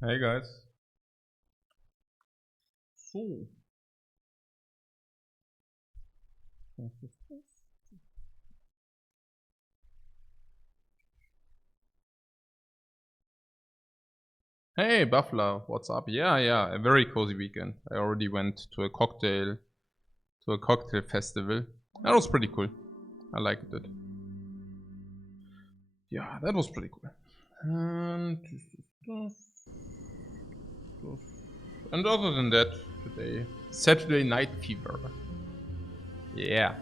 Hey guys. So. Hey Buffalo, what's up? Yeah, a very cozy weekend. I already went to a cocktail festival. That was pretty cool. I liked it. Yeah, that was pretty cool. And other than that, today, Saturday Night Fever. Yeah.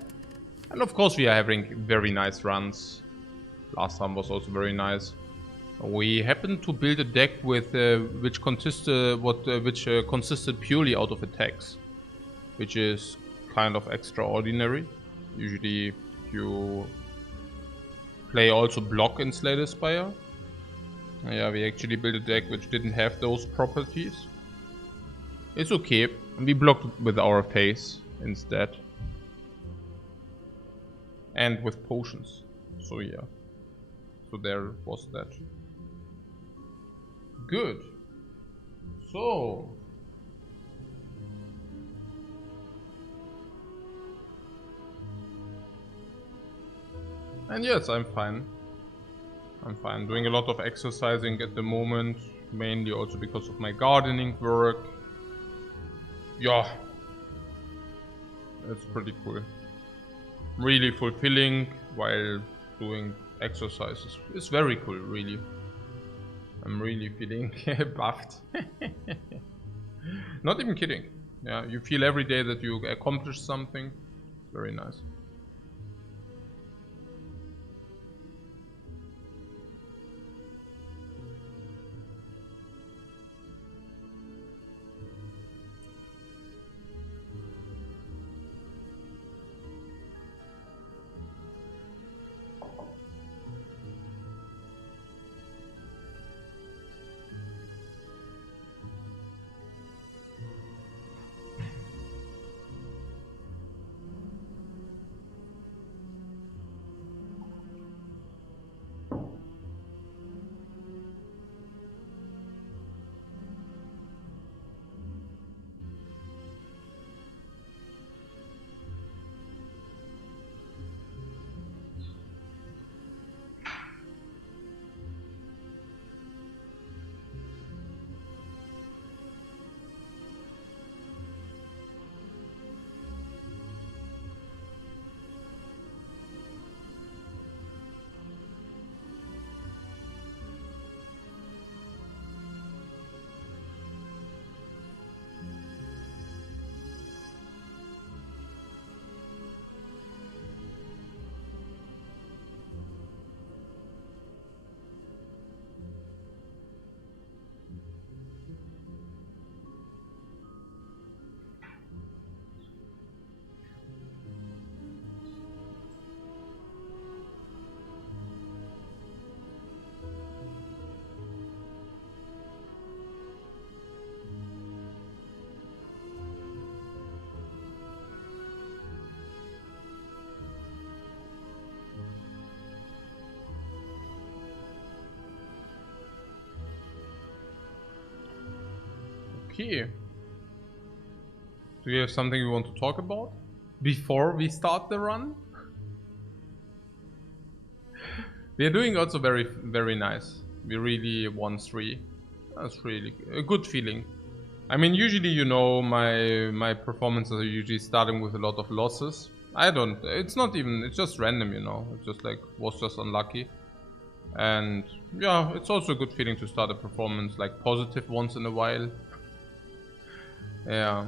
And of course we are having very nice runs. Last time was also very nice. We happened to build a deck with which consisted purely out of attacks, which is kind of extraordinary. Usually you play also block in Slay the Spire. Yeah, we actually built a deck which didn't have those properties. It's okay. We blocked with our face instead. And with potions. So yeah. So there was that. Good. So. And yes, I'm fine. I'm fine. Doing a lot of exercising at the moment. Mainly also because of my gardening work. Yeah. It's pretty cool. Really fulfilling while doing exercises. It's very cool, really. I'm really feeling buffed. Not even kidding. Yeah, you feel every day that you accomplish something. It's very nice. Okay. Do you have something you want to talk about before we start the run? We are doing also very nice. We really won 3. That's really a good feeling. I mean, usually, you know, my performances are usually starting with a lot of losses. It's not even, it's just random, you know. It's just like, was just unlucky. And yeah, it's also a good feeling to start a performance like positive once in a while. Yeah.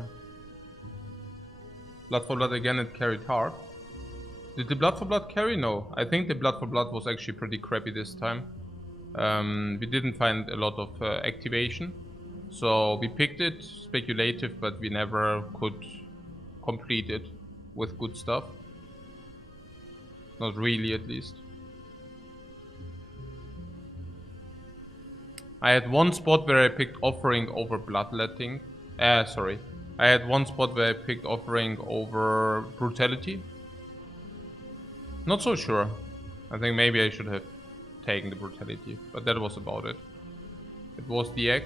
Blood for Blood again, it carried hard. Did the Blood for Blood carry? No. I think the Blood for Blood was actually pretty crappy this time. We didn't find a lot of activation. So we picked it, speculative, but we never could complete it with good stuff. Not really, at least. I had one spot where I picked Offering over Bloodletting. Sorry. I had one spot where I picked Offering over Brutality. Not so sure. I think maybe I should have taken the Brutality, but that was about it. It was the egg.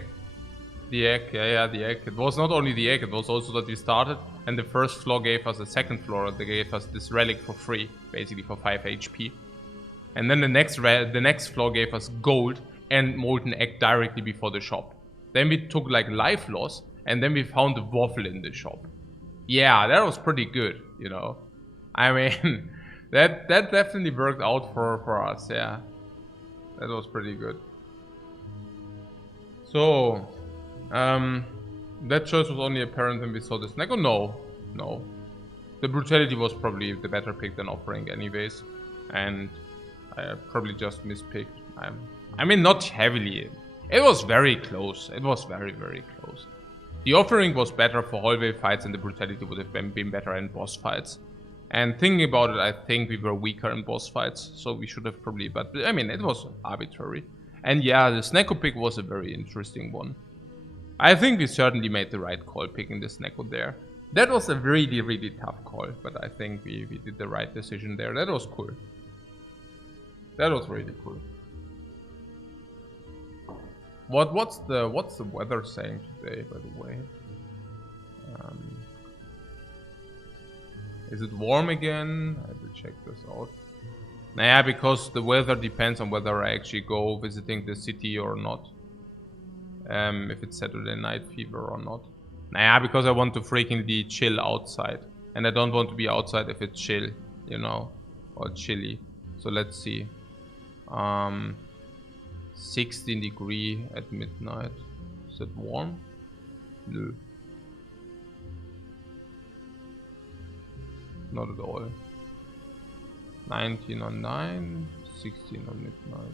The egg, yeah, the egg. It was not only the egg, it was also that we started and the first floor gave us a second floor. They gave us this relic for free, basically for 5 HP. And then the next floor gave us gold and molten egg directly before the shop. Then we took like life loss and then we found the waffle in the shop. Yeah, that was pretty good, you know. I mean, that definitely worked out for us, yeah. That was pretty good. So, that choice was only apparent when we saw the snack. Oh, no. The Brutality was probably the better pick than Offering anyways. And I probably just mispicked. I mean, not heavily. It was very close. It was very, very close. The Offering was better for hallway fights and the Brutality would have been better in boss fights. And thinking about it, I think we were weaker in boss fights. So we should have probably, but I mean, it was arbitrary. And yeah, the Snecko pick was a very interesting one. I think we certainly made the right call picking the Snecko there. That was a really, really tough call, but I think we did the right decision there. That was cool. That was really cool. What's the weather saying today, by the way? Is it warm again? I have to check this out. Nah, because the weather depends on whether I actually go visiting the city or not. If it's Saturday Night Fever or not. Nah, because I want to freakingly chill outside. And I don't want to be outside if it's chill, you know, or chilly. So let's see. 16 degree at midnight. Is it warm? No. Not at all. 19 on 9, 16 on midnight.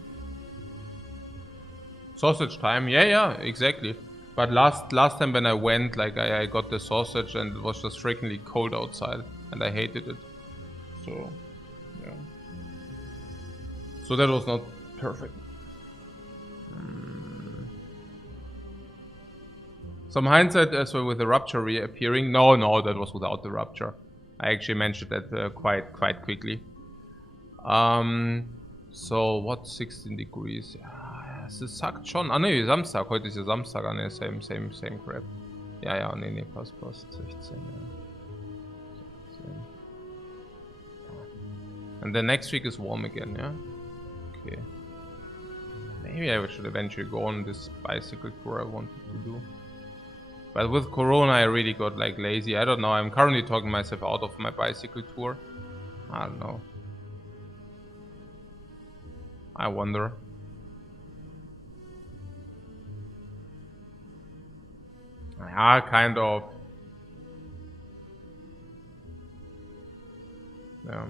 Sausage time, yeah, exactly. But last time when I went, like I got the sausage and it was just freakingly cold outside and I hated it. So, yeah. So that was not perfect. Some hindsight as well with the rupture reappearing. No, that was without the rupture. I actually mentioned that quite quickly. So what 16 degrees? Es sagt schon. Ah ne, Samstag. Heute ist ja Samstag. Ah ne, same crap. Ja, nee, passt. 16, ja. 16. And the next week is warm again, yeah? Okay. Maybe I should eventually go on this bicycle tour I wanted to do. But with Corona I really got like lazy. I don't know, I'm currently talking myself out of my bicycle tour. I don't know. I wonder. Yeah, kind of. Yeah.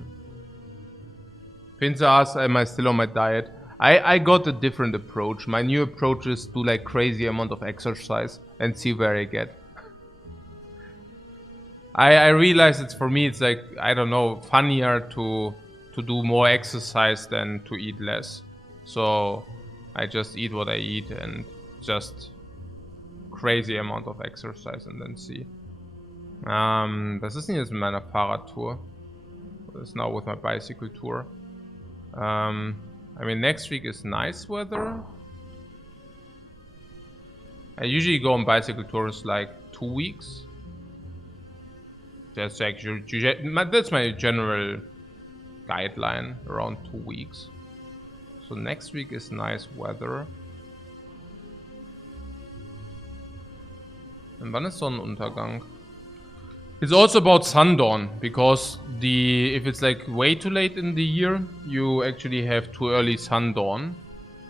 Pinza asks, am I still on my diet? I got a different approach. My new approach is do like crazy amount of exercise and see where I get. I realize it's for me, it's like, I don't know, funnier to do more exercise than to eat less. So I just eat what I eat and just crazy amount of exercise and then see. Das ist nicht jetzt mit meiner Fahrradtour. Das ist now with my bicycle tour. I mean, next week is nice weather. I usually go on bicycle tours like 2 weeks. That's actually that's my general guideline, around 2 weeks. So next week is nice weather. Und wann ist Sonnenuntergang? It's also about sundawn, because if it's like way too late in the year, you actually have too early sundawn,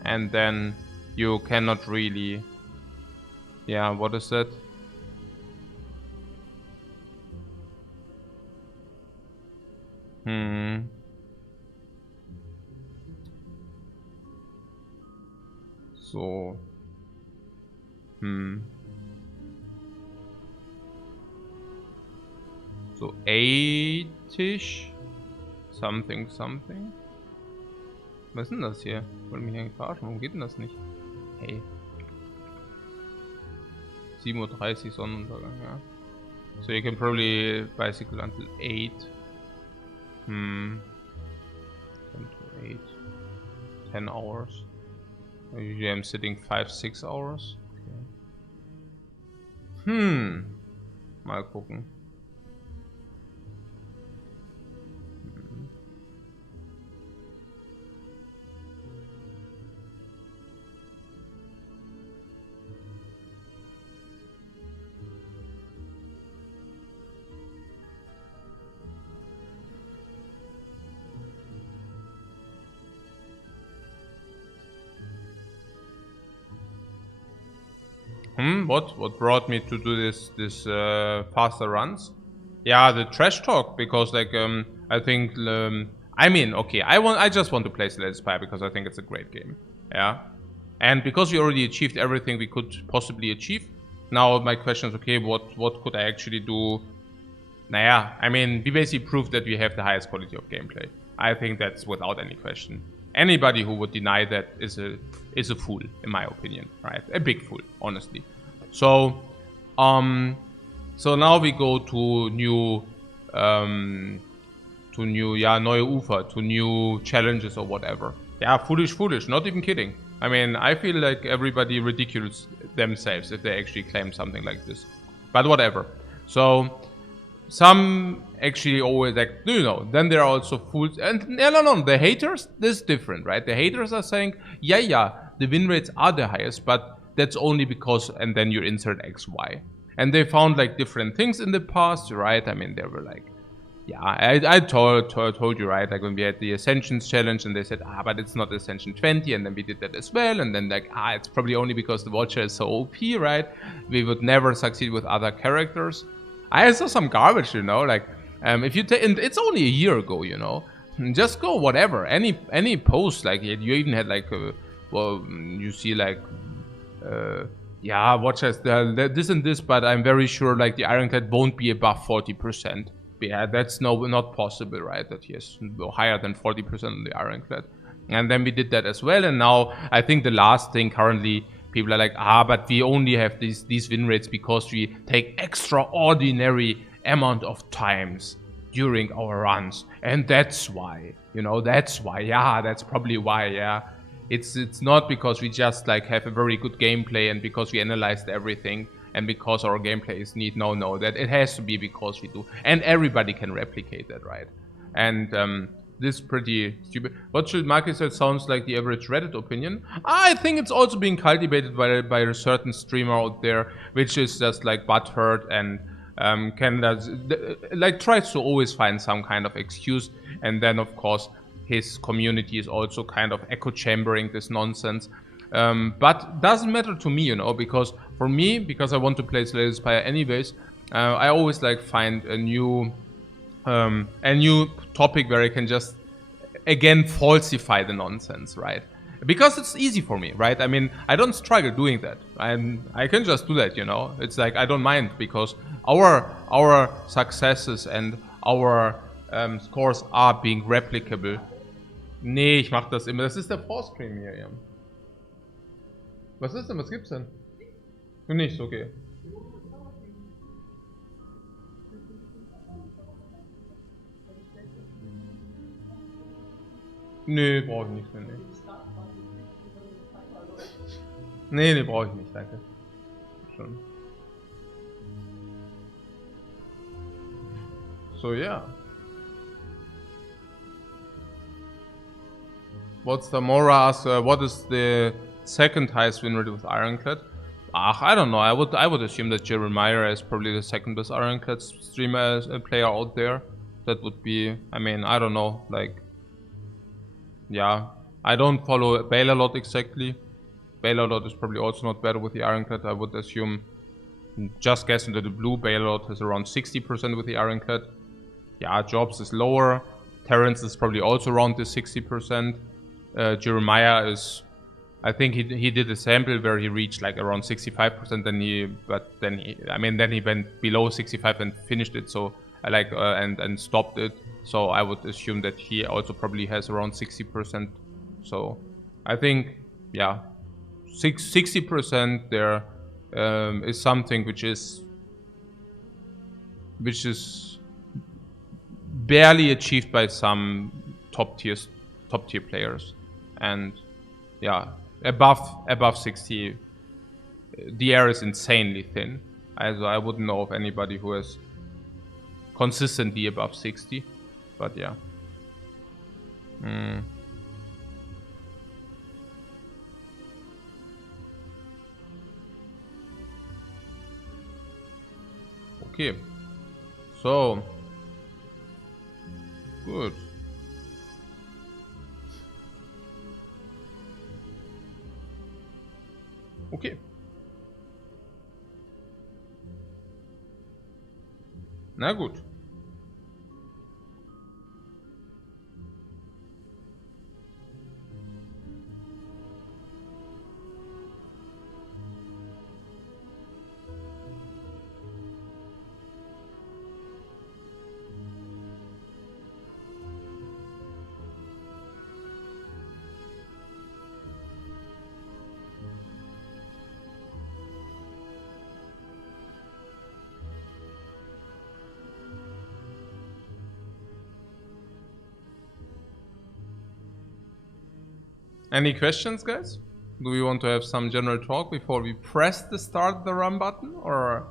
and then you cannot really. Yeah, what is that? So. So 8-ish. Something. Was ist denn das hier? Wollte mich eigentlich verarschen. Warum geht denn das nicht? Hey. 7:30 Uhr Sonnenuntergang, ja. So you can probably bicycle until 8. 10 to 8. 10 hours. Usually I'm sitting 5-6 hours. Okay. Mal gucken. What brought me to do this faster runs? Yeah, the trash talk, because like I think I mean, okay, I just want to play Spire because I think it's a great game. Yeah. And because we already achieved everything we could possibly achieve, now my question is, okay, what could I actually do? Naja, I mean, we basically proved that we have the highest quality of gameplay. I think that's without any question. Anybody who would deny that is a fool, in my opinion, right? A big fool, honestly. So, so now we go to new, neue Ufer, to new challenges or whatever. Yeah, foolish, not even kidding. I mean, I feel like everybody ridicules themselves if they actually claim something like this. But whatever. So, some actually always like, you know, then there are also fools. And no, the haters, this is different, right? The haters are saying, yeah, the win rates are the highest, but that's only because, and then you insert XY. And they found like different things in the past, right? I mean, they were like, yeah, I told you, right? Like when we had the Ascension challenge and they said, but it's not Ascension 20, and then we did that as well. And then like, it's probably only because the Watcher is so OP, right? We would never succeed with other characters. I saw some garbage, you know, like, if you take, and it's only a year ago, you know, just go whatever, any post, like, you even had like, well, you see like, yeah, Watchers, this and this, but I'm very sure like the Ironclad won't be above 40%. Yeah, that's not possible, right? That he is higher than 40% on the Ironclad. And then we did that as well, and now I think the last thing currently, people are like, but we only have these win rates because we take extraordinary amount of times during our runs. And that's why, you know, that's why, yeah, that's probably why, yeah. It's not because we just like have a very good gameplay and because we analyzed everything and because our gameplay is neat. No, that it has to be because we do. And everybody can replicate that, right? And this is pretty stupid. What should Marcus said sounds like the average Reddit opinion. I think it's also being cultivated by a certain streamer out there, which is just like butthurt and tries to always find some kind of excuse. And then of course his community is also kind of echo chambering this nonsense. But doesn't matter to me, you know, because for me, because I want to play Spire anyways, I always like find a new topic where I can just again falsify the nonsense, right? Because it's easy for me, right? I mean, I don't struggle doing that. I can just do that, you know. It's like I don't mind because our successes and our scores are being replicable. Nee, ich mach das immer. Das ist der Force Cream hier, ja. Was ist denn? Was gibt's denn? Nichts, okay. Nee, brauche ich nicht mehr, nee. Nee, brauche ich nicht, danke. Schon. So, yeah. What's the Mora asks, what is the second highest win rate with Ironclad? I don't know. I would assume that Jeremiah is probably the second best Ironclad streamer, player out there. That would be, I mean, I don't know, like, yeah. I don't follow Bale a lot exactly. Bale a lot is probably also not better with the Ironclad. I would assume, just guess into the blue, Bale a lot has around 60% with the Ironclad. Yeah, Jobs is lower. Terrence is probably also around the 60%. Jeremiah is, I think he did a sample where he reached like around 65%. Then he went below 65 and finished it. So and stopped it. So I would assume that he also probably has around 60%. So I think, yeah, 60% there is something which is barely achieved by some top tier players, and yeah, above 60, the air is insanely thin. I wouldn't know of anybody who has consistently above 60, but yeah. Okay, so good. Okay. Na gut. Any questions, guys? Do we want to have some general talk before we press the start the run button, or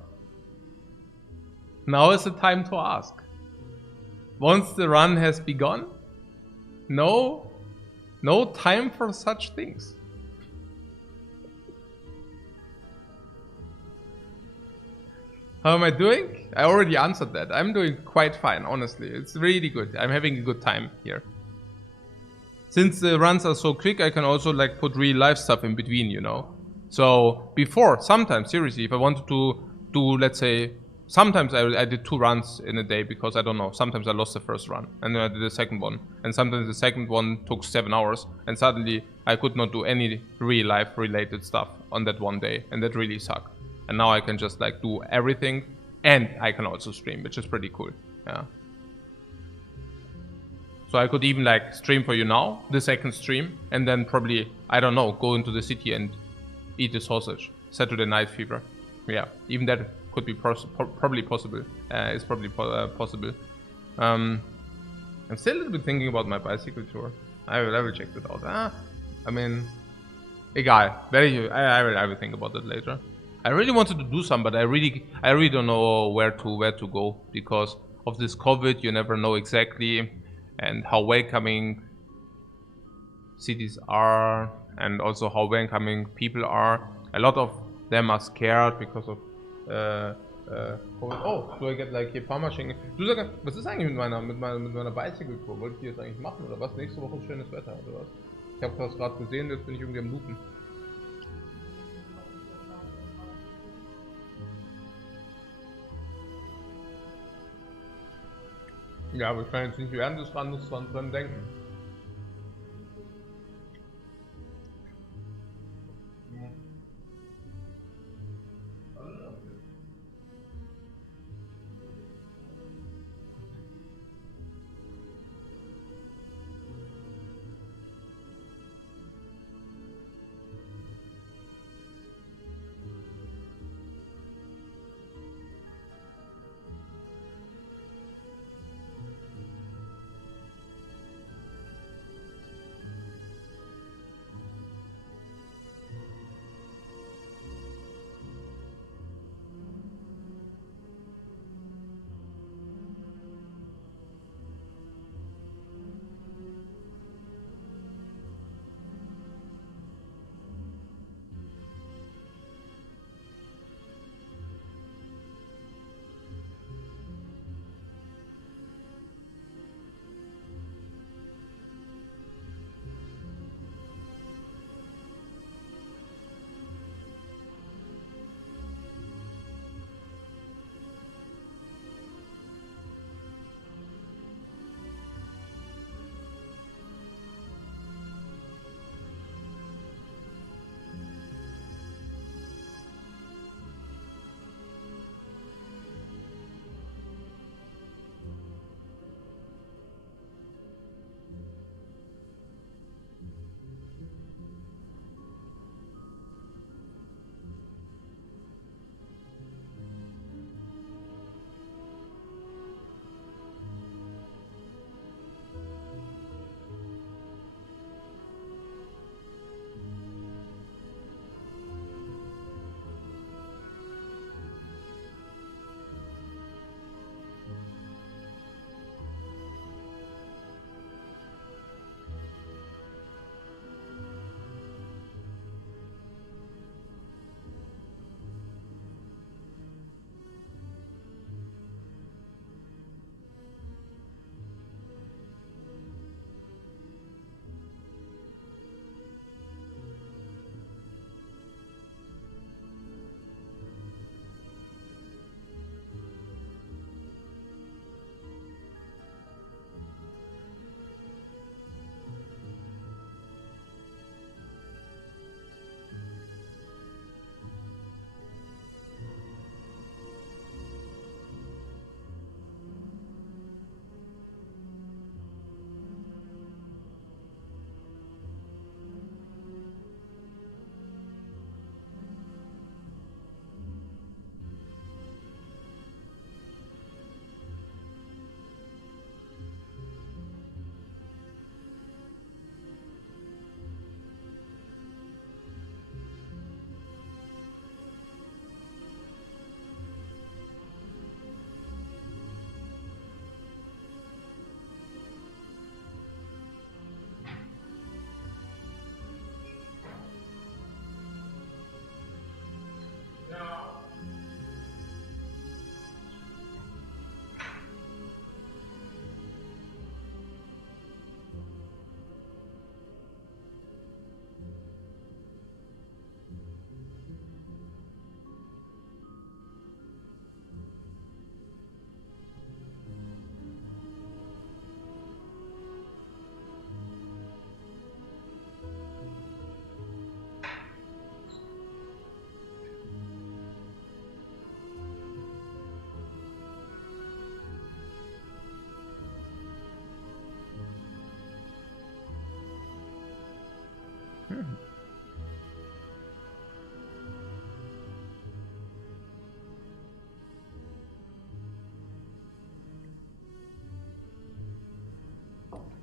now is the time to ask? Once the run has begun, no time for such things. How am I doing? I already answered that. I'm doing quite fine, honestly. It's really good. I'm having a good time here. Since the runs are so quick, I can also like put real life stuff in between, you know. So before, sometimes, seriously, if I wanted to do, let's say, sometimes I did 2 runs in a day because I don't know. Sometimes I lost the first run and then I did the second one. And sometimes the second one took 7 hours and suddenly I could not do any real life related stuff on that one day. And that really sucked. And now I can just like do everything and I can also stream, which is pretty cool. Yeah. So I could even like stream for you now, the second stream, and then probably, I don't know, go into the city and eat the sausage. Saturday Night Fever. Yeah, even that could be probably possible. It's probably possible. I'm still a little bit thinking about my bicycle tour. I will check that out. I mean, egal. I will think about it later. I really wanted to do some, but I really don't know where to go because of this COVID. You never know exactly, and how welcoming cities are, and also how welcoming people are. A lot of them are scared because of COVID. Oh, do I get like hier Fahrmaschinen? Du sag, was ist eigentlich mit meiner Bicycle-Tour? Wollte ich die jetzt eigentlich machen oder was? Nächste Woche schönes Wetter oder was? Ich habe das gerade gesehen, jetzt bin ich irgendwie am Loopen. Ja, aber ich kann jetzt nicht während des Randes dran denken.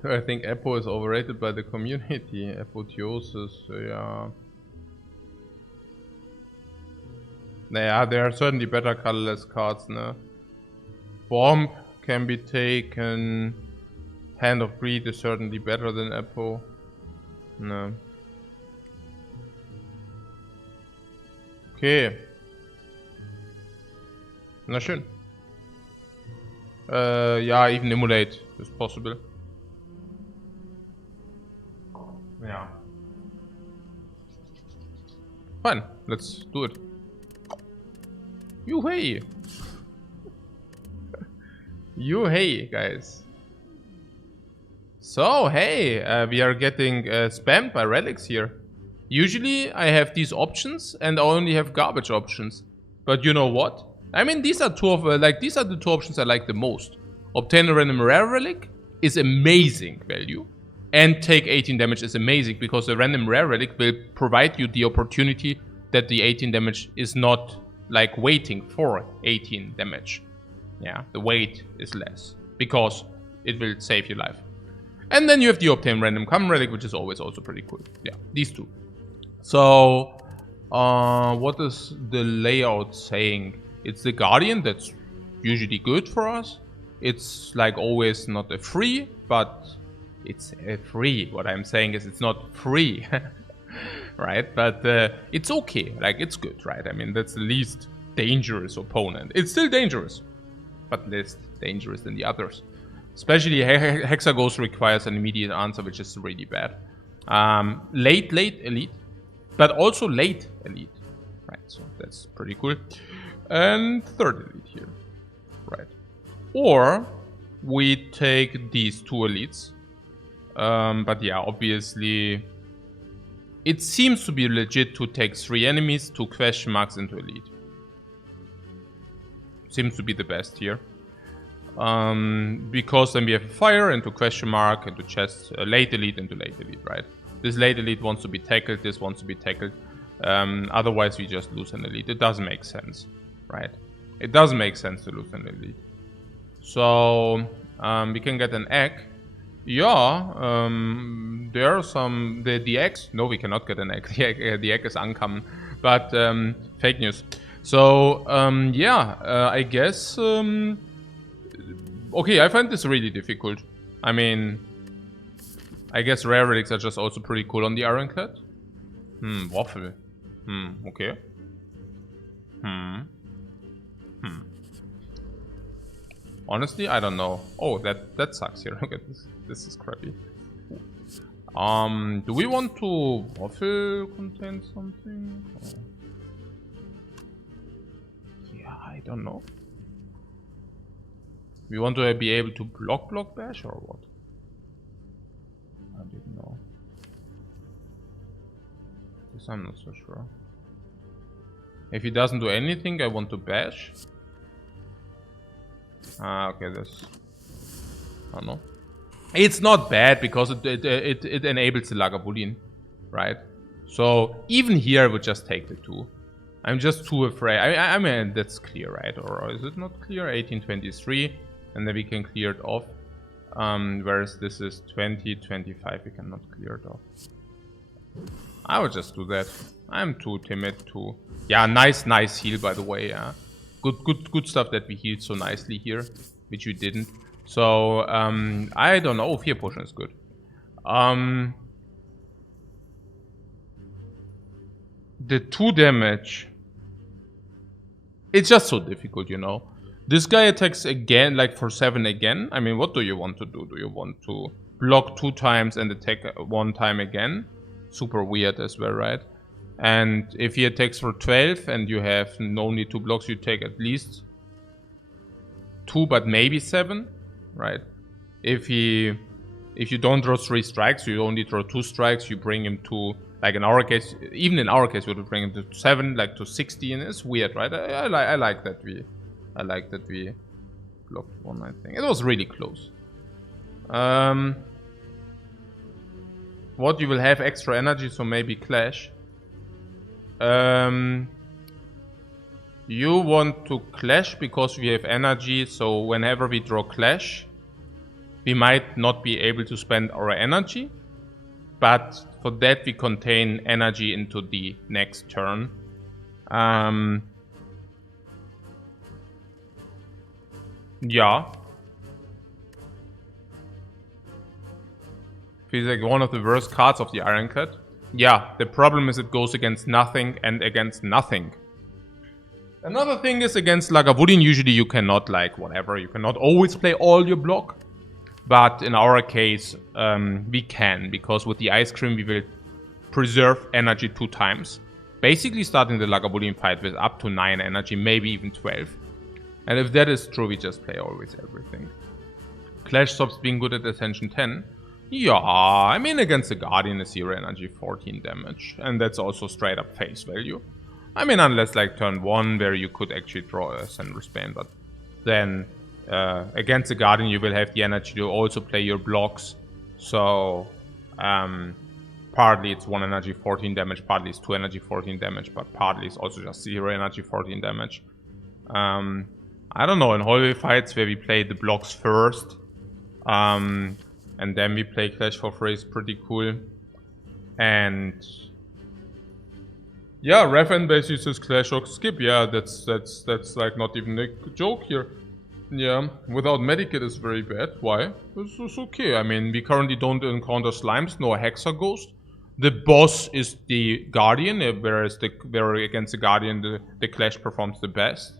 I think Eppo is overrated by the community. Apotheosis, yeah. Yeah, there are certainly better colorless cards, no? Bomb can be taken. Hand of Greed is certainly better than Eppo. No. Okay. Na schön. Ja, even Immolate is possible. Yeah. Fine, let's do it. You-hey! You-hey, guys. So, hey, we are getting spammed by relics here. Usually, I have these options, and I only have garbage options. But you know what? I mean, these are these are the two options I like the most. Obtain a random rare relic is amazing value. And take 18 damage is amazing, because the random rare relic will provide you the opportunity that the 18 damage is not like waiting for 18 damage. Yeah, the wait is less, because it will save your life. And then you have the obtain random common relic, which is always also pretty cool. Yeah, these two. So, what is the layout saying? It's the Guardian, that's usually good for us. It's like always not a free, but it's a free. What I'm saying is it's not free, right? But it's okay, like it's good, right? I mean, that's the least dangerous opponent. It's still dangerous, but less dangerous than the others. Especially Hexaghost requires an immediate answer, which is really bad. Late elite, but also late elite, right? So that's pretty cool. And third elite here, right? Or we take these two elites. But yeah, obviously, it seems to be legit to take 3 enemies, 2 question marks into elite. Seems to be the best here. Because then we have fire into question mark, into chest, late elite into late elite, right? This late elite wants to be tackled, this wants to be tackled. Otherwise we just lose an elite. It doesn't make sense, right? It doesn't make sense to lose an elite. So we can get an egg. Yeah, there are some... The eggs... No, we cannot get an egg. The egg is uncommon. But fake news. So, yeah, I guess... okay, I find this really difficult. I mean... I guess rare relics are just also pretty cool on the Ironclad. Waffle. Okay. Honestly, I don't know. Oh, that sucks here. Look at this. This is crappy. Do we want to waffle contain something? Oh. Yeah, I don't know. We want to be able to block bash or what? I didn't know. This I'm not so sure. If he doesn't do anything, I want to bash. Ah, okay, this. I don't know. It's not bad because it enables the Lagavulin, right? So even here, I would just take the 2. I'm just too afraid. I mean, that's clear, right? Or is it not clear? 1823, and then we can clear it off. Whereas this is 2025, we cannot clear it off. I would just do that. I'm too timid to. Yeah, nice heal, by the way. Yeah, good stuff that we healed so nicely here, which we didn't. So I don't know. Fear potion is good. The 2 damage. It's just so difficult, you know. This guy attacks again, like for 7 again. I mean, what do you want to do? Do you want to block 2 times and attack 1 time again? Super weird as well, right? And if he attacks for 12 and you have only 2 blocks, you take at least 2, but maybe 7, right? If you don't draw 3 strikes, you only draw 2 strikes, you bring him to, like in our case, even in our case, we would bring him to 7, like to 16. It's weird, right? I like that we blocked 1, I think. It was really close. What, you will have extra energy, so maybe clash. You want to clash because we have energy, so whenever we draw clash, we might not be able to spend our energy, but for that we contain energy into the next turn. Yeah. Feels like one of the worst cards of the Ironclad. Yeah, the problem is it goes against nothing and against nothing. Another thing is against Lagavulin, usually you cannot, like, whatever, you cannot always play all your block. But in our case, we can, because with the Ice Cream we will preserve energy 2 times. Basically starting the Lagavulin fight with up to 9 energy, maybe even 12. And if that is true, we just play always everything. Clash stops being good at Ascension 10. Yeah, I mean against the Guardian is 0 energy, 14 damage. And that's also straight up face value. I mean, unless like turn 1 where you could actually draw a Sender's Bane, but then against the Guardian you will have the energy to also play your blocks. So partly it's 1 energy, 14 damage, partly it's 2 energy, 14 damage, but partly it's also just 0 energy, 14 damage. I don't know, in hallway fights where we play the blocks first, and then we play Clash for Free is pretty cool. And yeah, Revan basically says Clash or skip. Yeah, that's like not even a joke here. Yeah, without Medikit is very bad. Why? It's okay. I mean, we currently don't encounter slimes, no Hexa Ghost. The boss is the Guardian, whereas against the Guardian the Clash performs the best.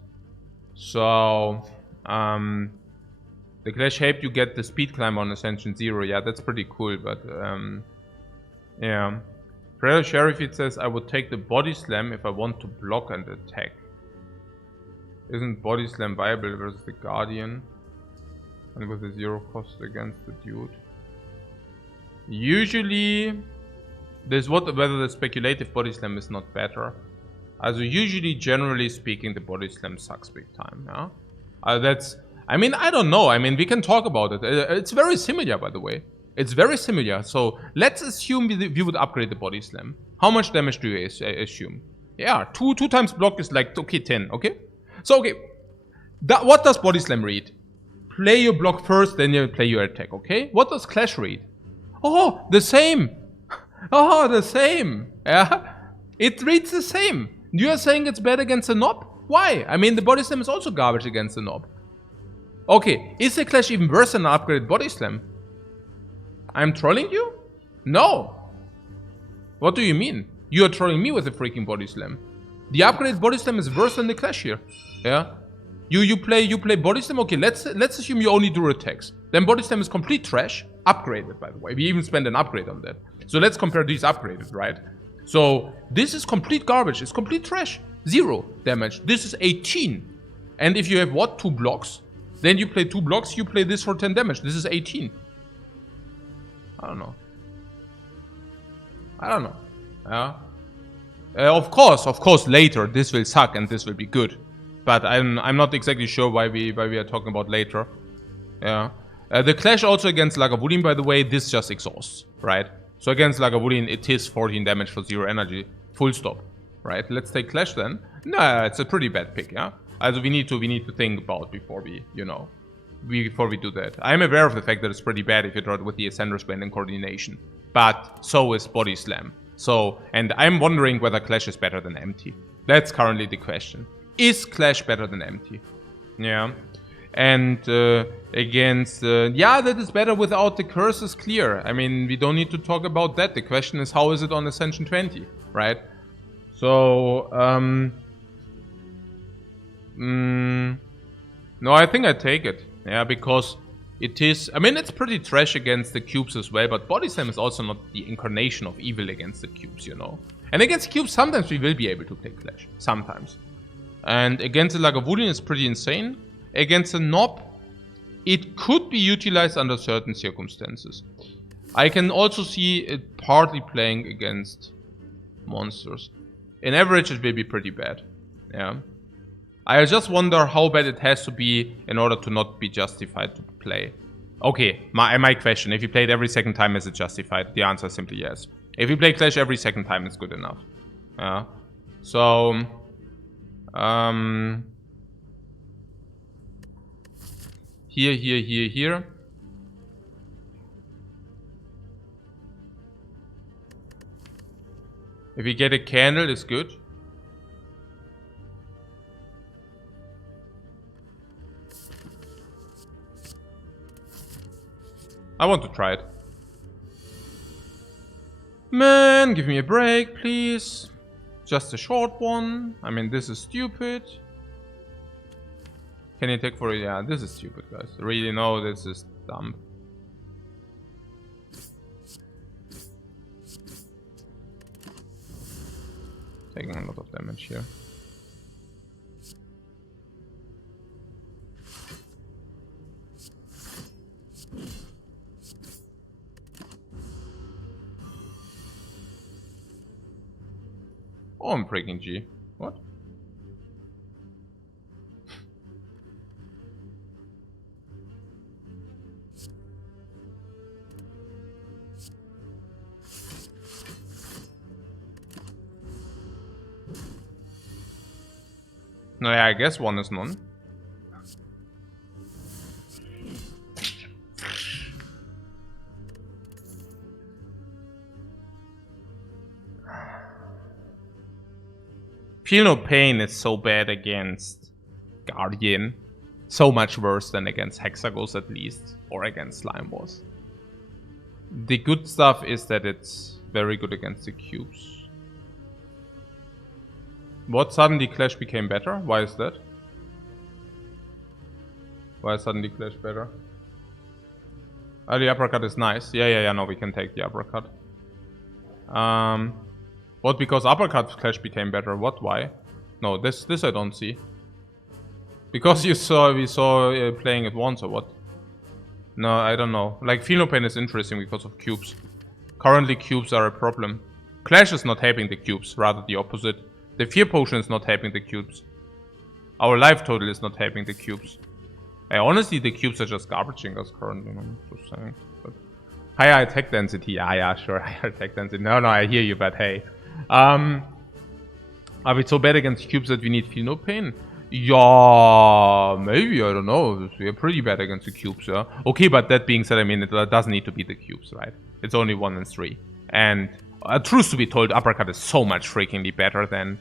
So, the Clash helped you get the speed climb on Ascension 0. Yeah, that's pretty cool, but yeah. Prayer Sheriff, it says, I would take the Body Slam if I want to block and attack. Isn't Body Slam viable versus the Guardian? And with a 0 cost against the dude. Usually, there's whether the speculative Body Slam is not better. Also usually, generally speaking, the Body Slam sucks big time, yeah? I mean, I don't know. I mean, we can talk about it. It's very similar, by the way. It's very similar. So let's assume we would upgrade the Body Slam. How much damage do you assume? Yeah, 2 times block is like, okay, 10, okay? So, okay, what does Body Slam read? Play your block first, then you play your attack, okay? What does Clash read? Oh, the same. Oh, the same. Yeah, it reads the same. You are saying it's bad against the Knob? Why? I mean, the Body Slam is also garbage against the Knob. Okay, is the Clash even worse than an upgraded Body Slam? I'm trolling you? No. What do you mean? You are trolling me with a freaking Body Slam. The upgraded Body Slam is worse than the Clash here. Yeah. You play Body Slam. Okay, let's assume you only do attacks. Then Body Slam is complete trash. Upgraded, by the way. We even spend an upgrade on that. So let's compare these upgraded, right? So this is complete garbage. It's complete trash. 0 damage. This is 18. And if you have what? 2 blocks. Then you play 2 blocks. You play this for 10 damage. This is 18. I don't know. Yeah. Of course, later this will suck and this will be good, but I'm not exactly sure why we are talking about later. Yeah. The Clash also against Lagavulin, by the way, this just exhausts, right? So against Lagavulin, it is 14 damage for 0 energy, full stop, right? Let's take Clash then. No, it's a pretty bad pick, yeah. Also we need to think about before we, before we do that. I'm aware of the fact that it's pretty bad if you draw it with the Ascender's Bane and Coordination. But so is Body Slam. So, and I'm wondering whether Clash is better than Empty. That's currently the question. Is Clash better than Empty? Yeah. And against... yeah, that is better without the curses clear. I mean, we don't need to talk about that. The question is, how is it on Ascension 20? Right? So, no, I think I take it. Yeah, because it is... I mean, it's pretty trash against the cubes as well, but Body Slam is also not the incarnation of evil against the cubes, And against cubes, sometimes we will be able to play Clash. Sometimes. And against the Lagavulin, it's pretty insane. Against the Knob, it could be utilized under certain circumstances. I can also see it partly playing against monsters. In average, it will be pretty bad. Yeah. I just wonder how bad it has to be in order to not be justified to play. Okay, my question. If you play it every second time, is it justified? The answer is simply yes. If you play Clash every second time, it's good enough. Yeah. So... here. If we get a candle, it's good. I want to try it. Man, give me a break, please. Just a short one. I mean, this is stupid. Can you take for it? Yeah, this is stupid, guys. Really, no, this is dumb. Taking a lot of damage here. Oh, I'm breaking G. What? No, yeah, I guess one is none. Feel No Pain is so bad against Guardian. So much worse than against Hexagons at least. Or against Slime Boss. The good stuff is that it's very good against the cubes. What suddenly Clash became better? Why is that? Why suddenly Clash better? Oh, the uppercut is nice. Yeah, no, we can take the uppercut. What, because uppercut Clash became better? What, why? No, this I don't see. Because we saw playing it once or what? No, I don't know. Like, Feel No Pain is interesting because of cubes. Currently, cubes are a problem. Clash is not helping the cubes, rather the opposite. The Fear Potion is not helping the cubes. Our life total is not helping the cubes. Honestly, the cubes are just garbaging us currently, I'm just saying. But higher attack density, yeah, sure, higher attack density. No, I hear you, but hey. Are we so bad against cubes that we need Feel No Pain? Yeah, maybe, I don't know. We are pretty bad against the cubes, yeah. Okay, but that being said, I mean, it doesn't need to be the cubes, right? It's only 1 and 3. And truth to be told, uppercut is so much freakingly better than...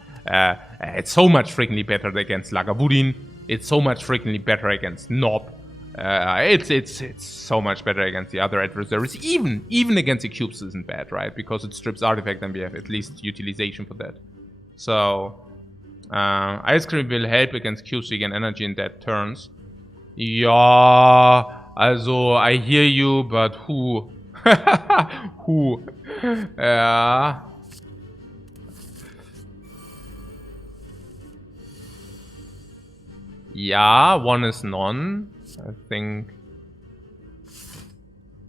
it's so much freakingly better against Lagavulin. It's so much freakingly better against Nob. It's so much better against the other adversaries. Even against the cubes isn't bad, right? Because it strips artifact and we have at least utilization for that. So, Ice Cream will help against cubes to gain energy in dead turns. Ja, also, I hear you, but who? Who? Yeah. Yeah, 1 is none. I think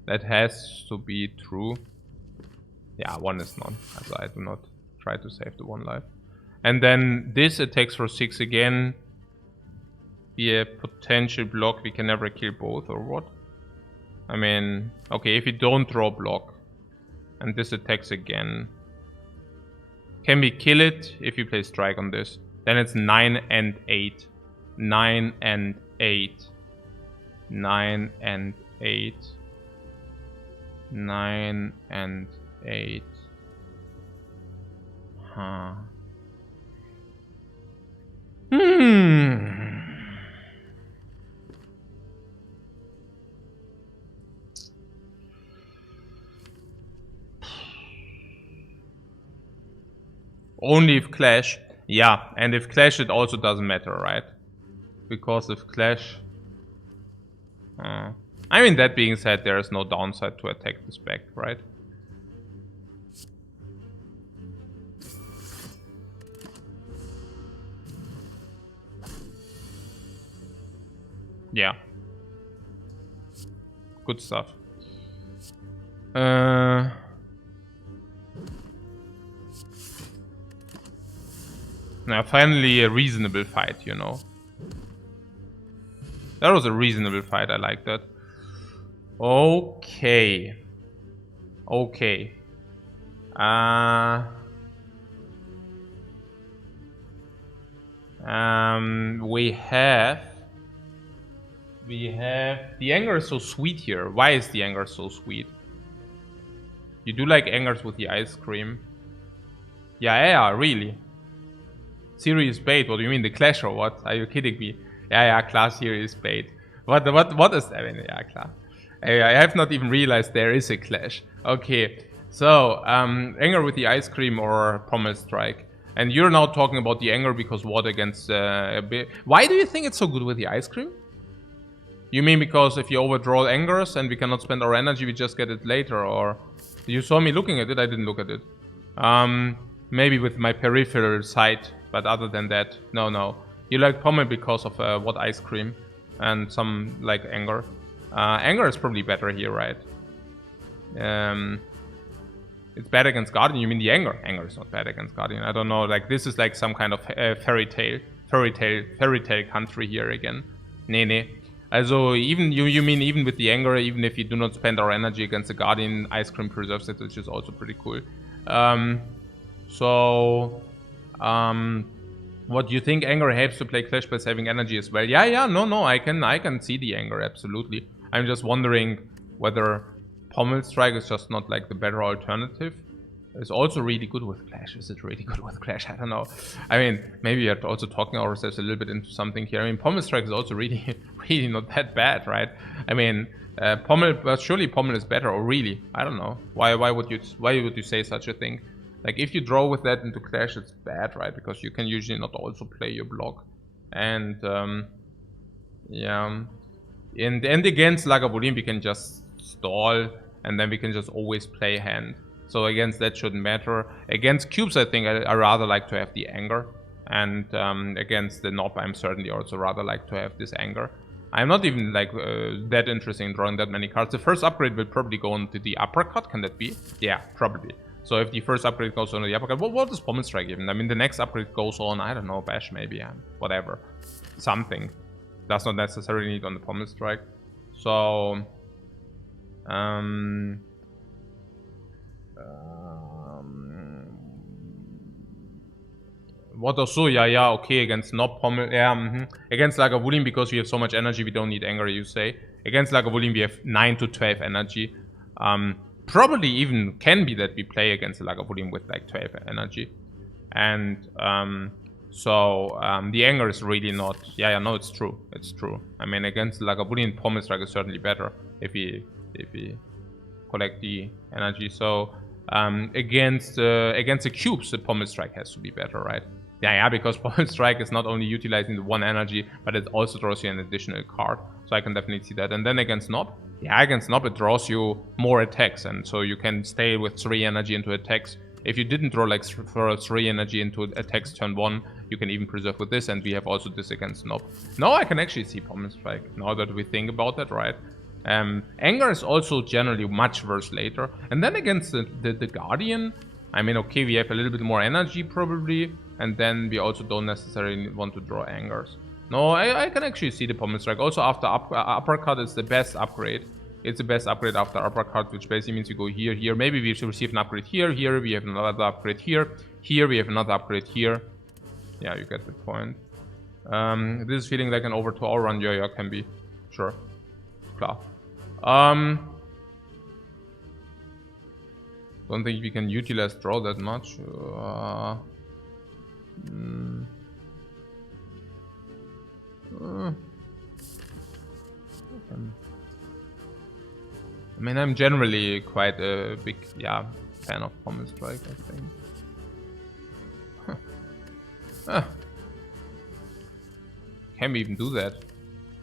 that has to be true. Yeah, 1 is none. Also, I do not try to save the 1 life. And then this attacks for 6 again. Be a potential block. We can never kill both, or what? I mean, okay, if we don't draw block and this attacks again, can we kill it if you play strike on this? Then it's 9 and 8. 9 and 8. 9 and 8. 9 and 8. Huh. Only if Clash. Yeah, and if Clash it also doesn't matter, right? Because if Clash... I mean, that being said, there is no downside to attack this back, right? Yeah. Good stuff. Now, finally a reasonable fight, you know. That was a reasonable fight, I like that. Okay. Okay. We have... The anger is so sweet here. Why is the anger so sweet? You do like angers with the ice cream. Yeah, really. Serious bait? What do you mean, the Clash or what? Are you kidding me? Yeah, klar, serious bait. What is that? I mean, yeah, klar. I have not even realized there is a Clash. Okay, so, anger with the ice cream or pommel strike. And you're now talking about the anger because what against a bit. Why do you think it's so good with the ice cream? You mean because if you overdraw angers and we cannot spend our energy, we just get it later? Or you saw me looking at it? I didn't look at it. Maybe with my peripheral sight, but other than that, no. You like pommel because of what ice cream and some like anger. Anger is probably better here, right? It's bad against Guardian. You mean the anger? Anger is not bad against Guardian. I don't know. Like this is like some kind of fairy tale country here again. Nee. Also even you mean even with the anger, even if you do not spend our energy against the Guardian, ice cream preserves it, which is also pretty cool. What do you think? Anger helps to play Clash by saving energy as well? Yeah, no, I can see the anger, absolutely. I'm just wondering whether Pommel Strike is just not like the better alternative. It's also really good with Clash. Is it really good with Clash? I don't know. I mean, maybe we are also talking ourselves a little bit into something here. I mean, Pommel Strike is also really not that bad, right? I mean, but surely Pommel is better, or really? I don't know. Why would you say such a thing? Like, if you draw with that into Clash, it's bad, right? Because you can usually not also play your block. And, yeah. And against Lagavulin, we can just stall, and then we can just always play hand. So against that shouldn't matter. Against cubes, I think I rather like to have the anger. And against the knob, I'm certainly also rather like to have this anger. I'm not even like that interested in drawing that many cards. The first upgrade will probably go into the uppercut. Can that be? Yeah, probably. So if the first upgrade goes on the uppercut, what does Pommel Strike even? I mean, the next upgrade goes on, I don't know, Bash maybe, whatever. Something. Does not necessarily need on the Pommel Strike. So, what also, yeah, okay, against Knob Pommel, yeah, against Lagavulin, because we have so much energy, we don't need anger, you say. Against Lagavulin, we have 9 to 12 energy. Probably even can be that we play against Lagavulin with like 12 energy. And, the anger is really not, yeah, no, it's true, I mean, against Lagavulin, Pommel Strike is certainly better if we collect the energy. So, against the cubes, the Pommel Strike has to be better, right? Yeah, because Pommel Strike is not only utilizing the 1 energy, but it also draws you an additional card. So I can definitely see that. And then against Knob, yeah, against Knob it draws you more attacks, and so you can stay with 3 energy into attacks. If you didn't draw like for 3 energy into attacks turn 1, you can even preserve with this, and we have also this against Knob. Now I can actually see Pommel Strike, now that we think about that, right? Anger is also generally much worse later. And then against the Guardian, I mean, okay, we have a little bit more energy probably, and then we also don't necessarily want to draw angers. No, I can actually see the Pommel Strike. Also after uppercut is the best upgrade. It's the best upgrade after uppercut, which basically means you go here. Maybe we should receive an upgrade here, we have another upgrade here, we have another upgrade here. Yeah, you get the point. This is feeling like an over 2 hour run. Yeah, can be. Sure. Klar. Don't think we can utilize draw that much. I mean, I'm generally quite a big, fan of Pommel Strike, I think. Can we even do that?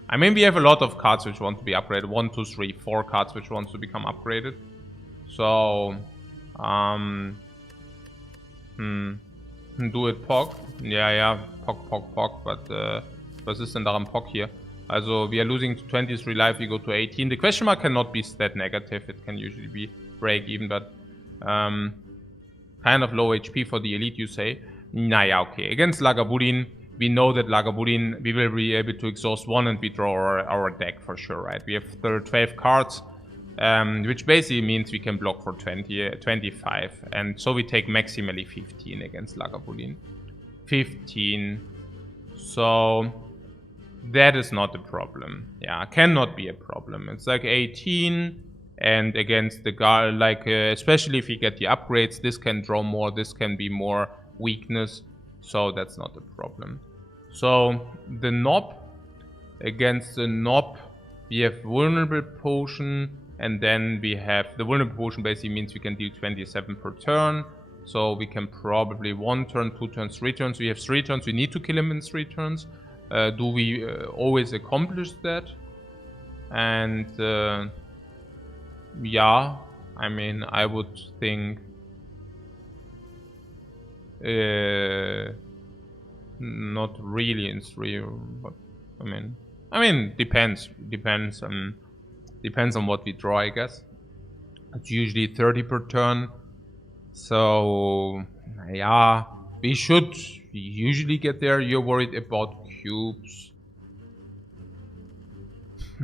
I mean, we have a lot of cards which want to be upgraded. 1, 2, 3, 4 cards which want to become upgraded. So, do it POC. Ja, POC, but was ist denn daran POC hier? Also, we are losing to 23 life, we go to 18. The question mark cannot be that negative, it can usually be break even, but kind of low HP for the elite, you say. Naja, okay. Against Lagavulin, we know that Lagavulin, we will be able to exhaust 1 and we draw our deck for sure, right? We have 12 cards, which basically means we can block for 25. And so we take maximally 15 against Lagavulin. 15. So that is not a problem. Yeah, cannot be a problem. It's like 18, And against the guy, like especially if you get the upgrades, this can draw more, this can be more weakness, so that's not a problem. So the knob, against the knob we have vulnerable potion, and then we have the vulnerable potion basically means we can deal 27 per turn, so we can probably 1 turn, 2 turns, 3 turns. We have 3 turns, we need to kill him in 3 turns. Do we always accomplish that? And yeah, I mean, I would think not really in 3, but I mean depends on what we draw, I guess. It's usually 30 per turn, so yeah, we should usually get there. You're worried about cubes.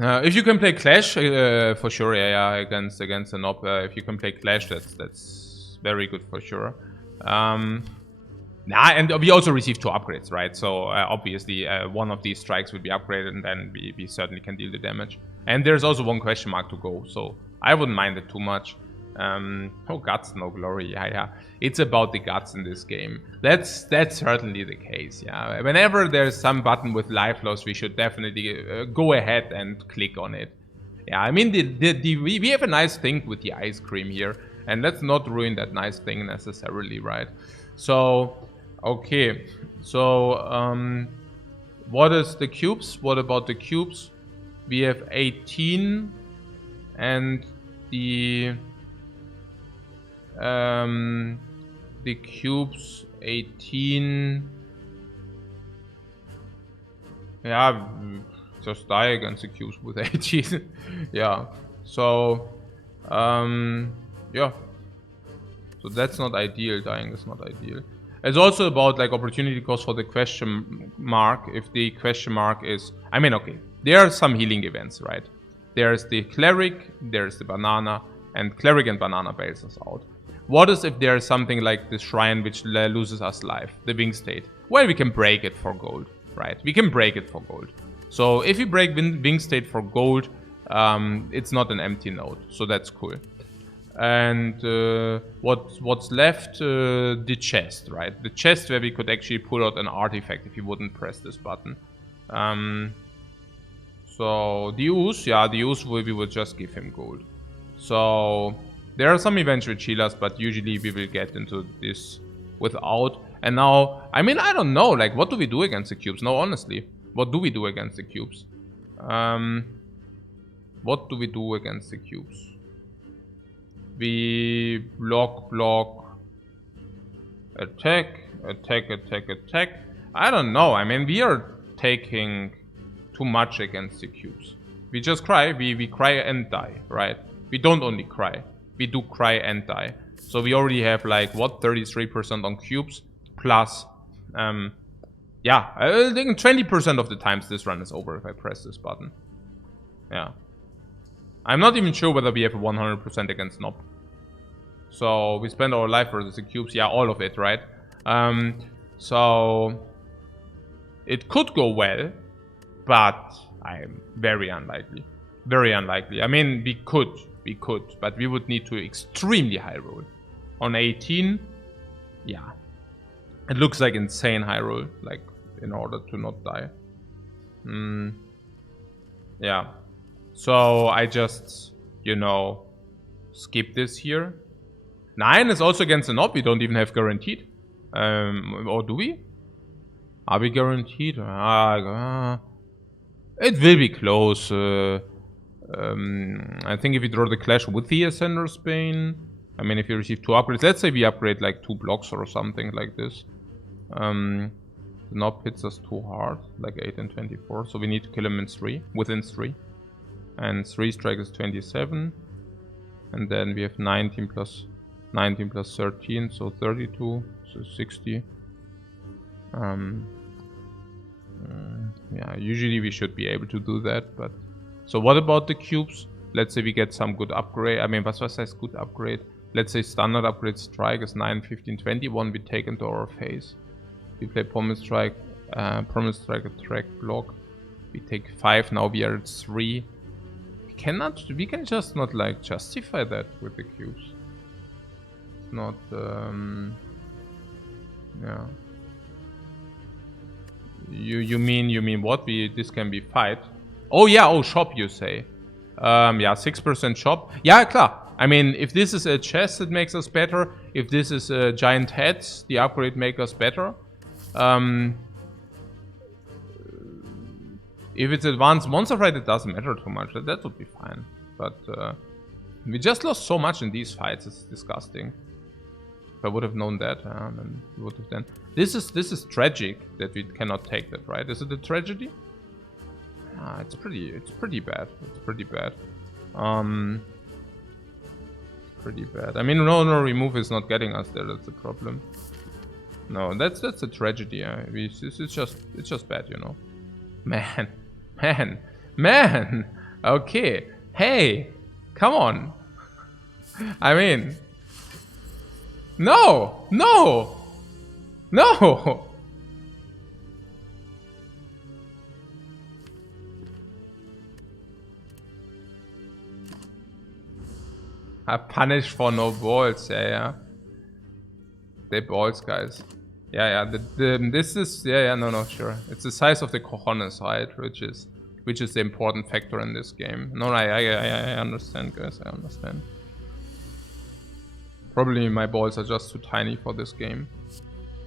If you can play Clash, for sure, yeah, against the knob. If you can play Clash, that's very good for sure. And we also receive 2 upgrades, right? So obviously one of these strikes will be upgraded, and then we certainly can deal the damage. And there's also 1 question mark to go, so I wouldn't mind it too much. Oh, guts, no glory. Yeah. It's about the guts in this game. That's certainly the case. Yeah. Whenever there's some button with life loss, we should definitely go ahead and click on it. Yeah. I mean, we have a nice thing with the ice cream here, and let's not ruin that nice thing necessarily, right? So, okay. So, what is the cubes? What about the cubes? We have 18, and the cubes 18. Yeah, just die against the cubes with 18. Yeah, so yeah, so that's not ideal. Dying is not ideal. It's also about like opportunity cost for the question mark. If the question mark is, I mean, okay, there are some healing events, right? There's the cleric, there's the banana, and cleric and banana bails us out. What is if there is something like the shrine which loses us life, the wing state? Well, we can break it for gold, right? We can break it for gold. So if we break wing state for gold, it's not an empty node, so that's cool. And what's left? The chest, right? The chest where we could actually pull out an artifact if you wouldn't press this button. So the ooze, yeah, the ooze we will just give him gold. So there are some events which heal us, but usually we will get into this without. And now, I mean, I don't know, like, what do we do against the cubes? No, honestly, what do we do against the cubes? What do we do against the cubes? We block, attack. I don't know. I mean, we are taking too much against the cubes. We just cry. We cry and die, right? We don't only cry. We do cry and die. So we already have like, what, 33% on cubes. Plus, yeah, I think 20% of the times this run is over if I press this button. Yeah. I'm not even sure whether we have 100% against Knob. So we spend our life versus the cubes. Yeah, all of it, right? So it could go well, but I'm very unlikely. Very unlikely. I mean, we could, but we would need to extremely high roll. On 18, yeah. It looks like insane high roll, like, in order to not die. Yeah. So I just, you know, skip this here. 9 is also against the knob. We don't even have guaranteed. Or do we? Are we guaranteed? It will be close. I think if we draw the clash with the Ascender's Bane, I mean, if you receive 2 upgrades, let's say we upgrade like 2 blocks or something like this. The knob hits us too hard, like 8 and 24, so we need to kill him in 3, within 3. And 3 strike is 27. And then we have 19 plus 13, so 32, so 60. Yeah, usually we should be able to do that, but... So what about the cubes? Let's say we get some good upgrade. I mean, what was this good upgrade? Let's say standard upgrade strike is 9, 15, 21. We take into our face. We play promise strike, attack block. We take 5, now we are at 3. We we can just not like justify that with the cubes. It's not, yeah. You mean what? This can be fight. Oh yeah, oh shop you say. Yeah, 6% shop. Yeah, klar. I mean, if this is a chest, it makes us better. If this is a giant heads, the upgrade makes us better. If it's advanced monster fight, it doesn't matter too much. That would be fine. But we just lost so much in these fights. It's disgusting. If I would have known that, then we would have done. This is tragic that we cannot take that, right? Is it a tragedy? It's pretty bad. It's pretty bad. Pretty bad. I mean, no remove is not getting us there. That's the problem. No, that's a tragedy. It's just bad, you know. Man. Okay. Hey, come on. I mean, no. I punish for no balls. Yeah. They balls, guys. Yeah. This is no, sure. It's the size of the cojones, right? Which is the important factor in this game. No, I understand, guys. I understand. Probably my balls are just too tiny for this game.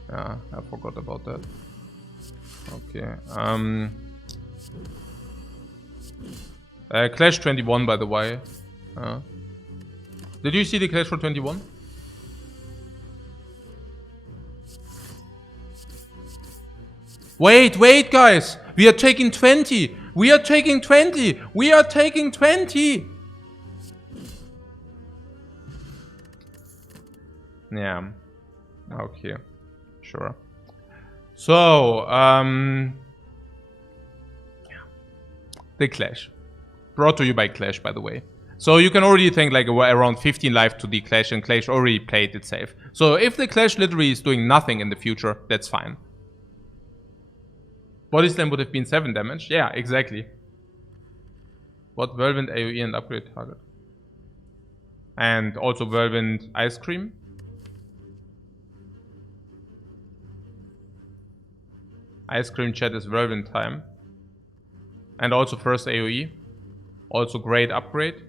Yeah, I forgot about that. Okay. Clash 21, by the way. Did you see the Clash for 21? Wait, guys! We are taking 20! We are taking 20! We are taking 20! Yeah. Okay. Sure. So, the Clash. Brought to you by Clash, by the way. So you can already think like around 15 life to the Clash, and Clash already played it safe. So if the Clash literally is doing nothing in the future, that's fine. Body Slam would have been 7 damage. Yeah, exactly. What Whirlwind AoE and upgrade target? And also Whirlwind Ice Cream. Ice Cream chat is Whirlwind time. And also first AoE. Also great upgrade.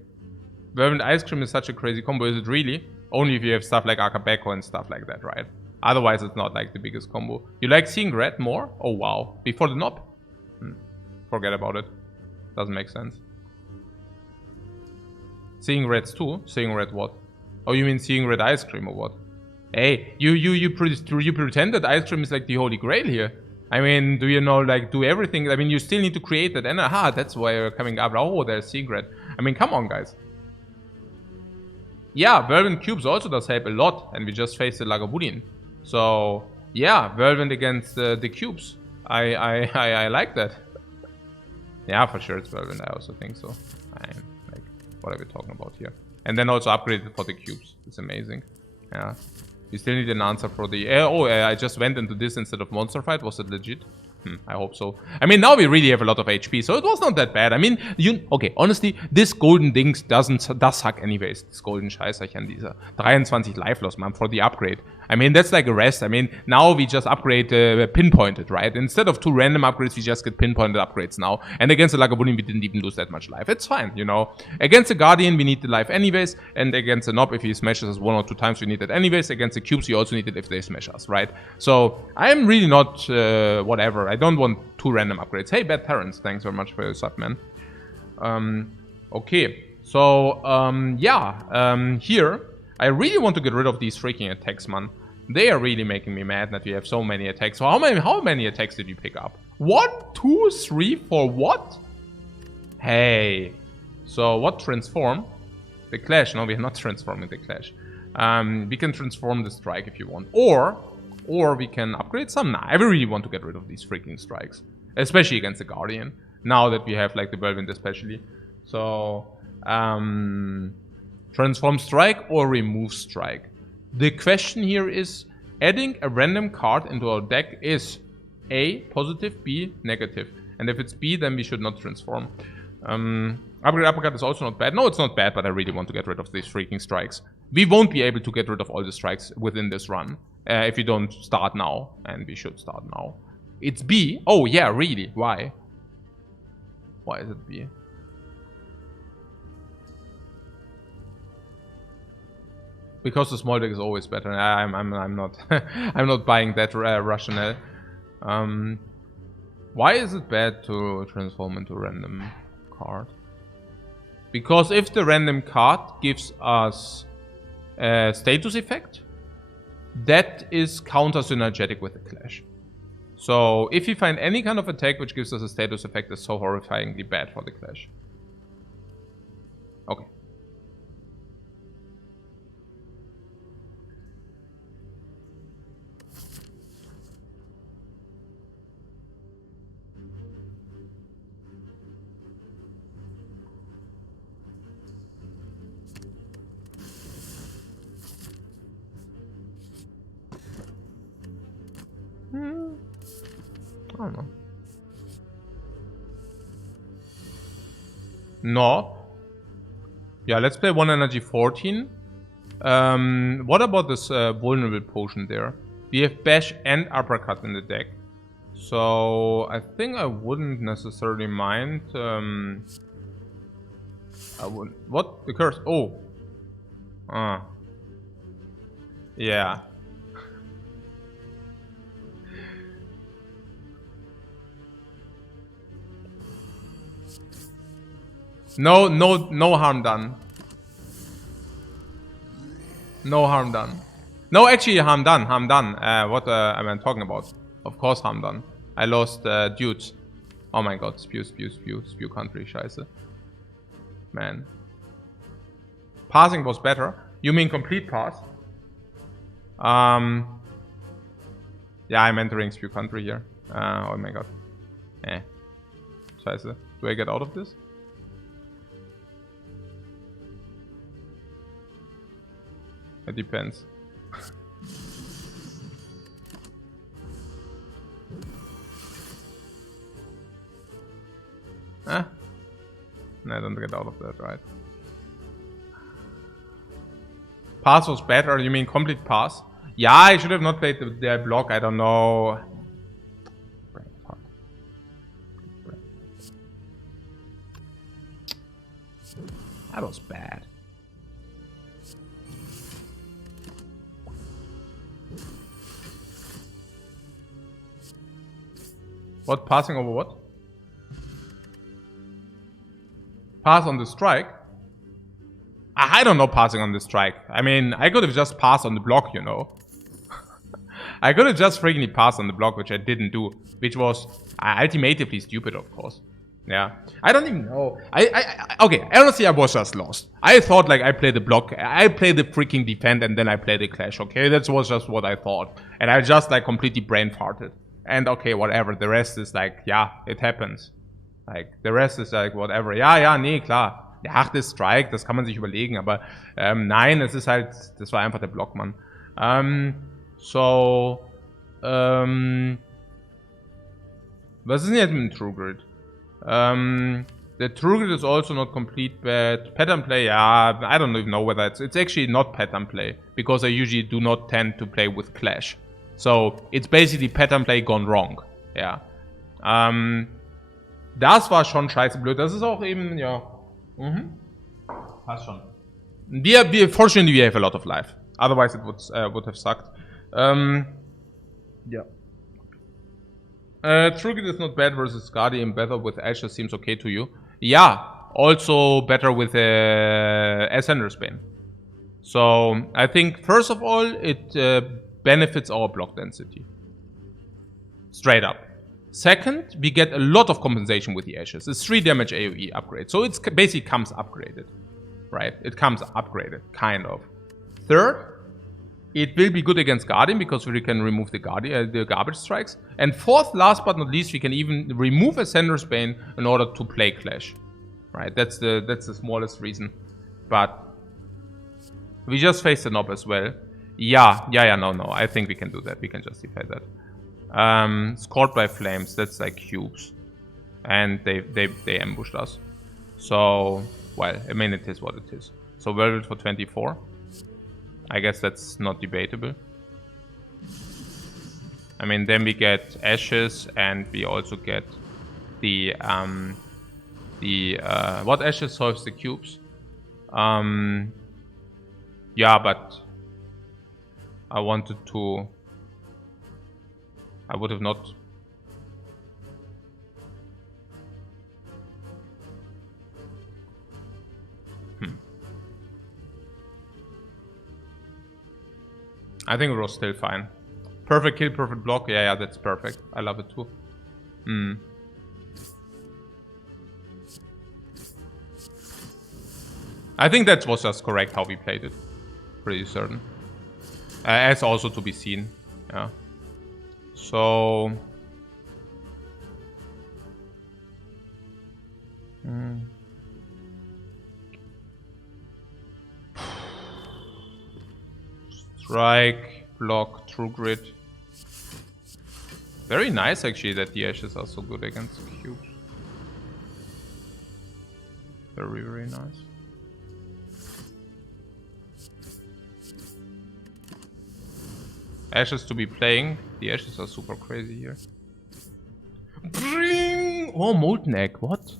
Whirlwind Ice Cream is such a crazy combo, is it really? Only if you have stuff like Akabeko and stuff like that, right? Otherwise, it's not like the biggest combo. You like seeing red more? Oh, wow. Before the knob? Forget about it. Doesn't make sense. Seeing reds too? Seeing red what? Oh, you mean seeing red ice cream or what? Hey, you pretend that ice cream is like the holy grail here. I mean, do you know, like, do everything? I mean, you still need to create that. And aha, that's why you're coming up. Oh, there's seeing red. I mean, come on, guys. Yeah, Whirlwind Cubes also does help a lot, and we just faced the Lagavulin. So, yeah, Whirlwind against the Cubes. I like that. Yeah, for sure it's Whirlwind, I also think so. Like, what are we talking about here? And then also upgraded for the Cubes. It's amazing. Yeah. You still need an answer for the... I just went into this instead of Monster Fight. Was it legit? I hope so. I mean, now we really have a lot of HP, so it was not that bad. I mean, okay, honestly, this golden Dings does suck anyways. This golden Scheißerchen, dieser 23 Life Loss, man, for the upgrade. I mean, that's like a rest. I mean, now we just upgrade pinpointed, right? Instead of 2 random upgrades, we just get pinpointed upgrades now. And against the Lagavulin, we didn't even lose that much life. It's fine, you know. Against the Guardian, we need the life anyways. And against the Knob, if he smashes us 1 or 2 times, we need it anyways. Against the Cubes, we also need it if they smash us, right? So, I'm really not, whatever. I don't want 2 random upgrades. Hey, Bad Parents, thanks very much for your sub, man. Okay. So, here, I really want to get rid of these freaking attacks, man. They are really making me mad that we have so many attacks. So how many attacks did you pick up? 1, 2, 3, 4, what? Hey. So what transform? The Clash. No, we are not transforming the Clash. We can transform the Strike if you want. Or we can upgrade some. Nah, I really want to get rid of these freaking Strikes. Especially against the Guardian. Now that we have like the Whirlwind especially. So, transform Strike or remove Strike. The question here is, adding a random card into our deck is A, positive, B, negative. And if it's B, then we should not transform. Upgrade uppercut is also not bad. No, it's not bad, but I really want to get rid of these freaking strikes. We won't be able to get rid of all the strikes within this run if we don't start now, and we should start now. It's B. Oh yeah, really? Why? Why is it B? Because the small deck is always better. I'm not I'm not buying that rationale. Why is it bad to transform into a random card? Because if the random card gives us a status effect, that is counter synergetic with the clash. So if we find any kind of attack which gives us a status effect, it's so horrifyingly bad for the clash. Okay. I don't know. No. Yeah, let's play 1 energy 14. What about this vulnerable potion there? We have bash and uppercut in the deck. So I think I wouldn't necessarily mind. I wouldn't. What? The curse? Oh. Yeah. No harm done. No harm done. No, actually harm done. What am I talking about? Of course harm done. I lost dudes. Oh my god, spew country, scheiße. Man. Passing was better. You mean complete pass? Yeah, I'm entering spew country here. Oh my god. Scheiße. Do I get out of this? It depends. No, I don't get out of that, right? Pass was better, you mean complete pass? Yeah, I should have not played the block, I don't know. That was bad. What? Passing over what? Pass on the strike? I don't know passing on the strike. I mean, I could have just passed on the block, you know. I could have just freaking passed on the block, which I didn't do. Which was ultimately stupid, of course. Yeah. I don't even know. Okay, honestly, I was just lost. I thought, like, I play the block, I play the freaking defend, and then I play the clash, okay? That was just what I thought. And I just, like, completely brain farted. And okay, whatever, the rest is like, yeah, it happens. Like, the rest is like, whatever. Ja, nee, klar. Der harte Strike, das kann man sich überlegen, aber nein, es ist halt, das war einfach der Block, Mann. Was ist denn jetzt mit dem True Grid? The True Grid is also not complete bad. Pattern play, yeah, I don't even know whether it's actually not pattern play, because I usually do not tend to play with Clash. So, it's basically Pattern Play gone wrong. Ja. Das war schon scheiße blöd. Das ist auch eben, ja. Passt schon. Fortunately, we have a lot of life. Otherwise, it would have sucked. Yeah. Trugit is not bad versus Guardian. Better with Ashes seems okay to you. Yeah. Also better with Ascender's Bane. So, I think, first of all, it benefits our block density. Straight up. Second, we get a lot of compensation with the Ashes. It's 3 damage AoE upgrade. So it basically comes upgraded. Right? It comes upgraded, kind of. Third, it will be good against Guardian because we can remove the garbage strikes. And fourth, last but not least, we can even remove Ascender's Bane in order to play Clash. Right? That's the smallest reason. But we just face the knob as well. Yeah, no. I think we can do that. We can justify that. Scored by flames. That's like cubes, and they ambushed us. So, well, I mean, it is what it is. So Velvet for 24. I guess that's not debatable. I mean, then we get Ashes, and we also get the what Ashes solves the cubes. Yeah, but I wanted to. I would have not. I think it was still fine. Perfect kill, perfect block. Yeah, that's perfect. I love it too. I think that was just correct how we played it. Pretty certain. As also to be seen. Yeah. So... Strike, block, true grid. Very nice actually that the Ashes are so good against the cubes. Very, very nice. Ashes to be playing. The Ashes are super crazy here. Oh, Molten Egg. What?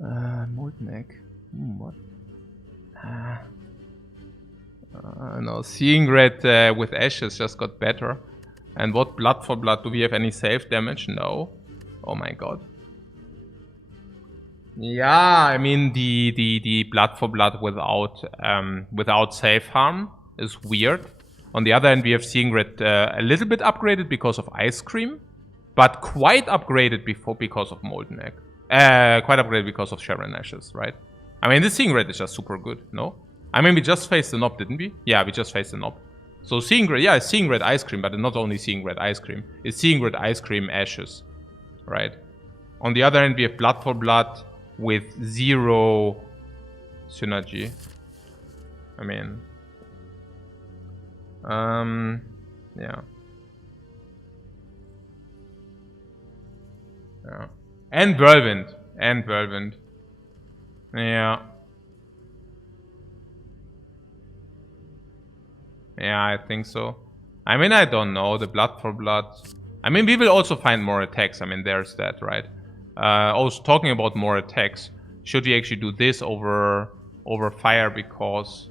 Molten Egg. What? No, seeing red with Ashes just got better. And what blood for blood? Do we have any save damage? No. Oh my god. Yeah, I mean the blood for blood without save harm is weird. On the other hand, we have seeing red a little bit upgraded because of ice cream, but quite upgraded because of Molten Egg. Quite upgraded because of Sharon Ashes, right? I mean, the seeing red is just super good, no? I mean, we just faced the knob, didn't we? Yeah, we just faced the knob. So seeing red, yeah, it's seeing red ice cream, but not only seeing red ice cream. It's seeing red ice cream Ashes, right? On the other hand, we have blood for blood with 0 synergy. I mean, yeah. Yeah. And Whirlwind. And Whirlwind. Yeah. Yeah, I think so. I mean, I don't know. The blood for blood. I mean, we will also find more attacks. I mean, there's that, right? Also, talking about more attacks. Should we actually do this over fire because...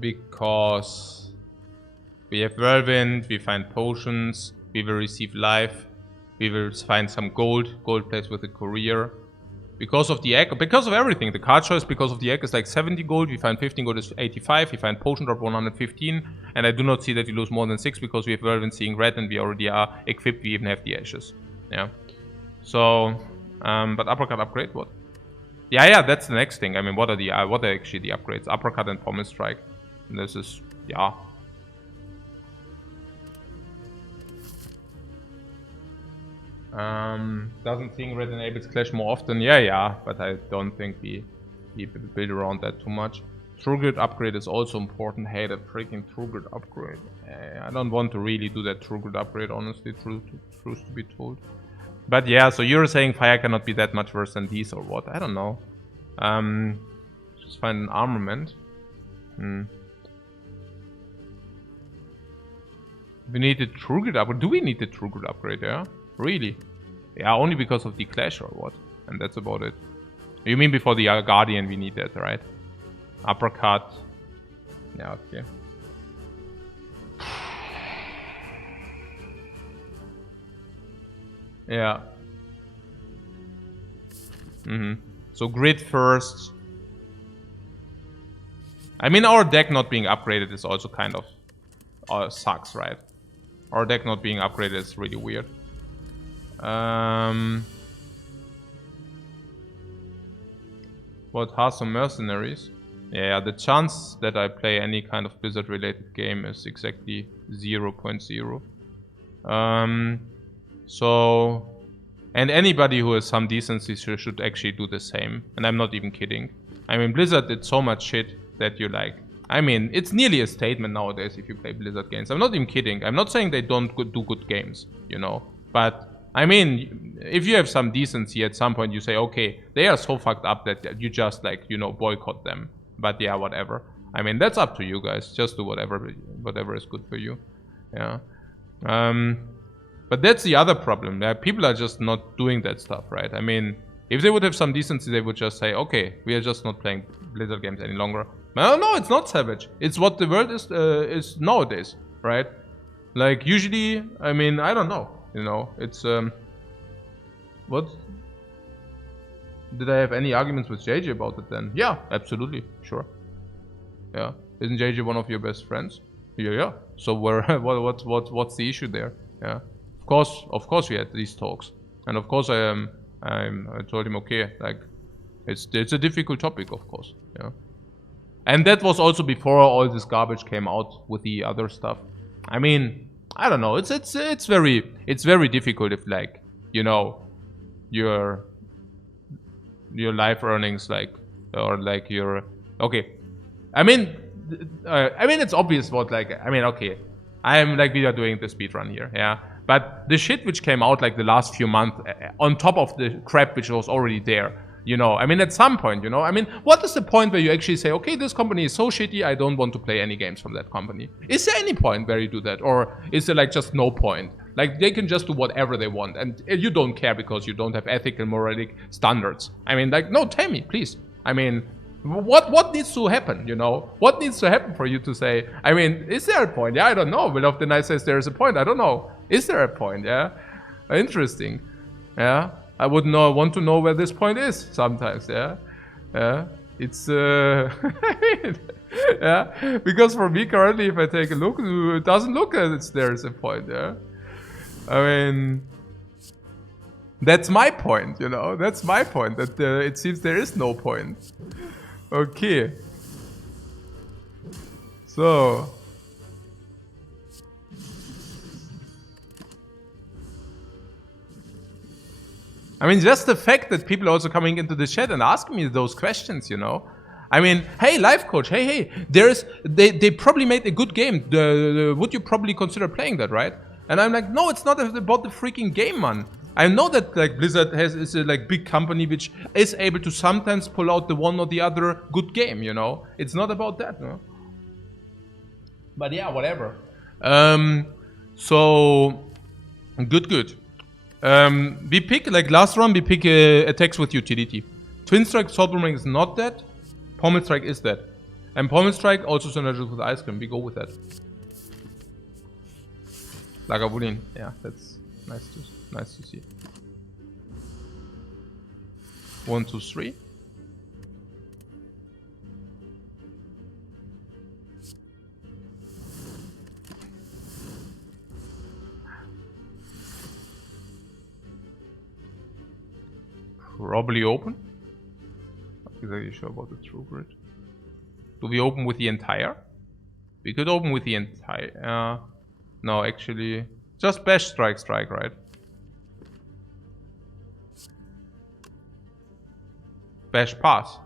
because we have Whirlwind, we find potions, we will receive life, we will find some gold plays with a courier. Because of the egg, because of everything, the card choice because of the egg is like 70 gold, we find 15 gold is 85, we find potion drop 115, and I do not see that we lose more than 6 because we have Whirlwind seeing red and we already are equipped, we even have the Ashes. Yeah. So, but uppercut upgrade, what? Yeah, that's the next thing. I mean, what are actually the upgrades? Uppercut and pommel strike. And this is, yeah. Doesn't seeing red enables clash more often? Yeah, but I don't think we build around that too much. True grid upgrade is also important. Hey, that freaking true grid upgrade. I don't want to really do that true grid upgrade, honestly, truth to be told. But yeah, so you're saying fire cannot be that much worse than these or what? I don't know. Just find an armament. We need the true grid upgrade. Do we need the true grid upgrade, yeah? Really? Yeah, only because of the clash or what? And that's about it. You mean before the Guardian we need that, right? Uppercut. Yeah, okay. Yeah. So grid first. I mean, our deck not being upgraded is also kind of sucks, right? Our deck not being upgraded is really weird. What has some mercenaries? Yeah, the chance that I play any kind of Blizzard related game is exactly 0.0. So, and anybody who has some decency should actually do the same. And I'm not even kidding. I mean, Blizzard did so much shit that you're like, I mean, it's nearly a statement nowadays if you play Blizzard games. I'm not even kidding. I'm not saying they don't do good games, you know. But, I mean, if you have some decency at some point, you say, okay, they are so fucked up that you just, like, you know, boycott them. But yeah, whatever. I mean, that's up to you guys. Just do whatever is good for you. Yeah. But that's the other problem. People are just not doing that stuff, right? I mean, if they would have some decency, they would just say, okay, we are just not playing Blizzard games any longer. No, it's not savage. It's what the world is nowadays, right? Like, usually, I mean, I don't know. You know, it's, what? Did I have any arguments with JJ about it then? Yeah, absolutely, sure. Yeah, isn't JJ one of your best friends? Yeah. So what's the issue there? Yeah, of course we had these talks, and of course I told him, okay, like it's a difficult topic, of course. Yeah, and that was also before all this garbage came out with the other stuff. I mean, I don't know. It's very difficult if, like, you know, your life earnings, like, or like your, okay. I mean, it's obvious what, like, I mean, okay, we are doing the speedrun here, yeah. But the shit which came out, like, the last few months, on top of the crap which was already there, you know, I mean, at some point, you know, I mean, what is the point where you actually say, okay, this company is so shitty, I don't want to play any games from that company? Is there any point where you do that? Or is there, like, just no point? Like, they can just do whatever they want, and you don't care because you don't have ethical, moralic standards. I mean, like, no, tell me, please. I mean, what needs to happen, you know? What needs to happen for you to say, I mean, is there a point? Yeah, I don't know. Will of the Night says there is a point. I don't know. Is there a point? Yeah? Interesting. Yeah? I would want to know where this point is sometimes, yeah? Yeah? It's, yeah? Because for me currently, if I take a look, it doesn't look as there is a point, yeah? I mean, that's my point, you know? That's my point, that it seems there is no point. Okay. So. I mean, just the fact that people are also coming into the chat and asking me those questions, you know? I mean, hey, Lifecoach, hey, they probably made a good game. Would you probably consider playing that, right? And I'm like, no, it's not about the freaking game, man. I know that, like, Blizzard is a, like, big company which is able to sometimes pull out the one or the other good game, you know? It's not about that, no? But yeah, whatever. So, good. We pick, like last round, we pick attacks with utility. Twin Strike, Sword Boomerang is not that. Pommel Strike is that. And Pommel Strike also synergies with Ice Cream. We go with that. Lagavulin, yeah, that's nice to see. 1, 2, 3. Probably open. Not exactly sure about the true grid. Do we open with the entire? We could open with the entire. No, actually, just bash, strike, right? Bash, pass.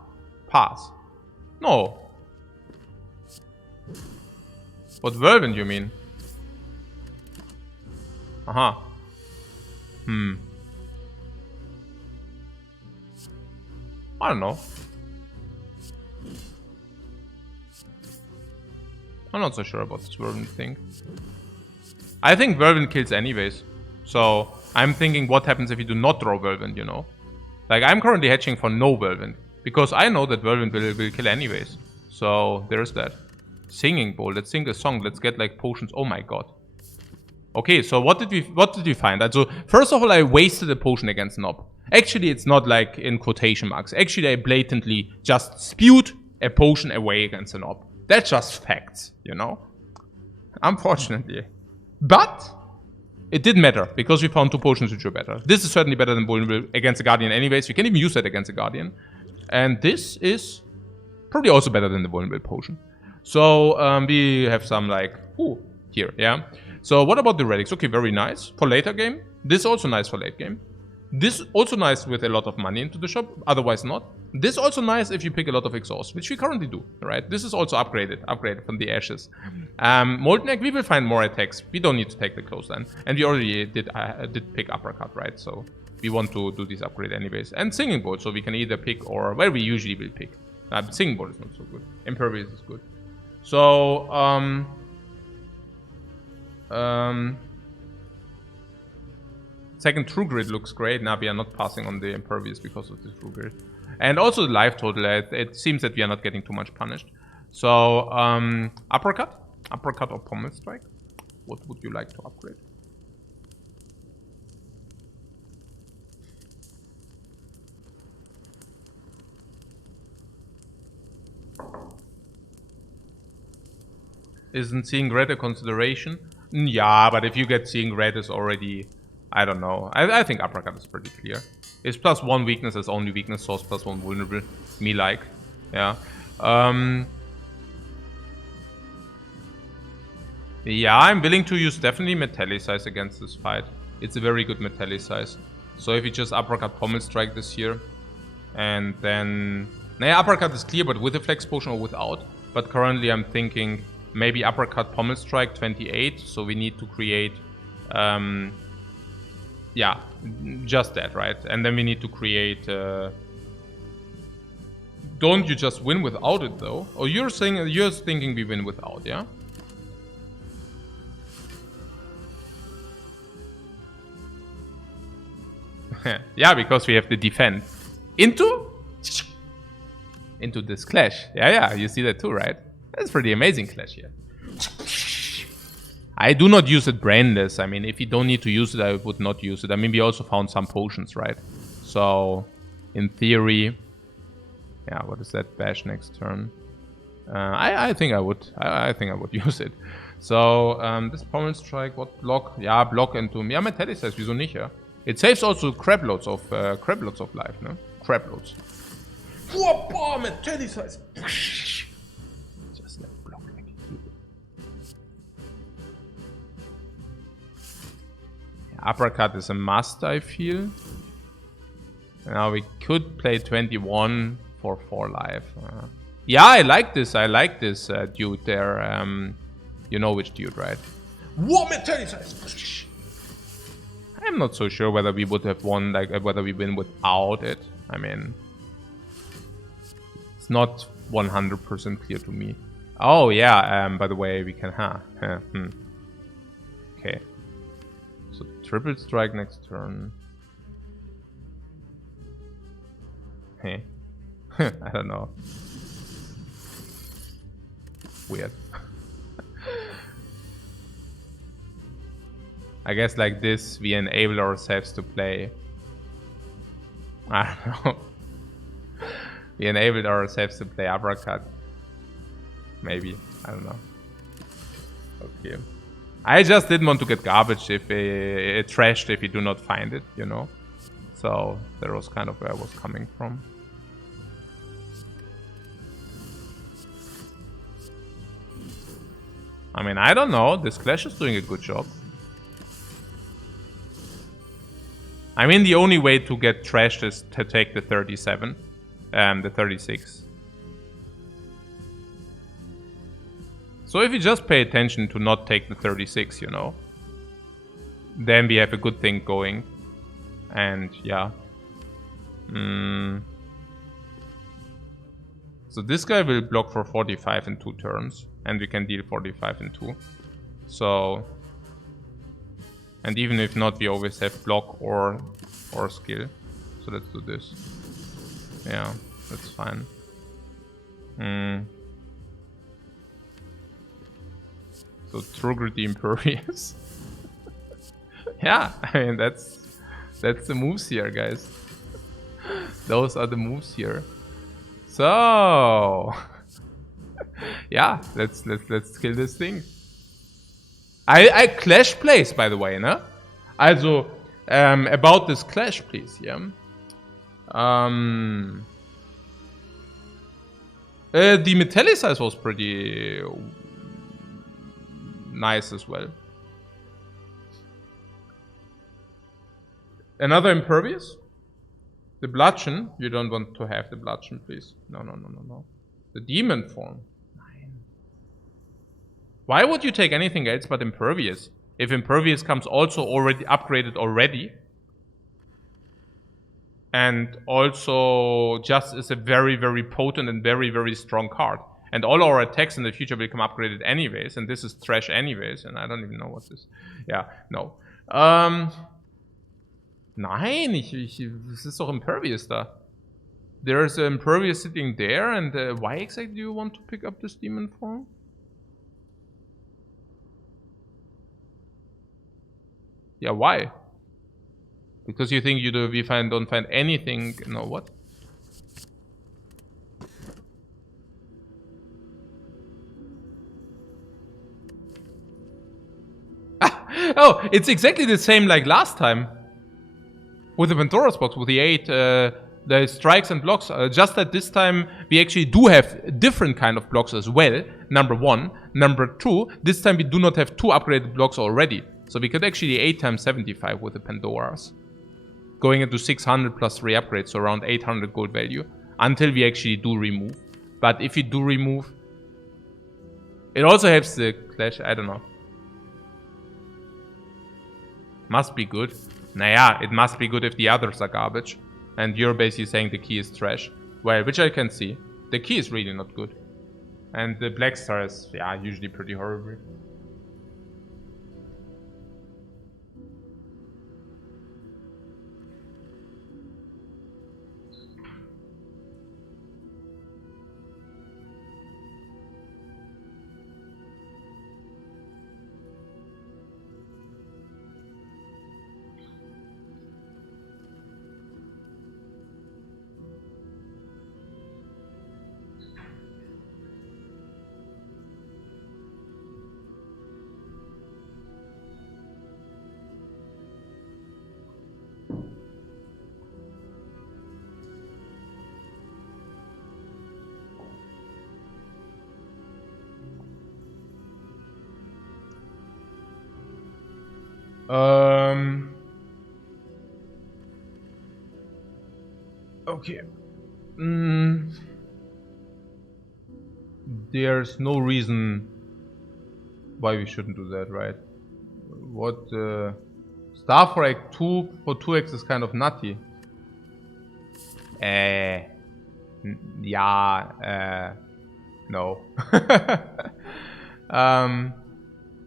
No. What Whirlwind you mean? Aha. I don't know. I'm not so sure about this Whirlwind thing. I think Whirlwind kills anyways. So, I'm thinking what happens if you do not draw Whirlwind, you know? Like, I'm currently hatching for no Whirlwind. Because I know that Whirlwind will kill anyways. So, there's that. Singing bowl. Let's sing a song. Let's get, like, potions. Oh my god. Okay, so what did we find? So, first of all, I wasted a potion against Nob. Actually, it's not like in quotation marks. Actually, I blatantly just spewed a potion away against a Nob. That's just facts, you know? Unfortunately. But it didn't matter, because we found 2 potions which were better. This is certainly better than Vulnerable against a Guardian anyways. We can even use that against a Guardian. And this is probably also better than the Vulnerable potion. So, we have some, like, here, yeah? So, what about the relics? Okay, very nice. For later game. This is also nice for late game. This also nice with a lot of money into the shop, otherwise not. This also nice if you pick a lot of exhaust, which we currently do, right? This is also upgraded from the ashes. Molten Egg, we will find more attacks. We don't need to take the clothesline. And we already did pick uppercut, right? So we want to do this upgrade anyways. And Singing Bowl, so we can either pick or, well, we usually will pick. Singing Bowl is not so good. Impervious is good. So, second True Grit looks great. Now we are not passing on the Impervious because of the True Grit. And also the life total, it seems that we are not getting too much punished. So, Uppercut? Uppercut or Pommel Strike? What would you like to upgrade? Isn't Seeing Red a consideration? Yeah, but if you get Seeing Red is already... I don't know. I think Uppercut is pretty clear. It's +1 weakness as only weakness source, +1 vulnerable. Me like. Yeah. Yeah, I'm willing to use definitely Metallicize against this fight. It's a very good Metallicize. So if you just Uppercut Pommel Strike this here, and then... Nah, Uppercut is clear, but with a Flex Potion or without. But currently I'm thinking maybe Uppercut Pommel Strike 28, so we need to create... yeah, just that, right? And then we need to create... Don't you just win without it, though? Or you're thinking we win without, yeah? Yeah, because we have the defend. Into this clash. Yeah, you see that too, right? That's pretty amazing clash here. I do not use it brainless. I mean, if you don't need to use it, I would not use it. I mean, we also found some potions, right? So, in theory... Yeah, what is that? Bash next turn. I think I would. I think I would use it. So, this Pommel Strike, what block? Yeah, block into... Ja, Metallicize, wieso nicht, ja? It saves also crab loads of life, no? Crab loads. Whoa, Metallicize! Just that block like Uppercut is a must, I feel. Now we could play 21 for 4 life. Yeah, I like this dude there. You know which dude, right? Whoa, Metallicize! I'm not so sure whether we would have won, like whether we win without it. I mean, it's not 100% clear to me. Oh yeah, by the way, we can, Okay. So triple strike next turn. Hey. I don't know. Weird. I guess like this we enable ourselves to play. I don't know. We enabled ourselves to play Uppercut. Maybe. I don't know. Okay. I just didn't want to get garbage if trashed if you do not find it, you know. So that was kind of where I was coming from. I mean, I don't know. This Clash is doing a good job. I mean, the only way to get trashed is to take the 37. The 36. So if you just pay attention to not take the 36, you know, then we have a good thing going. And yeah. So this guy will block for 45 in 2 turns. And we can deal 45 in 2. So... And even if not, we always have block or skill. So let's do this. Yeah, that's fine. So True Gritty Impervious. Yeah, I mean that's the moves here, guys. Those are the moves here. So yeah, let's kill this thing. I Clash plays, by the way, ne? Also, about this Clash, please, yeah. The Metallicize was pretty nice as well. Another impervious. The bludgeon. You don't want to have the bludgeon, please. No, no, no, no, no. The demon form. Why would you take anything else but impervious? If impervious comes also already upgraded already. And also just is a very, very potent and very, very strong card. And all our attacks in the future will become upgraded anyways. And this is trash anyways. And I don't even know what this... Yeah, no. Nein, es ist doch impervious da. There's an impervious sitting there. And why exactly do you want to pick up this demon form? Yeah, why? Because you think we don't find anything... No, what? Oh, it's exactly the same like last time. With the Pandora's box, with the 8 the strikes and blocks. Just that this time we actually do have different kind of blocks as well. Number 1. Number 2, this time we do not have 2 upgraded blocks already. So we could actually 8 times 75 with the Pandoras. Going into 600 plus 3 upgrades, so around 800 gold value. Until we actually do remove. But if you do remove... It also helps the clash, I don't know. Must be good. Naja, it must be good if the others are garbage. And you're basically saying the key is trash. Well, which I can see. The key is really not good. And the Black Star is, yeah, usually pretty horrible. Okay. There's no reason why we shouldn't do that, right? What, Star for Act 2 for 2x is kind of nutty. Yeah, no.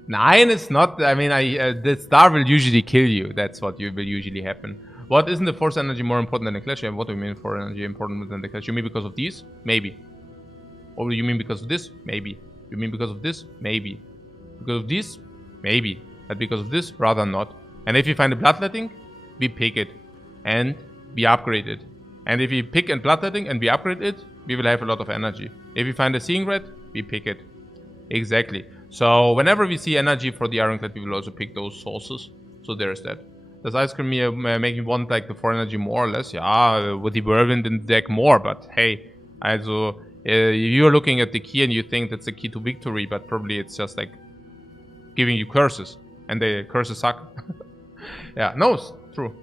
Nein, it's not. I mean, the star will usually kill you. That's what will usually happen. What, isn't the force energy more important than the clash? Yeah, what do you mean force energy important than the clash? You mean because of these? Maybe. Or you mean because of this? Maybe. You mean because of this? Maybe. Because of this? Maybe. But because of this? Rather not. And if you find a bloodletting, we pick it. And we upgrade it. And if we pick and bloodletting and we upgrade it, we will have a lot of energy. If we find a seeing red, we pick it. Exactly. So whenever we see energy for the Ironclad, we will also pick those sources. So there's that. Does Ice Cream make me want like the 4 energy more or less? Yeah, with the Whirlwind in the deck more. But hey, also, you're looking at the key and you think that's the key to victory. But probably it's just like giving you curses. And the curses suck. Yeah, no, it's true.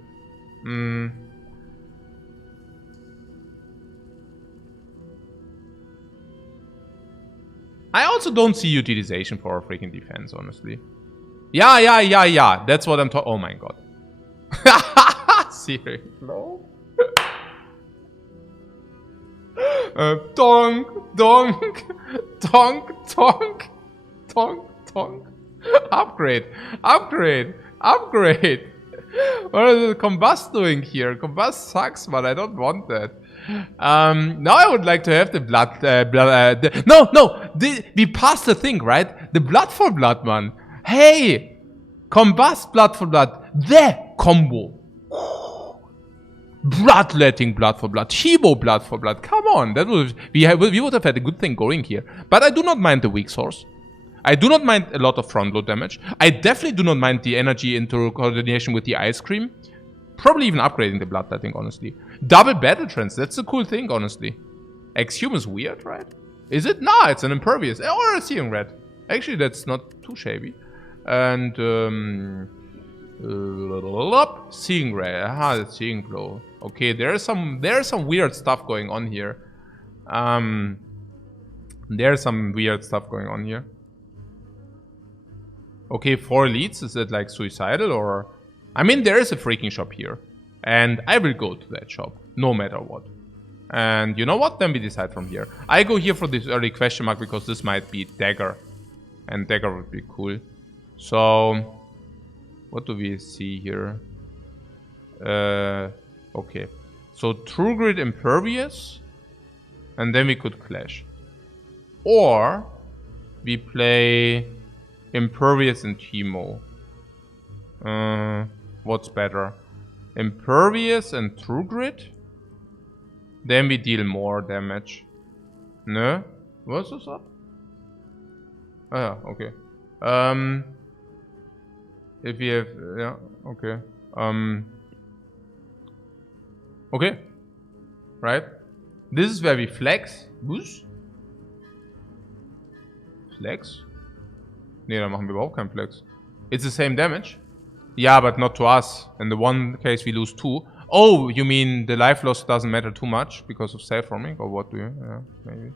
I also don't see utilization for our freaking defense, honestly. Yeah. That's what I'm talking. Oh my god. Seriously? No? Donk. Upgrade. What is the Combust doing here? Combust sucks, but I don't want that. Now I would like to have the blood. We passed the thing, right? The blood for blood, man. Hey, Combust blood for blood. The combo. Bloodletting blood for blood. Shibo blood for blood. Come on, that would we would have had a good thing going here. But I do not mind the weak source. I do not mind a lot of front load damage. I definitely do not mind the energy into coordination with the ice cream. Probably even upgrading the bloodletting, honestly. Double battle trance, that's a cool thing, honestly. Exhume is weird, right? Is it? Nah, it's an impervious. Or a seeing red. Actually, that's not too shabby. And Seeing ray. The seeing glow. Okay, there's some weird stuff going on here. There's some weird stuff going on here. Okay, 4 leads. Is it like suicidal or? I mean, there is a freaking shop here, and I will go to that shop no matter what. And you know what? Then we decide from here. I go here for this early question mark because this might be dagger, and dagger would be cool. So, what do we see here? Okay. So True Grit Impervious, and then we could clash. Or we play Impervious and Teemo. What's better? Impervious and True Grit? Then we deal more damage. No? What's this up? Oh yeah, okay. If we have, yeah, okay. Okay. Right. This is where we flex. Whoosh. Flex? Nee, da machen wir überhaupt keinen Flex. It's the same damage. Yeah, but not to us. In the one case we lose 2. Oh, you mean the life loss doesn't matter too much because of self-forming? Or what do you? Yeah, maybe.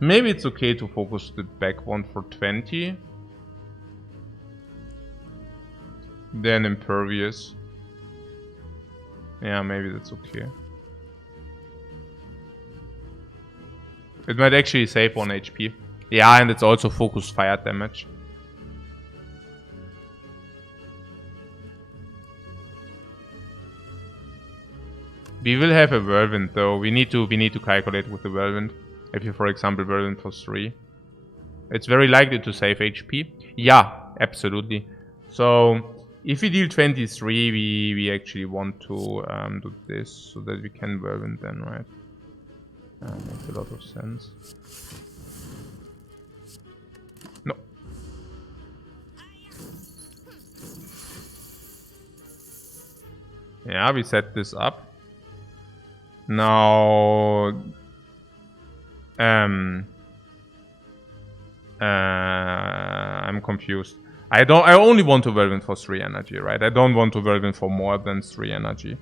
Maybe it's okay to focus the back one for 20. Then Impervious. Yeah, maybe that's okay. It might actually save 1 HP. Yeah, and it's also focused fire damage. We will have a whirlwind though. We need to calculate with the whirlwind. If you, for example, whirlwind for 3, it's very likely to save HP. Yeah, absolutely. So if we deal 23, we actually want to do this so that we can whirlwind then, right? Makes a lot of sense. No. Yeah, we set this up. Now, I'm confused. I only want to whirlwind for 3 energy, right? I don't want to whirlwind for more than 3 energy.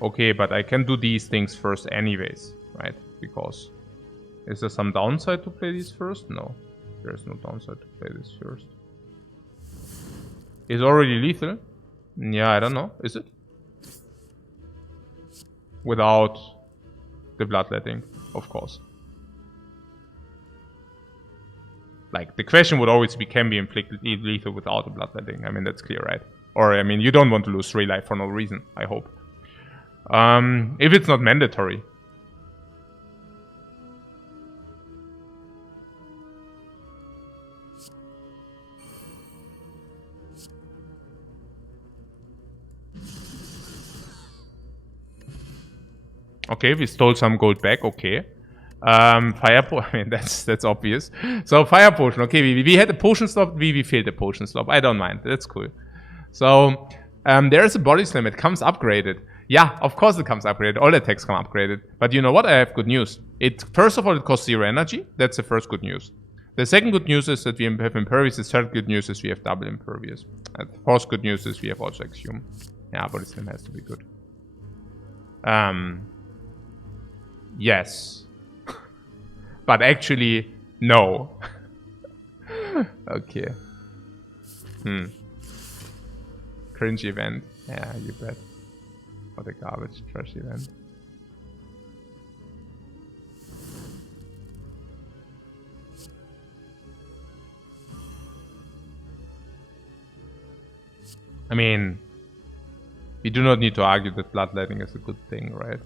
Okay, but I can do these things first anyways, right? Because is there some downside to play these first? No, there's no downside to play this first. Is already lethal? Yeah, I don't know. Is it? Without the bloodletting, of course. Like, the question would always be, can be inflicted lethal without the bloodletting? I mean, that's clear, right? Or, I mean, you don't want to lose 3 life for no reason, I hope. If it's not mandatory. Okay, we stole some gold back, okay. Fire potion, I mean, that's obvious. So, fire potion, okay, we had a potion slot, we failed the potion slot. I don't mind, that's cool. So, there is a body slam, it comes upgraded. Yeah, of course it comes upgraded, all attacks come upgraded. But you know what, I have good news. First of all, it costs 0 energy, that's the first good news. The second good news is that we have Impervious, the third good news is we have double Impervious. And the fourth good news is we have also Exhume. Yeah, body slam has to be good. Yes. But actually, no. Okay. Cringe event. Yeah, you bet. What a garbage trash event. I mean, we do not need to argue that bloodletting is a good thing, right?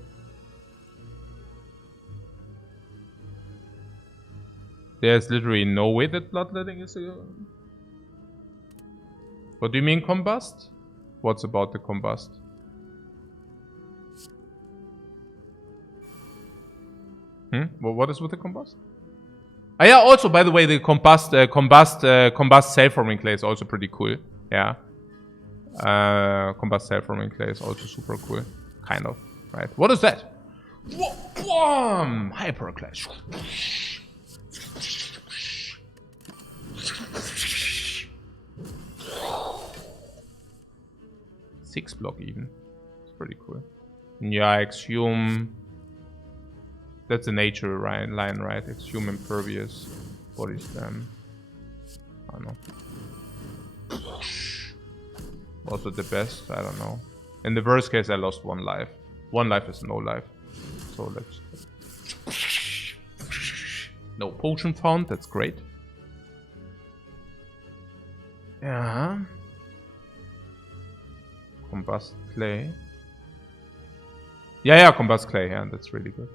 There's literally no way that bloodletting is a... What do you mean combust? What's about the combust? What is with the combust? Ah, yeah, also, by the way, the combust self-forming clay is also pretty cool. Yeah. Combust self-forming clay is also super cool. Kind of, right? What is that? Hyper clash. Six block even. It's pretty cool. Yeah, Exhume. That's a nature line, right? Exhume, Impervious, Body Slam. I don't know. Also the best, I don't know. In the worst case, I lost 1 life. 1 life is no life. So let's... No potion found, that's great. Yeah. Combust Clay. Yeah, Combust Clay, yeah, that's really good.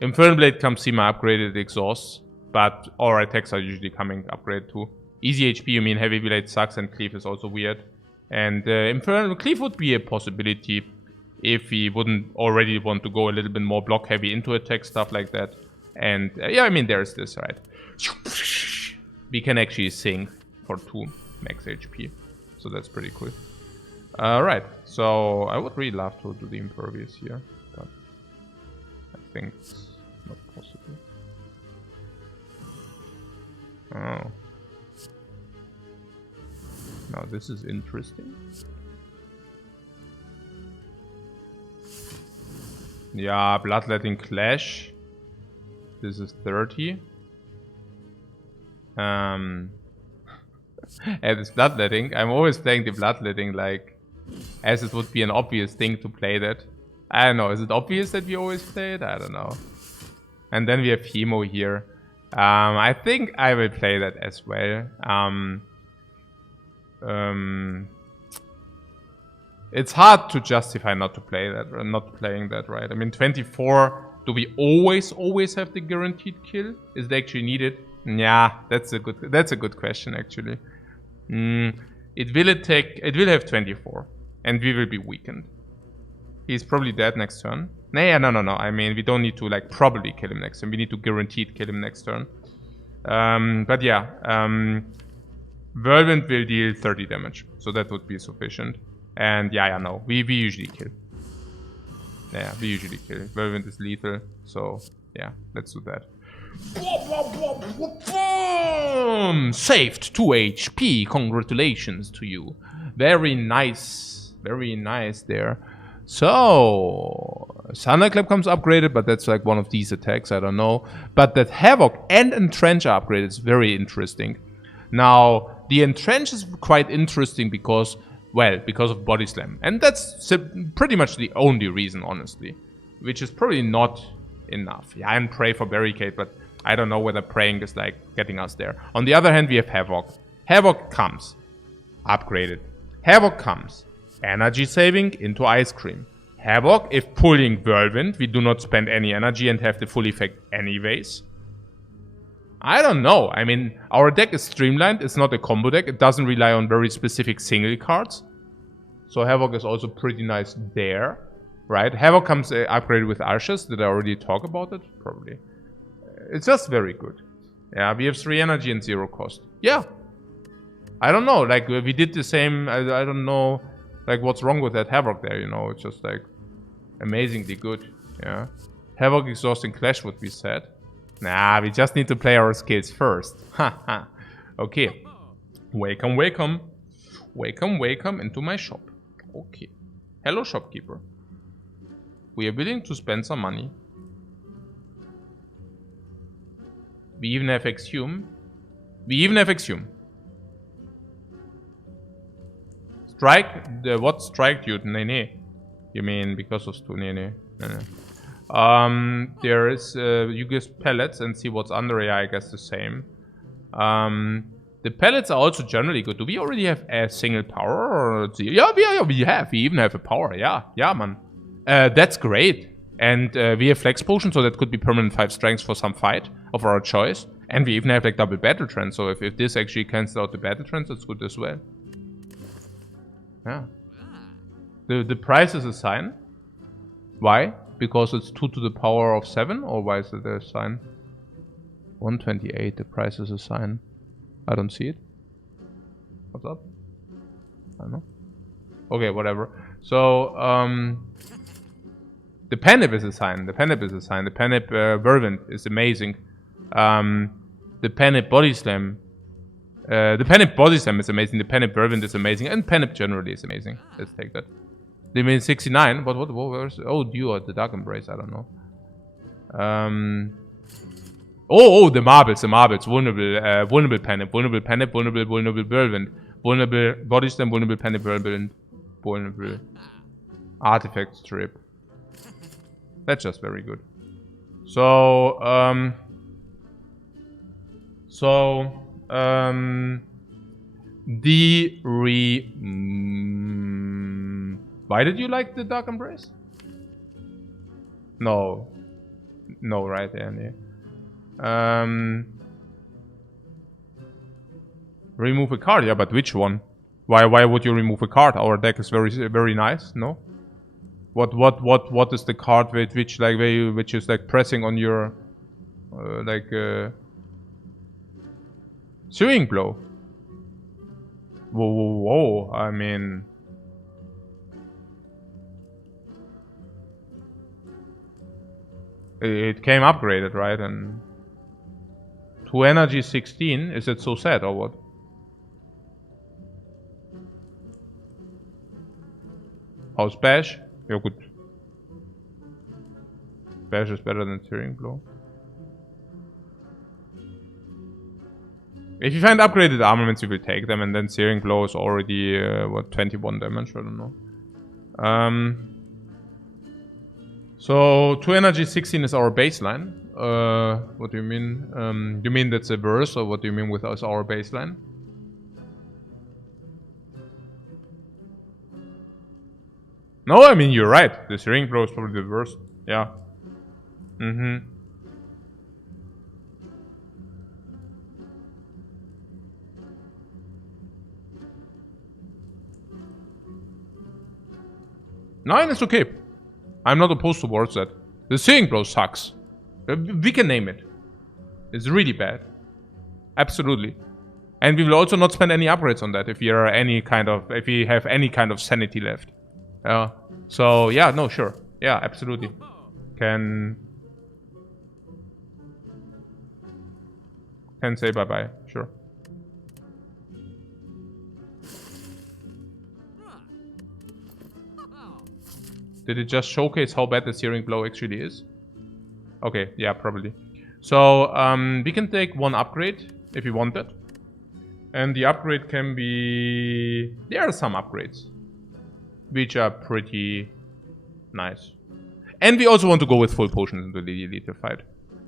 Infernal Blade comes semi upgraded exhaust, but our attacks are usually coming upgrade too. Easy HP, you mean Heavy Blade sucks, and Cleave is also weird. And Infernal Cleave would be a possibility if we wouldn't already want to go a little bit more block heavy into attack, stuff like that. And yeah, I mean, there's this, right? We can actually sing for 2 max HP, so that's pretty cool. Right, so I would really love to do the Impervious here, but I think it's not possible. Oh. Now this is interesting. Yeah, Bloodletting Clash. This is 30. And this Bloodletting, I'm always playing the Bloodletting like as it would be an obvious thing to play that. I don't know, is it obvious that we always play it? I don't know. And then we have Hemo here. I think I will play that as well. It's hard to justify not to play that, or not playing that, right? I mean, 24, do we always have the guaranteed kill? Is it actually needed? Yeah, that's a good question actually. It will have 24, and we will be weakened. He's probably dead next turn. No. I mean, we don't need to like probably kill him next turn. We need to guaranteed kill him next turn. But yeah, Whirlwind will deal 30 damage, so that would be sufficient. And yeah, no, we usually kill. Yeah, we usually kill. Whirlwind is lethal, so yeah, let's do that. Saved 2 HP. Congratulations to you. Very nice there. So Thunderclap comes upgraded, but that's like one of these attacks, I don't know. But that Havoc and Entrench are upgraded is very interesting. Now, the Entrench is quite interesting because, well, because of Body Slam. And that's pretty much the only reason, honestly. Which is probably not enough. Yeah, and Pray for Barricade, but I don't know whether praying is like getting us there. On the other hand, we have Havoc. Havoc comes upgraded. Havoc comes energy saving into Ice Cream. Havoc, if pulling Whirlwind, we do not spend any energy and have the full effect anyways. I don't know. I mean, our deck is streamlined. It's not a combo deck. It doesn't rely on very specific single cards. So Havoc is also pretty nice there, right? Havoc comes upgraded with Arches. Did I already talk about it? Probably. It's just very good. Yeah, we have 3 energy and 0 cost. Yeah. I don't know. Like, we did the same. I don't know, like, what's wrong with that Havoc there, you know? It's just, like, amazingly good. Yeah. Havoc exhausting Clash would be sad. Nah, we just need to play our skills first. Haha. Okay. Welcome into my shop. Okay. Hello, shopkeeper. We are willing to spend some money. We even have Exhume. Strike? What strike, dude? Nee. You mean because of Stu? Nee. There is, you give pellets and see what's under. Yeah, I guess the same. The pellets are also generally good. Do we already have a single power? Or yeah, we have. We even have a power. Yeah, man. That's great. And we have Flex Potion, so that could be permanent 5 strengths for some fight of our choice. And we even have like double Battle Trance, so if this actually cancels out the Battle Trance, that's good as well. Yeah. The price is a sign. Why? Because it's 2 to the power of 7? Or why is it a sign? 128, the price is a sign. I don't see it. What's up? I don't know. Okay, whatever. So, the Penip is a sign. The Penip Whirlwind is amazing. The Penip Body Slam The Pennant Body Slam is amazing, the Pennant Whirlwind is amazing, and Pennant generally is amazing. Let's take that. They mean 69, what was... Oh, Duo, the Dark Embrace, I don't know. Oh, the marbles. Vulnerable Pennant, vulnerable Whirlwind, vulnerable Body Slam, vulnerable Pennant Whirlwind, vulnerable Artifact Strip. That's just very good. So, why did you like the Dark Embrace? No, right there. Remove a card, yeah, but which one? Why would you remove a card? Our deck is very nice, no? What is the card which is like pressing on your Searing Blow? Whoa, I mean, it came upgraded, right? And 2 energy 16, is it so sad or what? How's Bash? Yeah, good. Bash is better than Searing Blow. If you find upgraded armaments, you will take them, and then Searing Blow is already, 21 damage? I don't know. So, 2 energy 16 is our baseline. What do you mean? Do you mean that's a verse, or what do you mean with us, our baseline? No, I mean, you're right. The Searing Blow is probably the worst. Yeah. No, and it's okay. I'm not opposed towards that. The Searing Blow sucks. We can name it. It's really bad. Absolutely. And we will also not spend any upgrades on that if we have any kind of sanity left. So yeah, no, sure. Yeah, absolutely. Can say bye-bye, sure. Did it just showcase how bad the Searing Blow actually is? Okay, yeah, probably. So, we can take 1 upgrade if you want it. And the upgrade can be... There are some upgrades, which are pretty nice. And we also want to go with full potions into the elite fight.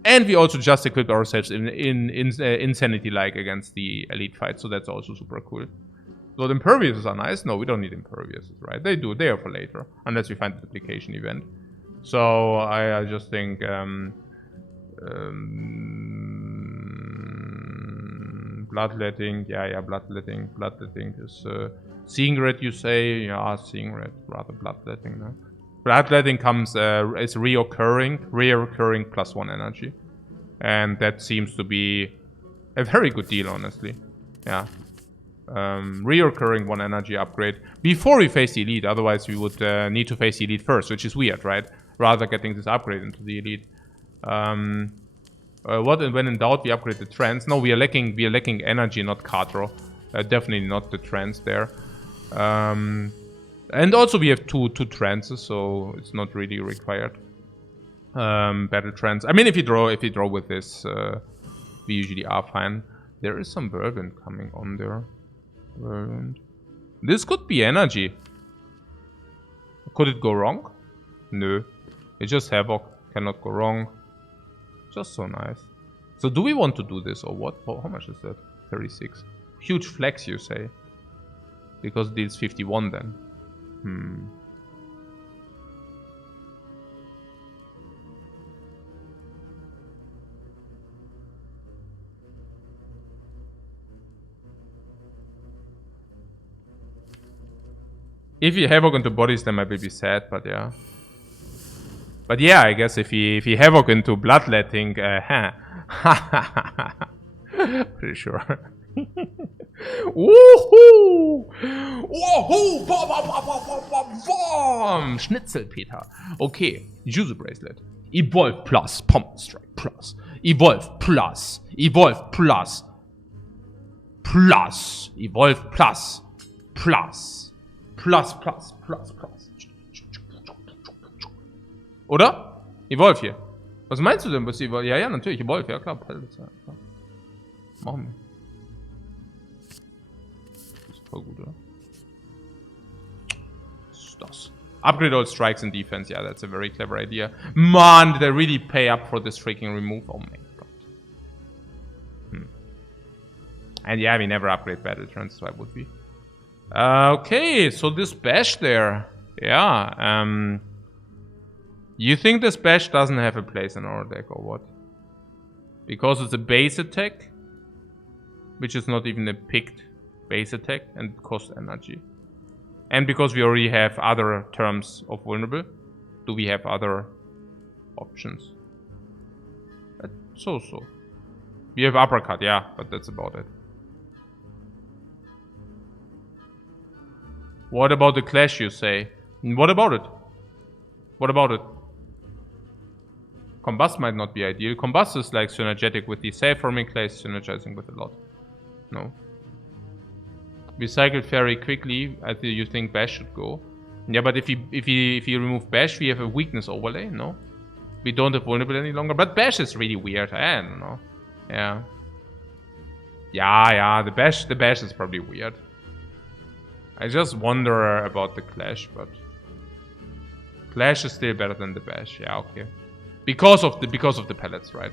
And we also just equipped ourselves in insanity-like against the elite fight, so that's also super cool. So the imperviouses are nice. No, we don't need imperviouses, right? They are for later, unless we find the duplication event. So I just think bloodletting, yeah, bloodletting is seeing red. You say, yeah, seeing red, rather bloodletting. No? Bloodletting comes is reoccurring +1 energy, and that seems to be a very good deal, honestly. Yeah. Reoccurring 1 energy upgrade before we face the elite. Otherwise, we would need to face the elite first, which is weird, right? Rather getting this upgrade into the elite. When in doubt, we upgrade the trance. No, we are lacking energy, not card draw. Definitely not the trance there. And also we have two trances, so it's not really required. Battle trance. I mean, if you draw with this, we usually are fine. There is some Whirlwind coming on there. Whirlwind. This could be energy. Could it go wrong? No. It's just Havoc. Cannot go wrong. Just so nice. So do we want to do this or what? How much is that? 36. Huge flex, you say? Because it deals 51 then. If you Havoc into bodies, then I will be sad, but yeah. But yeah, I guess if he Havoc into bloodletting, pretty sure. Woohoo! Woohoo! Bom! Schnitzelpeter. Okay, use a bracelet. Evolve plus, Pummel Strike plus. Evolve plus. Evolve plus. plus. Evolve plus. Plus. Plus, plus, plus, plus. Oder? Evolve hier. Was meinst du denn, was Evolve? Ja, ja, natürlich. Evolve, ja klar. Pellets, ja, klar. Machen wir. Das ist voll gut, oder? Was ist das? Upgrade all strikes and defense. Yeah, that's a very clever idea. Man, did I really pay up for this freaking remove? Oh my god. And yeah, we never upgrade battle trends, so I would be. Okay, so this bash there. Yeah, you think this bash doesn't have a place in our deck or what? Because it's a base attack, which is not even a picked base attack and costs energy. And because we already have other terms of vulnerable, do we have other options? So. We have uppercut, yeah, but that's about it. What about the clash, you say? What about it? What about it? Combust might not be ideal. Combust is like synergetic with the self-forming clash, synergizing with a lot. No. We cycled very quickly. I think you think Bash should go. Yeah, but if you remove Bash, we have a weakness overlay, no? We don't have vulnerable any longer. But Bash is really weird. I don't know. Yeah. Yeah, the Bash is probably weird. I just wonder about the Clash, but Clash is still better than the Bash. Yeah, okay. Because of the pellets, right?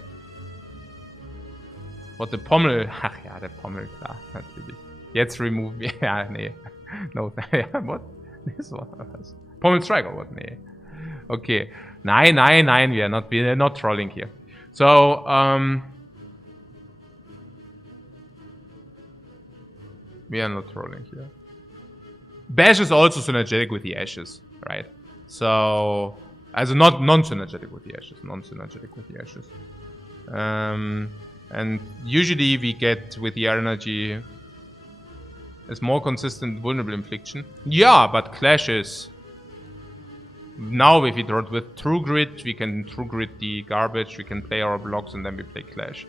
But the Pommel, ach ja, der Pommel, klar, natürlich. Jetzt remove, ja, nee. No, what? This one. Pommel strike or what? Nee. Okay. Nein, we are not trolling here. So, we are not trolling here. Bash is also synergetic with the Ashes, right? So, also not non-synergetic with the Ashes, non-synergetic with the Ashes. And usually we get with the energy is more consistent vulnerable infliction. Yeah, but clashes. Now if we draw it with True Grit, we can True Grit the garbage, we can play our blocks and then we play Clash.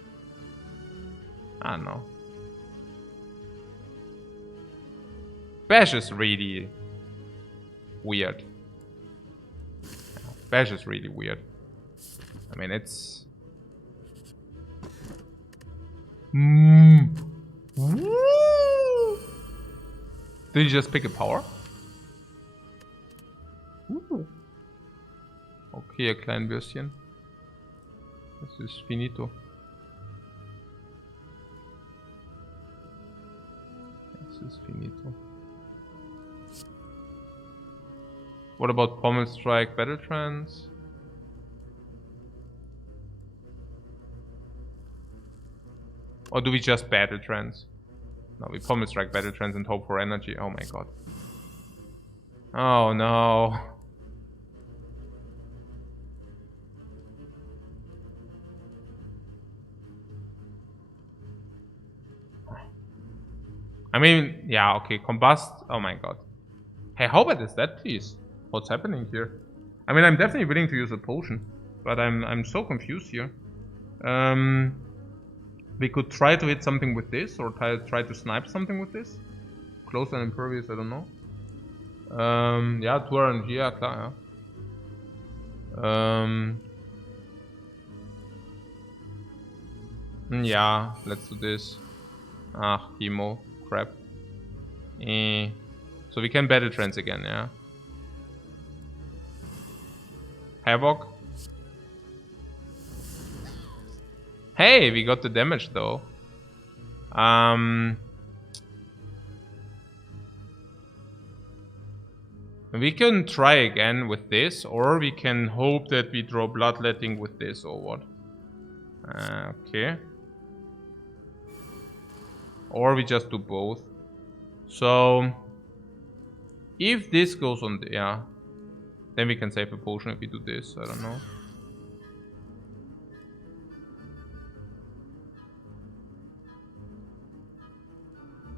I don't know. Bash is really weird. Bash is really weird. I mean, it's... Did you just pick a power? Okay, ein kleines Würstchen. Das ist finito. Das ist finito. What about Pommel Strike Battle Trance? Or do we just Battle Trance? No, we Pommel Strike Battle Trance and hope for energy. Oh my god. Oh no. I mean, yeah, okay, Combust. Oh my god. Hey, how bad is that, please? What's happening here? I mean, I'm definitely willing to use a potion, but I'm so confused here. We could try to hit something with this, or try to snipe something with this. Close and impervious, I don't know. Yeah, 2 RNG, yeah, klar, yeah. Yeah, let's do this. Ah, Hemo, crap. So we can Battle Trance again, yeah. Havoc. Hey, we got the damage though. We can try again with this, or we can hope that we draw Bloodletting with this, or what? Okay. Or we just do both. So, if this goes on the, yeah, then we can save a potion if we do this, I don't know.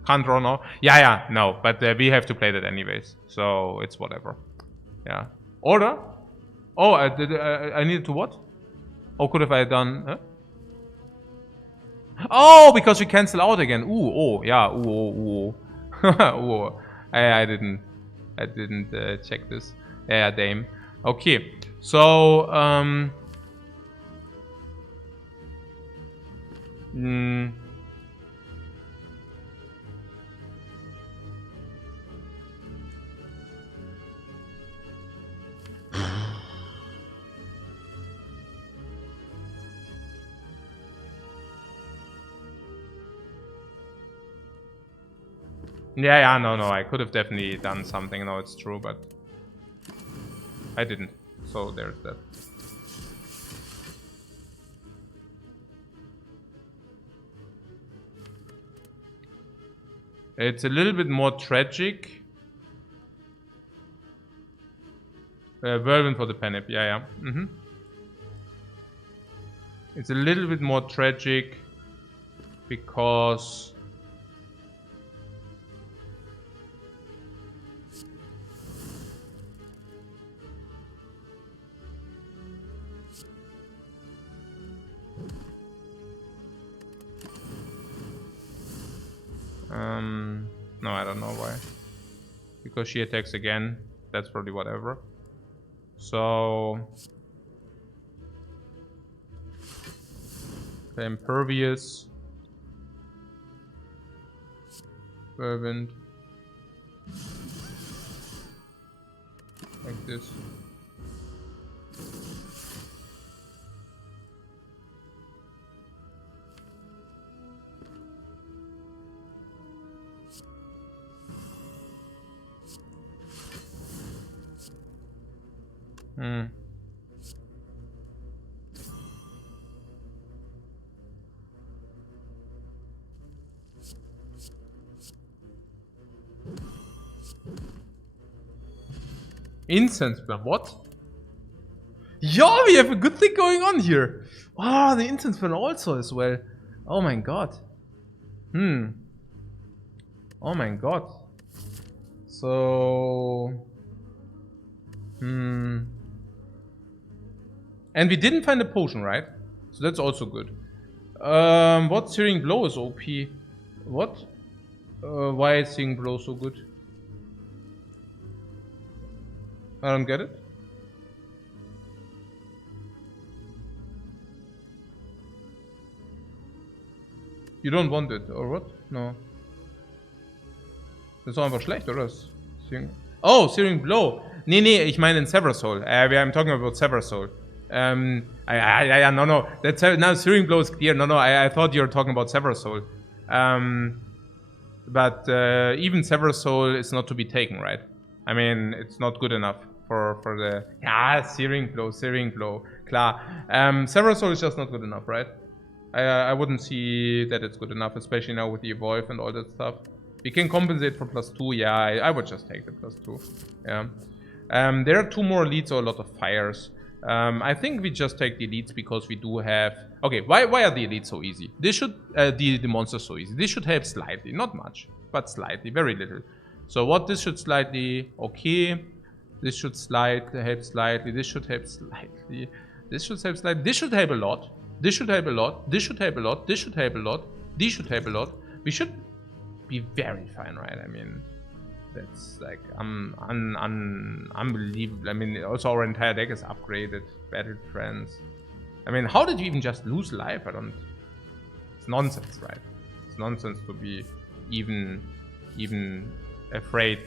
Can't draw now? Yeah, no, but we have to play that anyways, so it's whatever. Yeah. Order? Oh, I needed to what? Oh, could have I done, huh? Oh, because we cancel out again. Ooh, oh, yeah, ooh, ooh. I didn't check this. Yeah, Dame. Okay, so yeah, no, I could have definitely done something. No, it's true, but I didn't. So there's that. It's a little bit more tragic. Whirlwind for the Penip, yeah. It's a little bit more tragic because no, I don't know why. Because she attacks again. That's probably whatever. So the impervious. Whirlwind. Like this. Incense burn, what? Yeah, we have a good thing going on here. Ah, the incense burn also as well. Oh my god. Oh my god. So and we didn't find a potion, right? So that's also good. What Searing Blow is OP? What? Why is Searing Blow so good? I don't get it. You don't want it, or what? No. Das ist doch einfach schlecht, oder? Oh, Searing Blow. Nee, ich meine in Sever Soul. I'm talking about Sever Soul. No. That's now Searing Blow is clear. No, I thought you were talking about Sever Soul. But even Sever Soul is not to be taken, right? I mean, it's not good enough for the Searing Blow. Klar. Sever Soul is just not good enough, right? I wouldn't see that it's good enough, especially now with the evolve and all that stuff. We can compensate for +2. Yeah, I would just take the +2. Yeah. There are 2 more elites or a lot of fires. I think we just take the elites because we do have. Okay, why are the elites so easy? This should the monsters so easy. This should help slightly, not much, but slightly, very little. So what this should slightly okay. This should help slightly. This should help slightly. This should help slightly. This should help a lot. This should help a lot. This should help a lot. This should help a lot. These should help a lot. We should be very fine, right? I mean, that's like unbelievable. I mean, also our entire deck is upgraded. Battle Trends. I mean, how did you even just lose life? I don't. It's nonsense, right? It's nonsense to be even afraid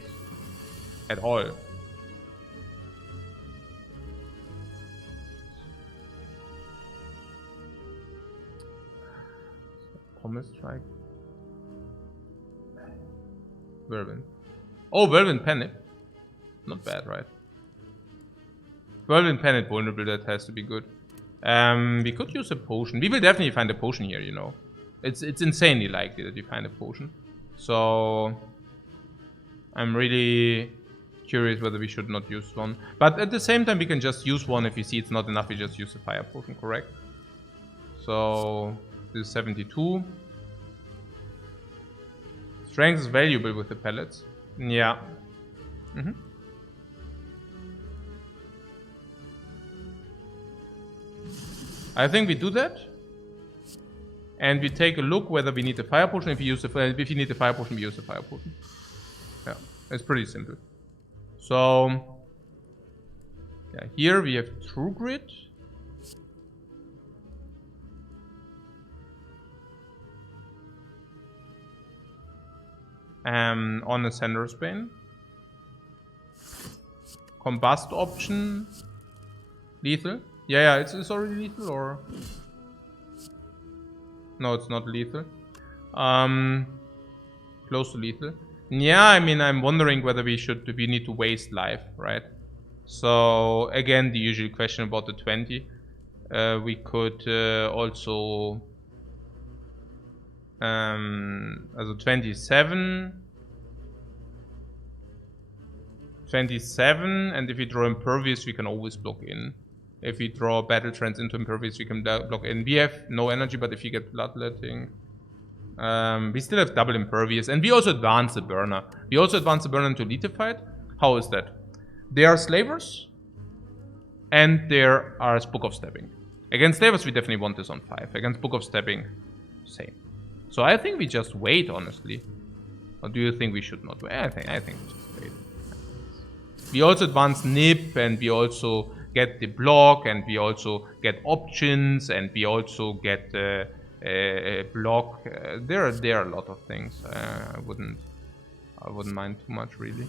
at all. Promise Strike. Whirlwind. Oh, Whirlwind Penip. Not bad, right? Whirlwind Penip vulnerable, that has to be good. We could use a potion. We will definitely find a potion here, you know. It's insanely likely that we find a potion. So I'm really curious whether we should not use one. But at the same time, we can just use one. If we see it's not enough, we just use a fire potion, correct? So this is 72. Strength is valuable with the pellets. Yeah. I think we do that. And we take a look whether we need the fire potion. If you need the fire potion, we use the fire potion. Yeah, it's pretty simple. So, yeah, here we have True Grit. On a Sender's Bane. Combust option. Lethal. Yeah, it's already lethal, or... No, it's not lethal. Close to lethal. Yeah, I mean, I'm wondering whether we need to waste life, right? So, again, the usual question about the 20. We could also... also 27, and if we draw Impervious, we can always block in. If we draw Battle Trance into Impervious, we can block in. We have no energy, but if you get Bloodletting, we still have double Impervious, and we also advance the Burner. We also advance the Burner into Litified. How is that? There are Slavers, and there are Book of Stabbing. Against Slavers, we definitely want this on 5. Against Book of Stabbing, same. So I think we just wait, honestly. Or do you think we should not wait? I think we just wait. We also advance Nip, and we also get the block, and we also get options, and we also get block. There are a lot of things. I wouldn't mind too much, really.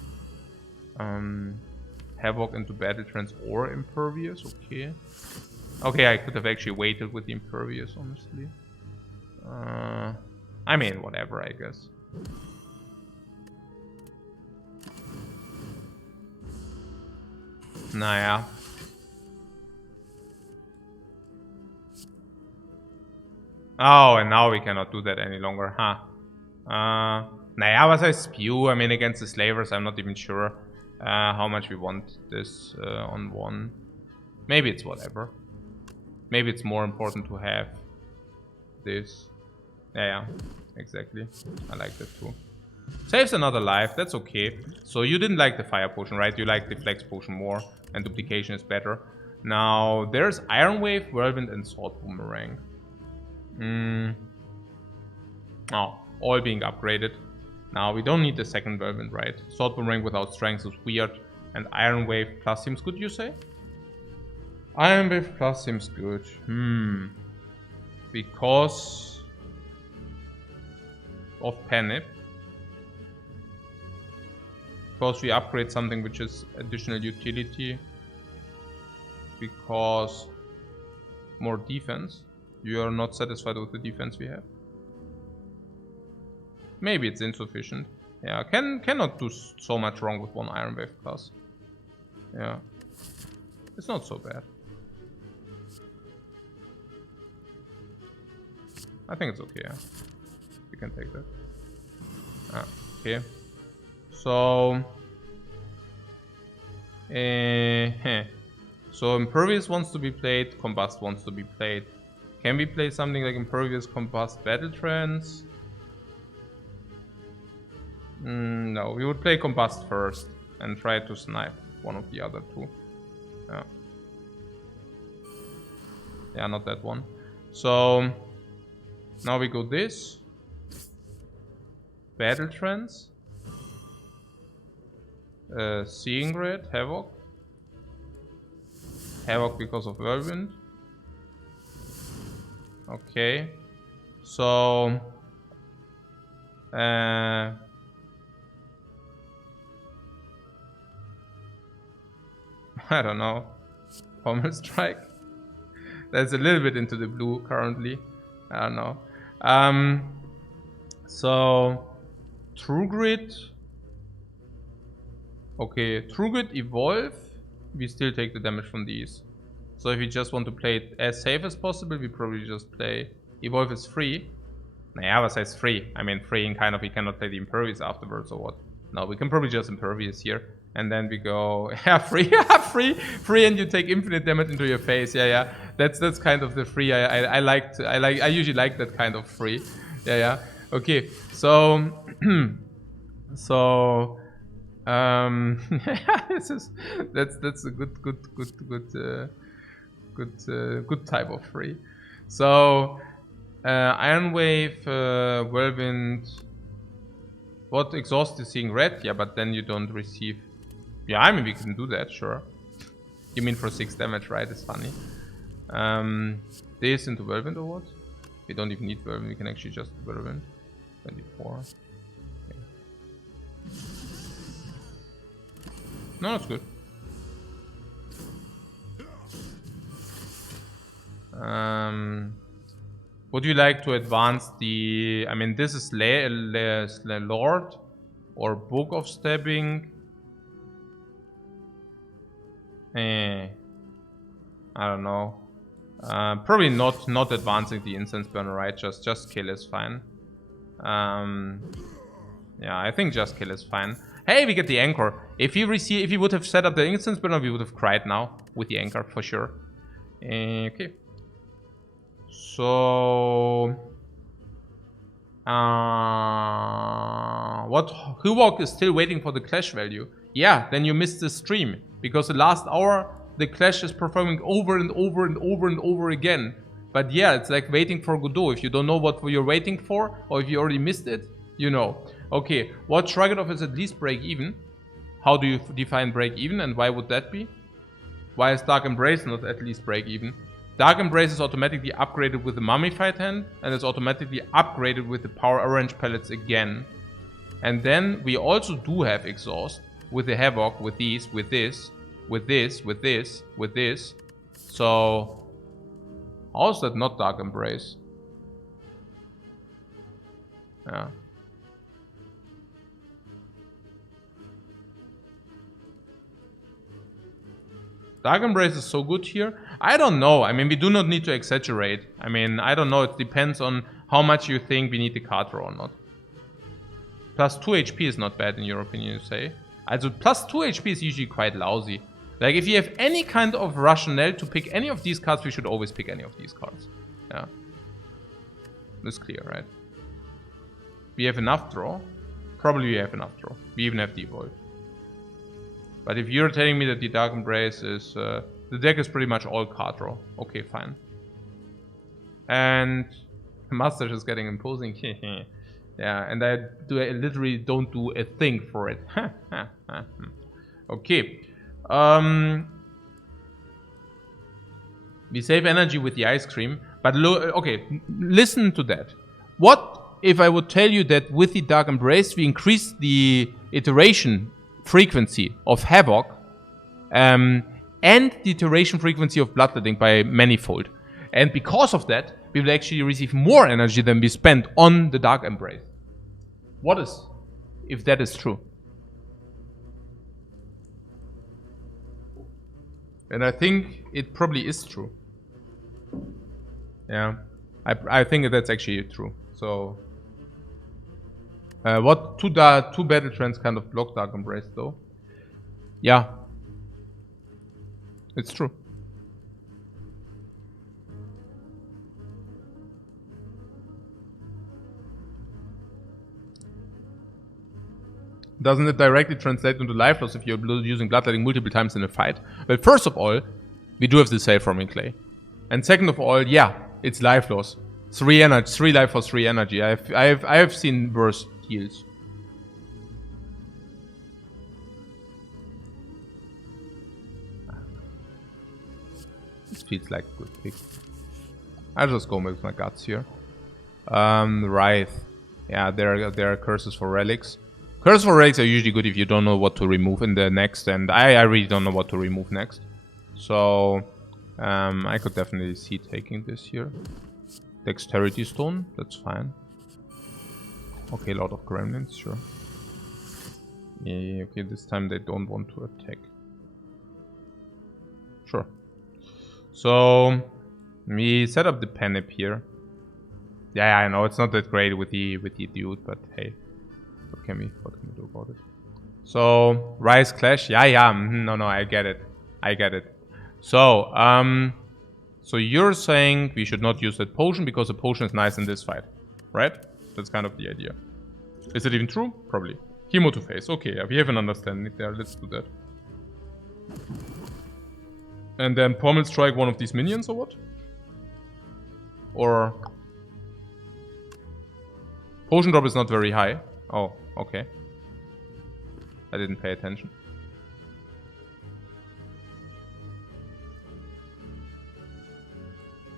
Havoc into Battle Trance or Impervious. Okay. Okay, I could have actually waited with the Impervious, honestly. I mean, whatever, I guess. Naja. Oh, and now we cannot do that any longer, huh? Naja, was heißt Spew? I mean, against the Slavers, I'm not even sure how much we want this on 1. Maybe it's whatever. Maybe it's more important to have this. Yeah, exactly. I like that too. Saves another life, that's okay. So you didn't like the fire potion, right? You like the flex potion more, and duplication is better. Now, there's Iron Wave, Whirlwind, and Sword Boomerang. Oh, all being upgraded. Now, we don't need the second Whirlwind, right? Sword Boomerang without strength is weird, and Iron Wave plus seems good, you say? Iron Wave plus seems good. Because of Panip. Because we upgrade something which is additional utility. Because more defense. You are not satisfied with the defense we have. Maybe it's insufficient. Yeah, cannot do so much wrong with 1 Iron Wave plus. Yeah. It's not so bad. I think it's okay, yeah. We can take that. Okay. So... So Impervious wants to be played, Combust wants to be played. Can we play something like Impervious, Combust, Battle Trance? No, we would play Combust first and try to snipe one of the other 2. Yeah. Yeah, not that one. So... Now we go this. Battle Trance. Seeing Red, Havoc. Havoc because of Whirlwind. Okay. So... I don't know. Pommel Strike. That's a little bit into the blue currently. I don't know. So True Grit. Okay, True Grit Evolve. We still take the damage from these. So if we just want to play it as safe as possible, we probably just play Evolve is free. Naja, was heißt free? I mean free in kind of we cannot play the Impervious afterwards or what? No, we can probably just Impervious here. And then we go, yeah, free, free, and you take infinite damage into your face. Yeah. That's kind of the free. I usually like that kind of free. Yeah. Okay, so, that's a good type of free. So, Iron Wave, Whirlwind. What exhaust is seeing red? Yeah, but then you don't receive. Yeah, I mean we can do that, sure. You mean for 6 damage, right? It's funny. This into Whirlwind or what? We don't even need Whirlwind, we can actually just Whirlwind. 24. Okay. No, that's good. Would you like to advance the... I mean, this is Lord or Book of Stabbing. I don't know. Probably not advancing the Incense Burner, right? Just kill is fine. Yeah, I think just kill is fine. Hey, we get the anchor. If you would have set up the Incense Burner, we would have cried now with the anchor for sure. Okay. So what? Huwok is still waiting for the clash value. Yeah, then you missed the stream because the last hour the clash is performing over and over and over and over again. But yeah, it's like waiting for Godot. If you don't know what you're waiting for, or if you already missed it, you know. Okay, what Shrugged is at least break even? How do you define break even, and why would that be? Why is Dark Embrace not at least break even? Dark Embrace is automatically upgraded with the Mummified Hand, and it's automatically upgraded with the Power Orange Pellets again. And then we also do have Exhaust with the Havoc, with these, with this, with this, with this, with this. So how is that not Dark Embrace? Yeah. Dark Embrace is so good here. I don't know. I mean, we do not need to exaggerate. I mean, I don't know. It depends on how much you think we need the card draw or not. Plus 2 HP is not bad in your opinion, you say. Also, plus 2 HP is usually quite lousy. Like, if you have any kind of rationale to pick any of these cards, we should always pick any of these cards. Yeah. That's clear, right? We have enough draw. Probably we have enough draw. We even have Devolve. But if you're telling me that the Dark Embrace is... the deck is pretty much all card draw. Okay, fine. And... Mustache is getting imposing. Yeah, and I literally don't do a thing for it. Okay. We save energy with the ice cream. But okay, listen to that. What if I would tell you that with the Dark Embrace we increase the iteration frequency of Havoc and the iteration frequency of Bloodletting by manifold. And because of that, we will actually receive more energy than we spent on the Dark Embrace. What is, if that is true? And I think it probably is true. Yeah, I think that's actually true. So... what two battle trends kind of block Dark Embrace though? Yeah. It's true. Doesn't it directly translate into life loss if you're using Bloodletting multiple times in a fight? Well, first of all, we do have the save from in clay. And second of all, yeah, it's life loss. 3 energy, 3 life for 3 energy. I have seen worse heals. This feels like a good pick. I'll just go with my guts here. Wraith. Yeah, there are curses for relics. Curses for relics are usually good if you don't know what to remove in the next, and I really don't know what to remove next. So I could definitely see taking this here. Dexterity Stone, that's fine. Okay, Lord of Gremlins, sure. Yeah, okay, this time they don't want to attack. Sure. So we set up the Panip here. Yeah, I know it's not that great with the dude, but hey, what can we do about it? So Rise Clash, yeah, no, I get it. So so you're saying we should not use that potion because the potion is nice in this fight, right? That's kind of the idea. Is it even true? Probably. Hemo to face. Okay, yeah, we have an understanding there. Let's do that. And then Pommel strike one of these minions or what? Or Potion drop is not very high. Oh, okay. I didn't pay attention.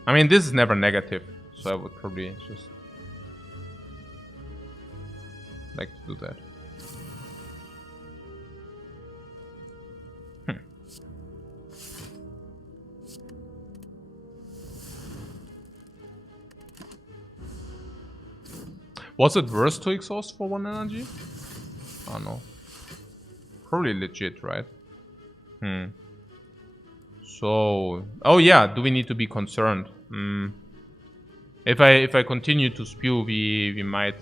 I mean, this is never negative, so I would probably just like to do that. Was it worse to exhaust for 1 energy? Oh no. Probably legit, right? So... Oh yeah, do we need to be concerned? If I continue to spew, we might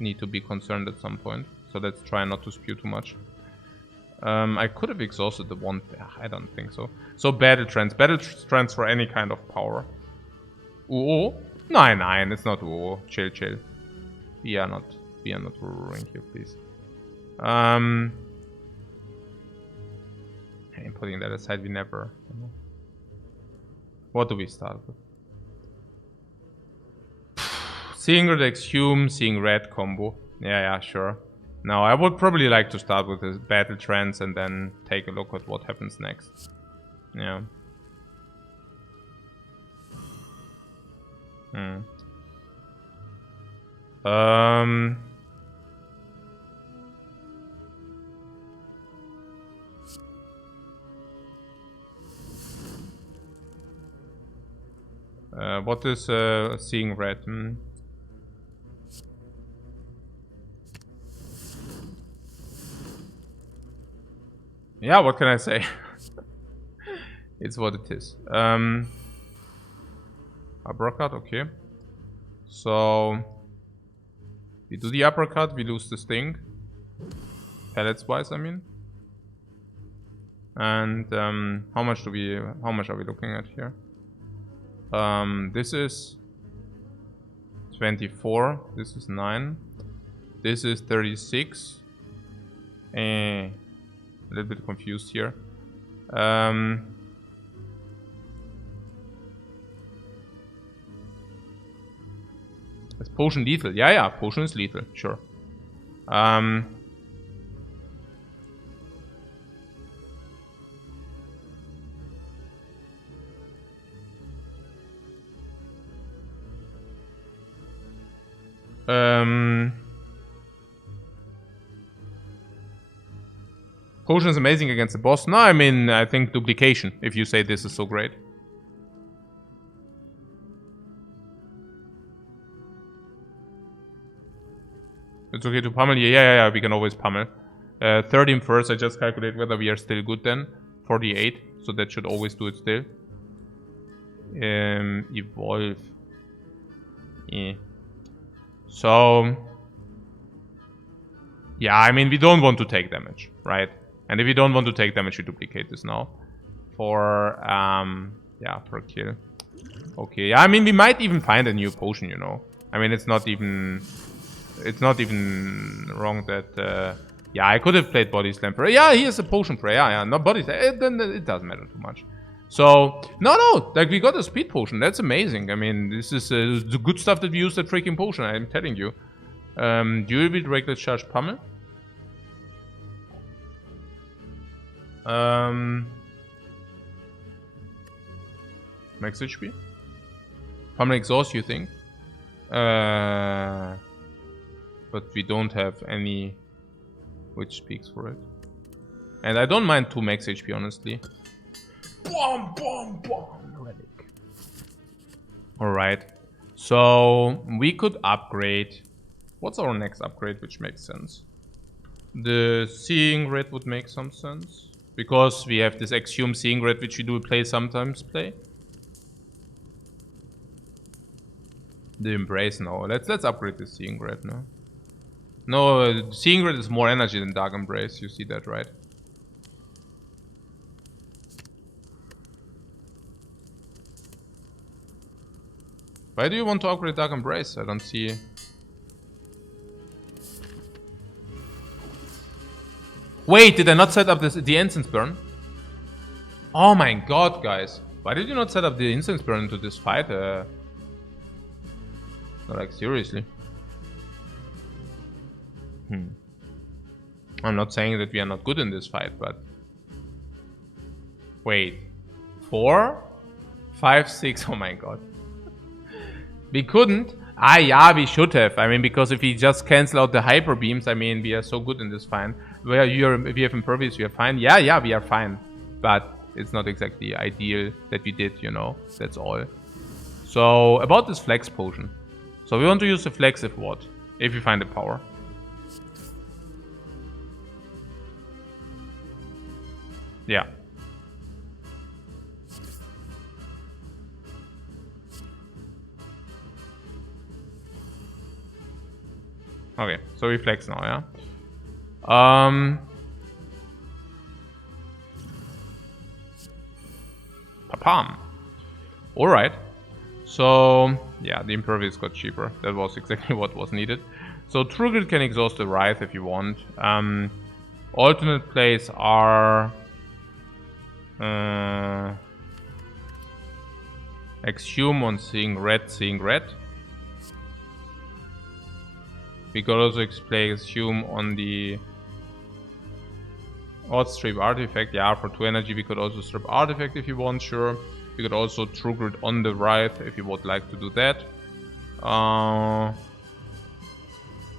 need to be concerned at some point. So let's try not to spew too much. I could have exhausted the one... I don't think so. So battle trance. Battle trance for any kind of power. Ooh. Nein, it's not ooh. Chill. We are not roaring here, please. I'm putting that aside, we never... What do we start with? Seeing red exhume, seeing red combo. Yeah, sure. Now, I would probably like to start with the battle trance and then take a look at what happens next. Yeah. What is seeing red? Yeah, what can I say? It's what it is. Uppercut, okay. So we do the uppercut, we lose the sting. Pellets wise, I mean. And how much are we looking at here? This is 24, this is 9, this is 36. A little bit confused here. Is potion lethal? Yeah, potion is lethal, sure. Potion is amazing against the boss. No, I mean, I think duplication, if you say this is so great. It's okay to pummel. Yeah, we can always pummel. 13 first, I just calculate whether we are still good then. 48, so that should always do it still. Evolve. Yeah. So... yeah, I mean, we don't want to take damage, right? And if we don't want to take damage, we duplicate this now. For, yeah, per kill. Okay, I mean, we might even find a new potion, you know. I mean, it's not even wrong that, yeah, I could have played Body Slam Prayer. Yeah, here's a potion prayer. Yeah, not Body Slam. Then it doesn't matter too much. So, no, like, we got a speed potion. That's amazing. I mean, this is the good stuff that we use that freaking potion, I'm telling you. Dual wield, regular charge, pummel. Max HP. Pummel exhaust, you think? But we don't have any which speaks for it. And I don't mind 2 max HP, honestly. Boom! Relic. Alright. So, we could upgrade. What's our next upgrade, which makes sense? The Seeing Red would make some sense. Because we have this Exhume Seeing Red, which we do sometimes play. The Embrace, no. Let's upgrade the Seeing Red, no? No, Seeing Red is more energy than Dark Embrace, you see that, right? Why do you want to upgrade Dark Embrace? I don't see... Wait, did I not set up the Incense Burn? Oh my god, guys. Why did you not set up the Incense Burn into this fight? No, like, seriously. I'm not saying that we are not good in this fight, but... Wait. 4? 5, 6, oh my god. We couldn't? Ah, yeah, we should have. I mean, because if we just cancel out the hyper beams, I mean, we are so good in this fight. Where if you have impervious, we are fine. Yeah, we are fine. But it's not exactly ideal that we did, you know. That's all. So, about this flex potion. So, we want to use the flex if what? If we find the power. Yeah. Okay, so we flex now, yeah? Papam. Alright. So, yeah, the impervious got cheaper. That was exactly what was needed. So, True Grit can exhaust the Wraith if you want. Alternate plays are... Exhume on seeing red. We could also play Exhume on the Odd Strip Artifact. Yeah, for 2 energy we could also strip Artifact if you want, sure. We could also True Grit on the Wraith if you would like to do that.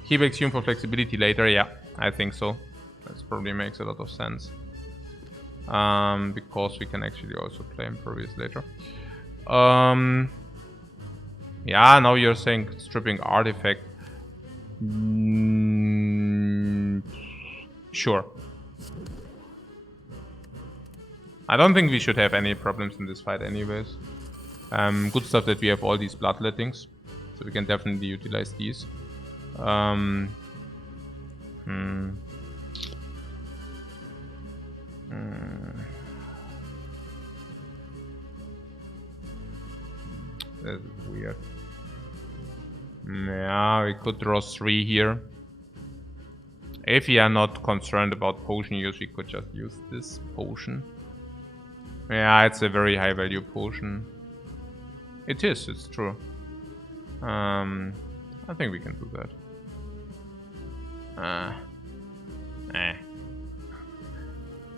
Keep Exhume for flexibility later, yeah, I think so. That probably makes a lot of sense. Because we can actually also play Impervious later. Yeah, now you're saying stripping Artifact. Sure. I don't think we should have any problems in this fight anyways. Good stuff that we have all these bloodlettings. So we can definitely utilize these. That's weird. Yeah, we could draw 3 here. If we are not concerned about potion use, we could just use this potion. Yeah, it's a very high value potion. It is, it's true. I think we can do that.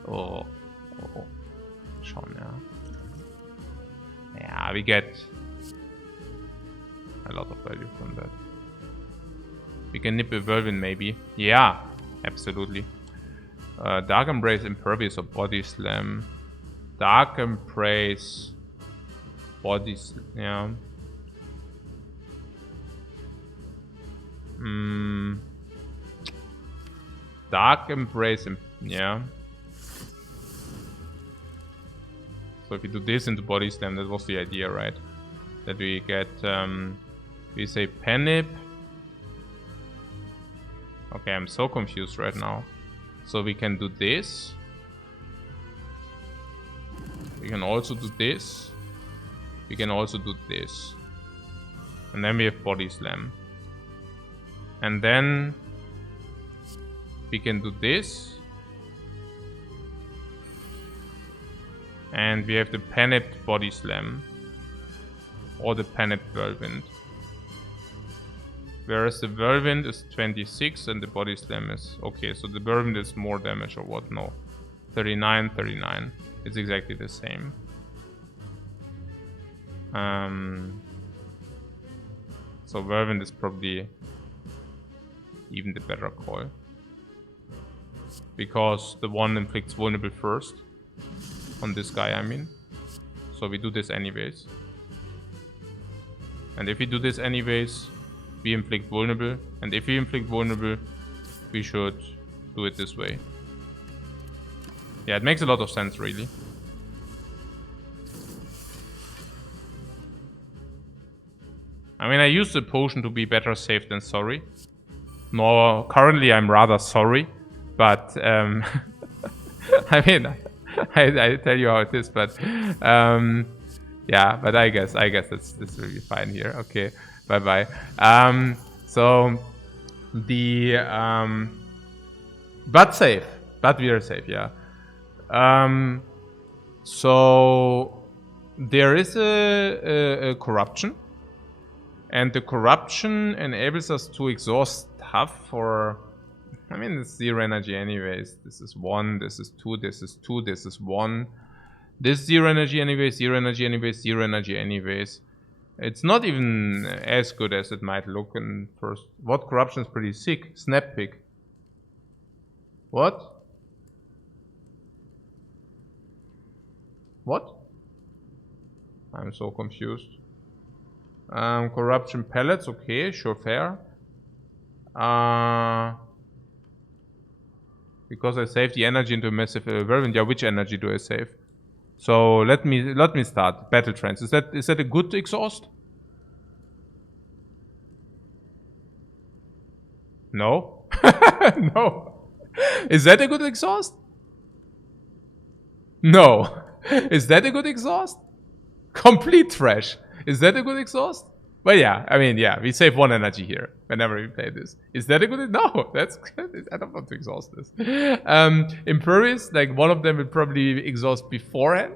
Oh. Schon, ja. Yeah, we get a lot of value from that. We can nip a Whirlwind maybe. Yeah, absolutely. Dark Embrace, Impervious or Body Slam. Dark Embrace, Body Slam, yeah. Dark Embrace, yeah. So if you do this into Body Slam, that was the idea, right? That we get, we say Penip. Okay, I'm so confused right now. So we can do this. We can also do this. We can also do this. And then we have Body Slam. And then we can do this. And we have the Panipped Body Slam. Or the Panipped Whirlwind. Whereas the Whirlwind is 26 and the Body Slam is... Okay, so the Whirlwind is more damage or what? No. 39, 39. It's exactly the same. So Whirlwind is probably even the better call. Because the one inflicts vulnerable first. On this guy, I mean. So we do this anyways. And if we do this anyways, we inflict vulnerable. And if we inflict vulnerable, we should do it this way. Yeah, it makes a lot of sense, really. I mean, I use the potion to be better safe than sorry. No, currently I'm rather sorry. But, I mean... I tell you how it is, but yeah, but I guess this will be fine here. Okay, bye bye. So the but safe, but we are safe, yeah. So there is a corruption. And the corruption enables us to exhaust stuff for... I mean, it's 0 energy anyways. This is 1, this is 2, this is 2, this is 1. This 0 energy anyways, 0 energy anyways, 0 energy anyways. It's not even as good as it might look in first. What corruption is pretty sick? Snap pick. What? What? I'm so confused. Corruption pellets, okay, sure, fair. Because I saved the energy into a massive variant. Yeah, which energy do I save? So let me start. Battle trance. Is that a good exhaust? No. No. Is that a good exhaust? No. Is that a good exhaust? Complete trash. Is that a good exhaust? But yeah, I mean, yeah, we save 1 energy here whenever we play this. Is that a good? No, that's good. I don't want to exhaust this. Impervious, like one of them will probably exhaust beforehand.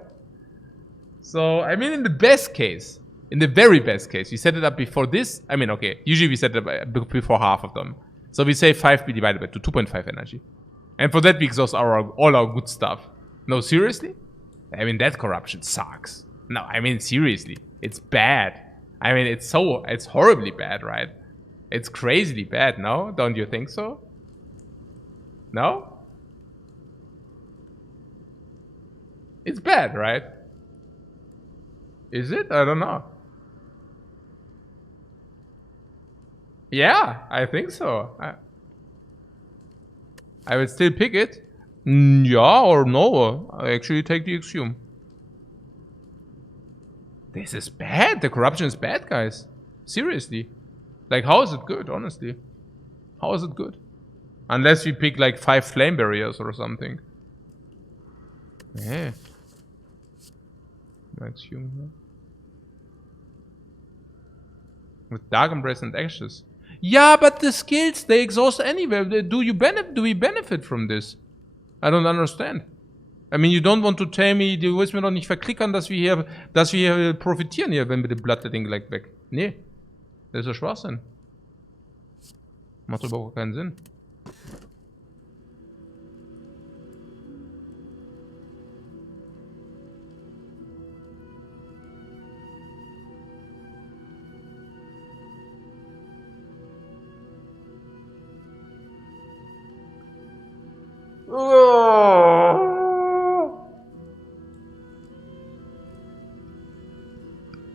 So, I mean, in the best case, in the very best case, we set it up before this. I mean, okay, usually we set it up before half of them. So we save 5 divided by 2, 2.5 energy. And for that we exhaust all our good stuff. No, seriously? I mean, that corruption sucks. No, I mean, seriously, it's bad. I mean, it's horribly bad, right? It's crazily bad, no? Don't you think so? No? It's bad, right? Is it? I don't know. Yeah, I think so. I would still pick it. Yeah or no. I actually take the Exhume. This is bad. The corruption is bad, guys. Seriously. Like, how is it good, honestly? How is it good? Unless we pick like 5 flame barriers or something. Yeah. Exhume here. With Dark Embrace and Ashes. Yeah, but the skills, they exhaust anyway. Do we benefit from this? I don't understand. I mean, you don't want to tell me, du willst mir doch nicht verklickern, dass wir hier profitieren hier, wenn wir den Bloodletting gleich weg. Nee. Das ist ja Schwachsinn. Macht überhaupt keinen Sinn.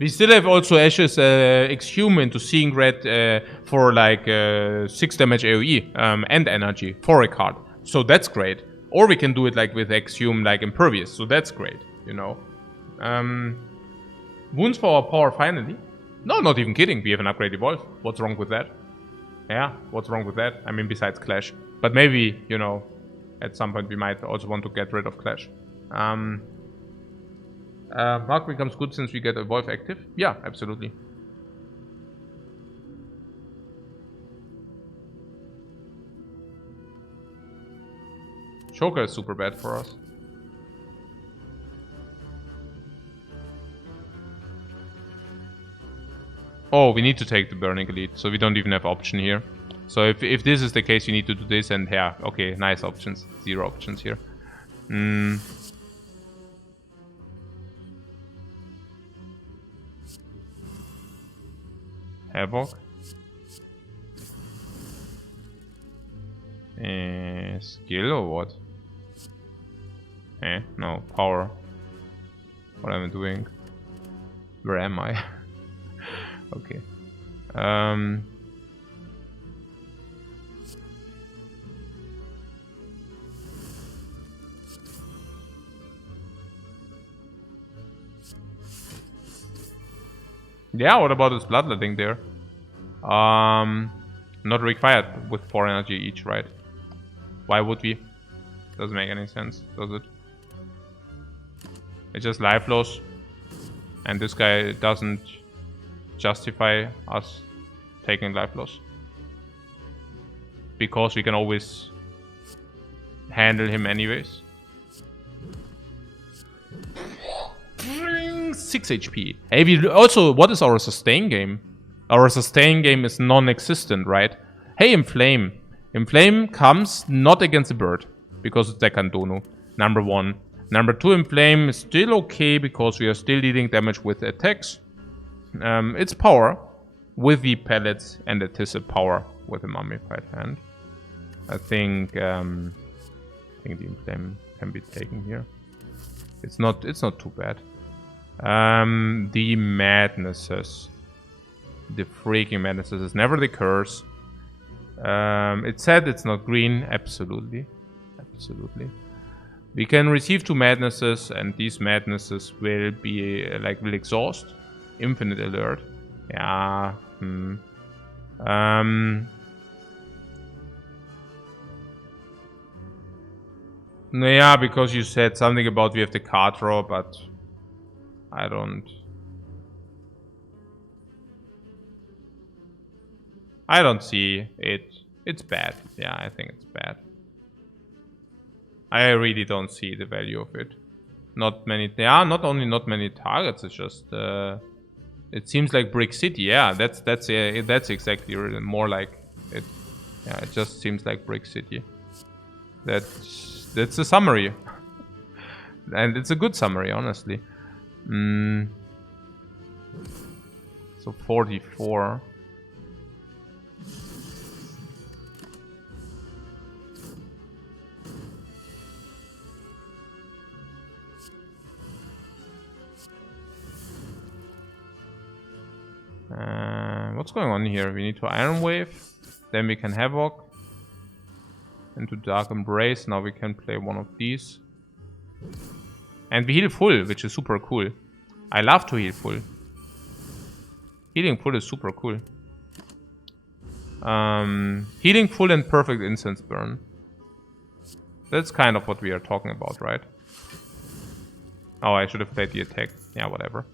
We still have also Ashes Exhume into Seeing Red for like 6 damage AoE and energy for a card. So that's great. Or we can do it like with Exhume like Impervious. So that's great, you know. Wounds for our power finally. No, not even kidding. We have an upgrade evolve. What's wrong with that? Yeah, what's wrong with that? I mean, besides Clash. But maybe, you know, at some point we might also want to get rid of Clash. Mark becomes good since we get Evolve active. Yeah, absolutely. Choker is super bad for us. Oh, we need to take the Burning Elite, so we don't even have option here. So if this is the case, you need to do this, and yeah, okay, nice options. 0 options here. Havoc. Skill or what? No, power. What am I doing? Where am I? Okay. Yeah, what about this bloodletting there? Not required with 4 energy each, right? Why would we? Doesn't make any sense, does it? It's just life loss. And this guy doesn't justify us taking life loss. Because we can always handle him anyways. 6 HP. Hey, we also, what is our sustain game? Our sustain game is non-existent, right? Hey, Inflame. Inflame comes not against the bird, because it's Decandono, number 1. Number 2, Inflame is still okay, because we are still dealing damage with attacks. It's power with the pellets, and it is a power with a mummified hand. I think the Inflame can be taken here. It's not too bad. The Madnesses. The freaking Madnesses is never the curse. It said it's not green. Absolutely. Absolutely. We can receive 2 Madnesses, and these Madnesses will be, will exhaust. Infinite alert. Yeah. Yeah, because you said something about we have the card draw, but I don't see it. It's bad. Yeah, I think it's bad. I really don't see the value of it. Not many. Yeah, not only not many targets. It's just. It seems like Brick City. Yeah, that's exactly more like it. Yeah, it just seems like Brick City. That's a summary, and it's a good summary, honestly. So 44. What's going on here? We need to Iron Wave, then we can Havoc into Dark Embrace. Now we can play one of these, and we heal full, which is super cool. I love to heal full. Healing full is super cool. Healing full and perfect incense burn. That's kind of what we are talking about, right? Oh, I should have played the attack. Yeah, whatever.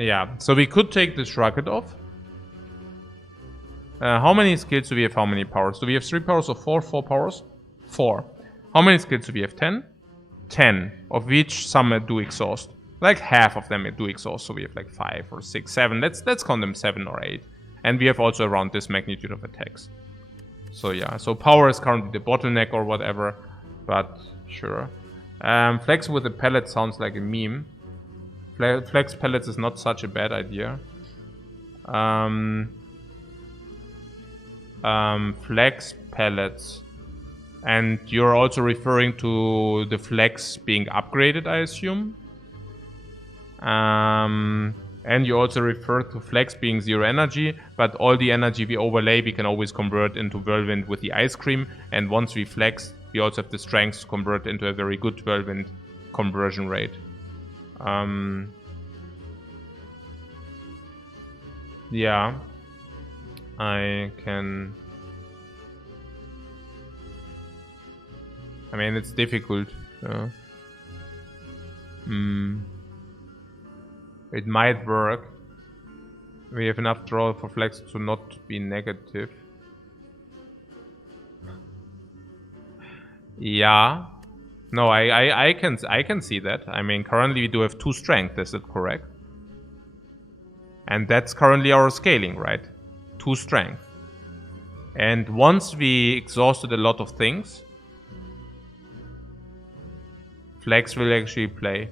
Yeah, so we could take this rocket off. How many skills do we have? How many powers? Do we have 3 powers or 4? 4 powers? 4. How many skills do we have? 10? 10, of which some do exhaust. Like half of them do exhaust, so we have like 5 or 6, 7. Let's count them 7 or 8. And we have also around this magnitude of attacks. So yeah, so power is currently the bottleneck or whatever, but sure. Flex with a pellet sounds like a meme. Flex pellets is not such a bad idea. Flex pellets. And you're also referring to the flex being upgraded, I assume. And you also refer to flex being 0 energy, but all the energy we overlay we can always convert into whirlwind with the ice cream, and once we flex we also have the strength to convert into a very good whirlwind conversion rate. Yeah, I mean, it's difficult. It might work. We have enough draw for flex to not be negative. Yeah. No, I can see that. I mean, currently we do have 2 strength, is it correct? And that's currently our scaling, right? 2 strength. And once we exhausted a lot of things, flex will actually play.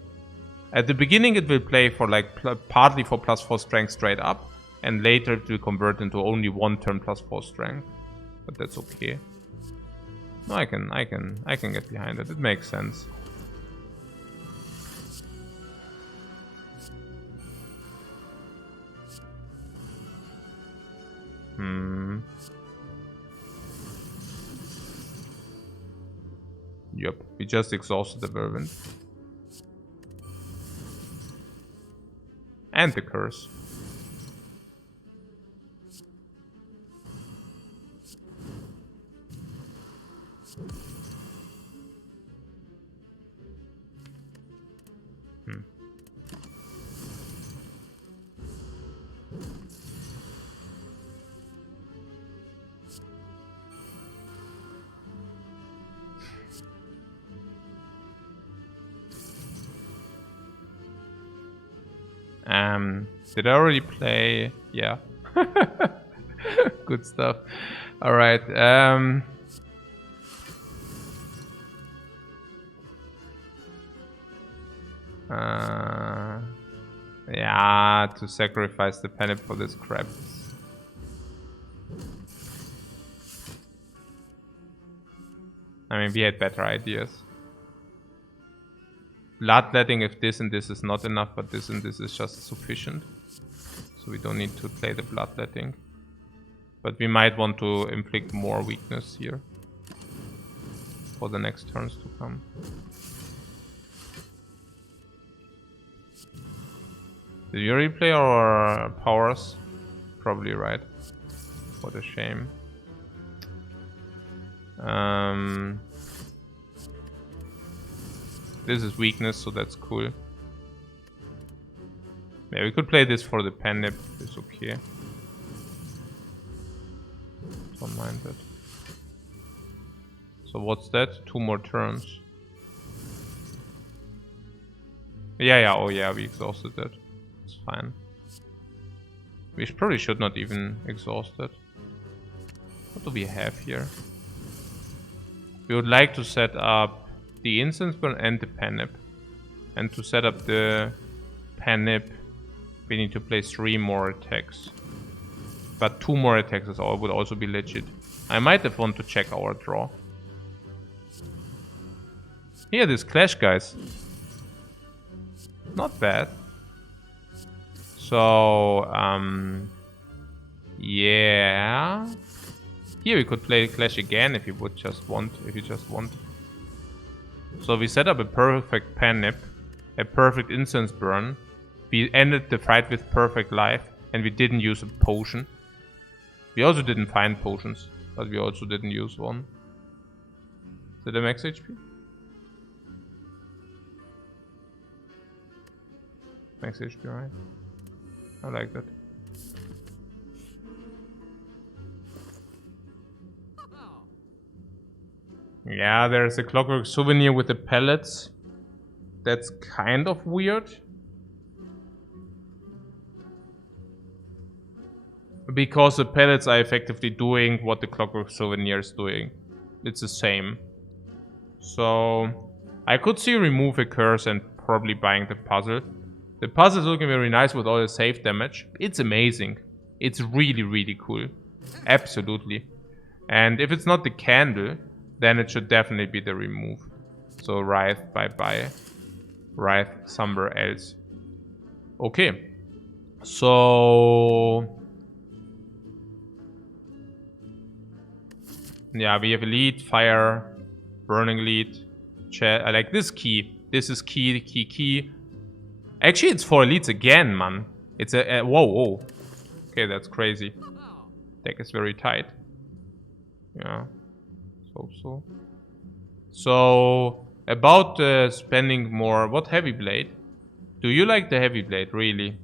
At the beginning it will play for like partly for +4 strength straight up, and later it will convert into only 1 turn +4 strength. But that's okay. No, I can get behind it. It makes sense. Yep, we just exhausted the whirlwind. And the curse. Did I already play? Yeah. Good stuff. Alright, yeah, to sacrifice the panic for this crap. I mean, we had better ideas. Bloodletting if this and this is not enough, but this and this is just sufficient. So we don't need to play the bloodletting. But we might want to inflict more weakness here for the next turns to come. Did you replay our powers? Probably right. What a shame. This is weakness, so that's cool. Yeah, we could play this for the pen nip. It's okay. Don't mind that. So what's that? 2 more turns. Yeah, oh yeah, we exhausted that. It's fine. We probably should not even exhaust it. What do we have here? We would like to set up the instance burn and the panip. And to set up the panip, we need to place 3 more attacks. But 2 more attacks would also be legit. I might have want to check our draw. Here, this clash, guys. Not bad. So, yeah. Here we could play clash again if you would just want. So we set up a perfect pan nip, a perfect incense burn. We ended the fight with perfect life, and we didn't use a potion. We also didn't find potions, but we also didn't use one. Is it a max HP? Max HP, right? I like that. Yeah, there's a clockwork souvenir with the pellets. That's kind of weird. Because the pellets are effectively doing what the clockwork souvenir is doing. It's the same. So I could see remove a curse and probably buying the puzzle. The puzzle is looking very nice with all the save damage. It's amazing. It's really, really cool. Absolutely. And if it's not the candle, then it should definitely be the remove. So Wraith, bye-bye. Wraith somewhere else. Okay. So... yeah, we have a lead, fire, burning lead. I like this key. This is key. Actually, it's 4 leads again, man. It's a whoa. Okay, that's crazy. Deck is very tight. Yeah. So. So, about spending more. What heavy blade? Do you like the heavy blade, really?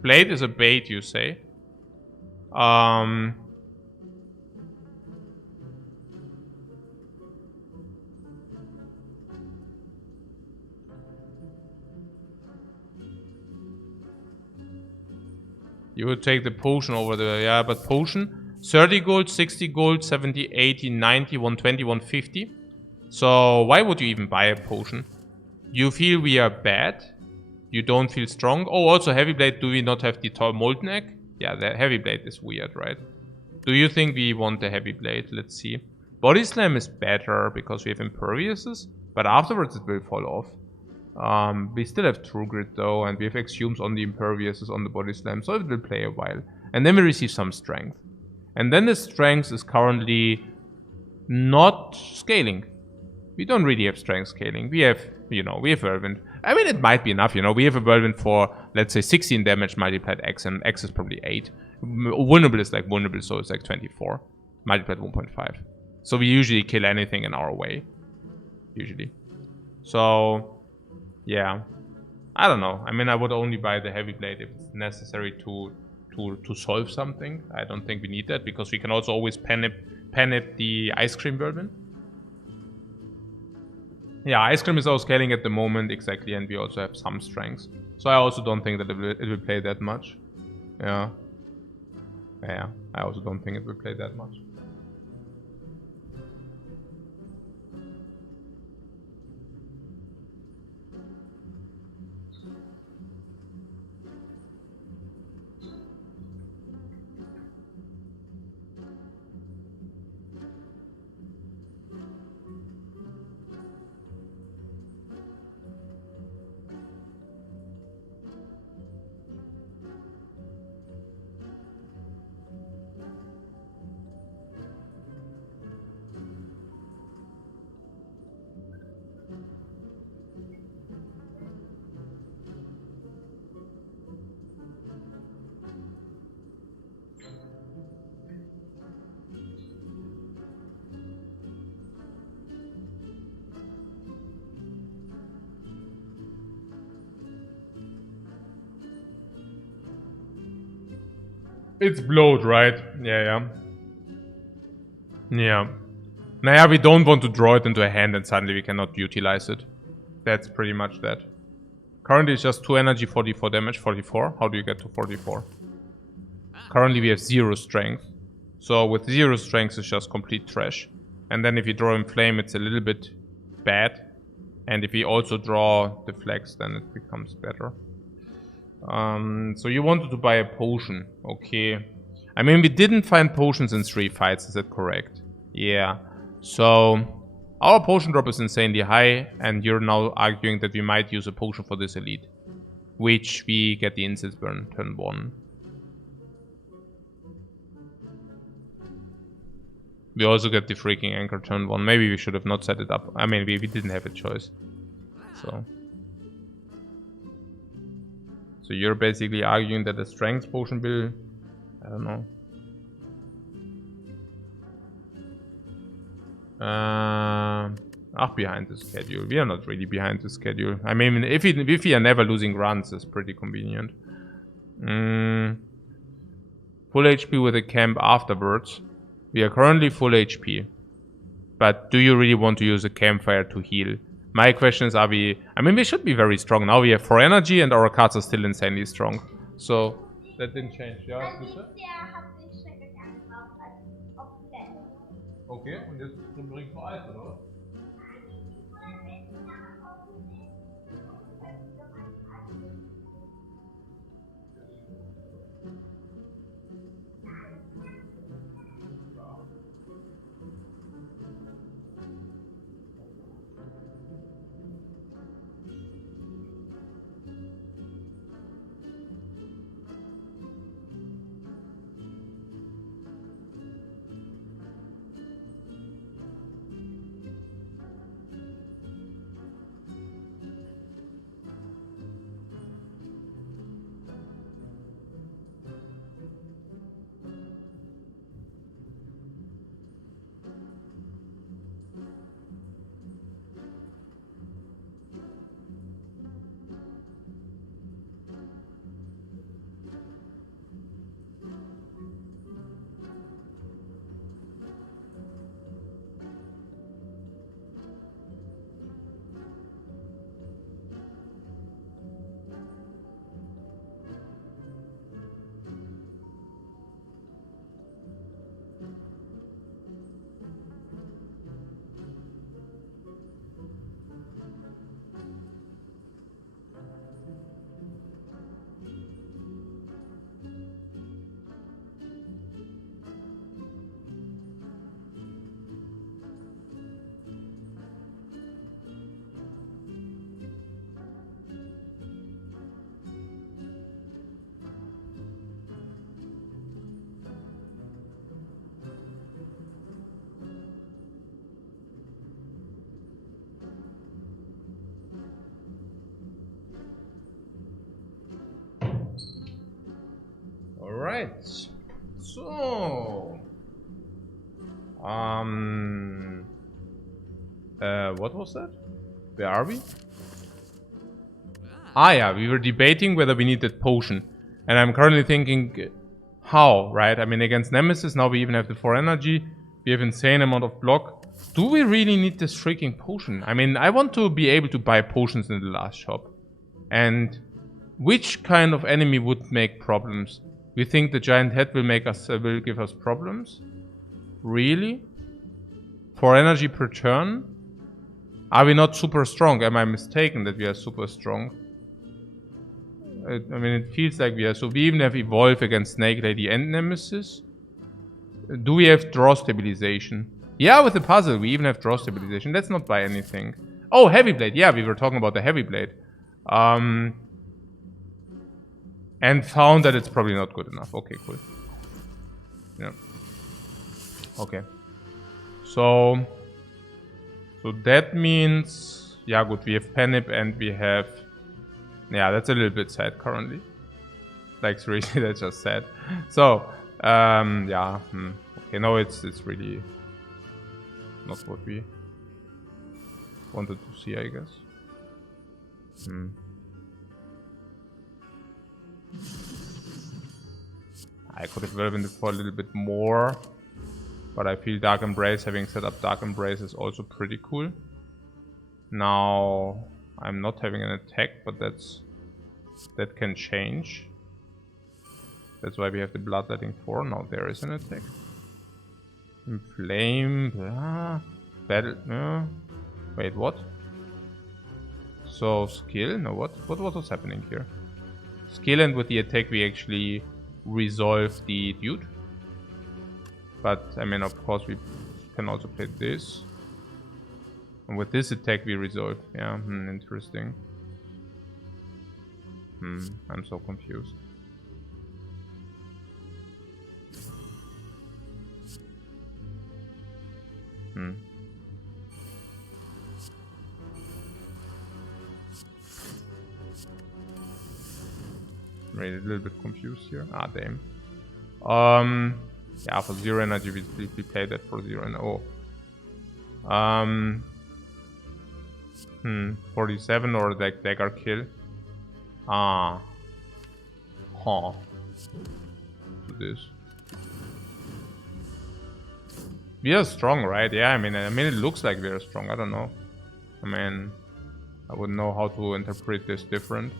Blade is a bait, you say? You would take the potion over the... yeah, but potion... 30 gold, 60 gold, 70, 80, 90, 120, 150. So why would you even buy a potion? You feel we are bad? You don't feel strong? Oh, also heavy blade, do we not have the molten egg? Yeah, the heavy blade is weird, right? Do you think we want the heavy blade? Let's see. Body slam is better because we have imperviouses, but afterwards it will fall off. We still have True Grit though, and we have Exhumes on the imperviouses on the body slam, so it will play a while. And then we receive some strength. And then the strength is currently not scaling. We don't really have strength scaling. We have, we have Whirlwind. I mean, it might be enough, we have a Whirlwind for, let's say, 16 damage multiplied X, and X is probably 8. Vulnerable is like vulnerable, so it's like 24. Multiplied 1.5. So we usually kill anything in our way. Usually. So, yeah. I don't know. I mean, I would only buy the heavy blade if it's necessary to solve something. I don't think we need that because we can also always penip the ice cream vermin. Yeah, ice cream is our scaling at the moment, exactly, and we also have some strengths. So I also don't think that it will play that much. Yeah. Yeah, I also don't think it will play that much. It's bloat, right? Yeah. Nah, we don't want to draw it into a hand and suddenly we cannot utilize it. That's pretty much that. Currently it's just 2 energy, 44 damage, 44. How do you get to 44? Currently we have 0 strength. So with 0 strength it's just complete trash. And then if you draw in flame it's a little bit bad. And if we also draw the flex then it becomes better. So you wanted to buy a potion. Okay. I mean, we didn't find potions in 3 fights, is that correct? Yeah. So, our potion drop is insanely high, and you're now arguing that we might use a potion for this elite. Which we get the incense burn turn 1. We also get the freaking anchor turn 1. Maybe we should have not set it up. I mean, we didn't have a choice. So you're basically arguing that a strength potion will... I don't know. Behind the schedule. We are not really behind the schedule. I mean, if we are never losing runs, it's pretty convenient. Full HP with a camp afterwards. We are currently full HP. But do you really want to use a campfire to heal? My question is, are we... I mean, we should be very strong. Now we have 4 energy and our cards are still insanely strong. So, that didn't change. Ja, bitte? Okay, und jetzt bringt nur Eis, oder was? Alright. So... what was that? Where are we? Ah, yeah, we were debating whether we need that potion. And I'm currently thinking, how, right? I mean, against Nemesis, now we even have the 4 energy. We have insane amount of block. Do we really need this freaking potion? I mean, I want to be able to buy potions in the last shop. And which kind of enemy would make problems? We think the giant head will give us problems? Really? 4 energy per turn? Are we not super strong? Am I mistaken that we are super strong? I mean, it feels like we are. So we even have Evolve against Snake Lady and Nemesis. Do we have draw stabilization? Yeah, with the puzzle, we even have draw stabilization. Let's not buy anything. Oh, Heavy Blade. Yeah, we were talking about the Heavy Blade. And found that it's probably not good enough. Okay, cool. Yeah. Okay. So that means... Yeah, good. We have Penip and we have... Yeah, that's a little bit sad currently. Like, seriously, that's just sad. So, yeah. Okay, no, it's really not what we wanted to see, I guess. I could have relevant it for a little bit more. But I feel Dark Embrace, having set up Dark Embrace, is also pretty cool. Now, I'm not having an attack, but that can change. That's why we have the Bloodletting 4. Now there is an attack. Inflame. Battle. Wait, what? So, skill? No, what was happening here? Skill, and with the attack we actually resolve the dude. But, I mean, of course we can also play this. And with this attack we resolve. Yeah, interesting. I'm so confused. Really a little bit confused here. Ah, damn. Yeah, for 0 energy we play that for 0 and 47 or like dagger kill. Ah. Huh. To this. We are strong, right? Yeah, I mean it looks like we are strong. I don't know. I mean, I wouldn't know how to interpret this different.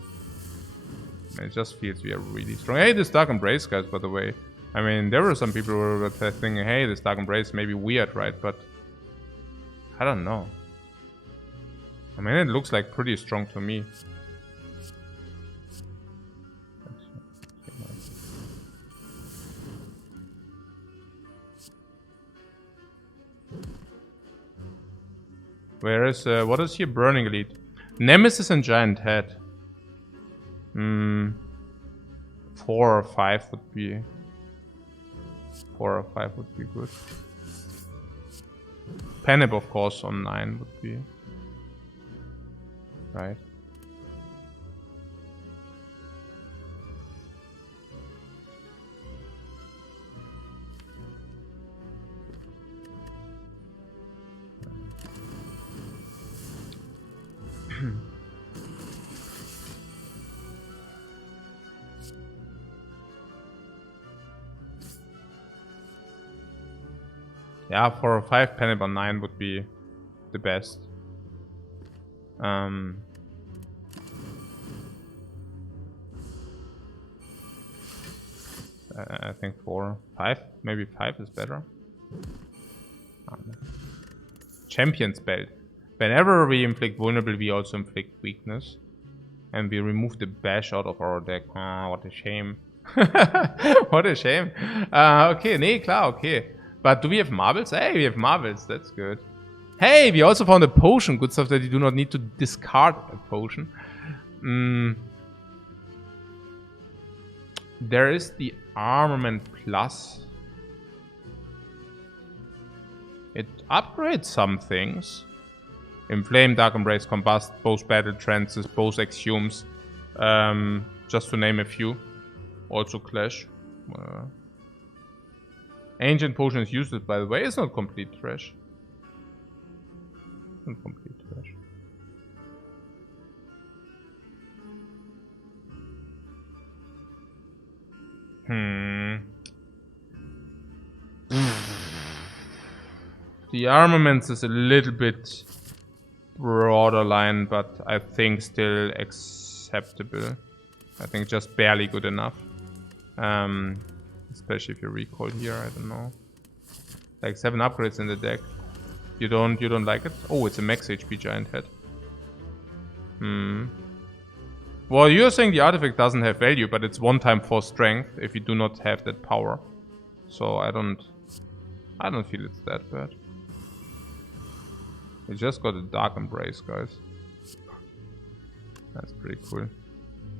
I mean, it just feels we are really strong. Hey, this Dark Embrace, guys, by the way. I mean, there were some people who were thinking, hey, this Dark Embrace may be weird, right? But I don't know. I mean, it looks like pretty strong to me. Where is, what is here? Burning Elite. Nemesis and Giant Head. 4 or 5 would be... 4 or 5 would be good. Penip, of course, on 9 would be... Right. Yeah, 4 or 5, Penip on 9 would be the best. I think 4, 5, maybe 5 is better. Champion's Belt. Whenever we inflict vulnerable, we also inflict weakness. And we remove the bash out of our deck. Ah, what a shame. What a shame. Okay, nee, klar, okay. But do we have marbles? Hey, we have marbles. That's good. Hey, we also found a potion. Good stuff that you do not need to discard a potion. There is the Armament Plus. It upgrades some things. Inflame, Dark Embrace, Combust, both Battle Trances, both Exhumes. Just to name a few. Also Clash. Ancient Potion is useless, by the way. It's not complete trash. Not complete trash. The armaments is a little bit borderline, but I think still acceptable. I think just barely good enough. Especially if you recall here, I don't know. Like 7 upgrades in the deck. You don't like it? Oh, it's a max HP giant head. Well, you're saying the artifact doesn't have value, but it's 1 time 4 strength if you do not have that power. So I don't feel it's that bad. We just got a Dark Embrace, guys. That's pretty cool.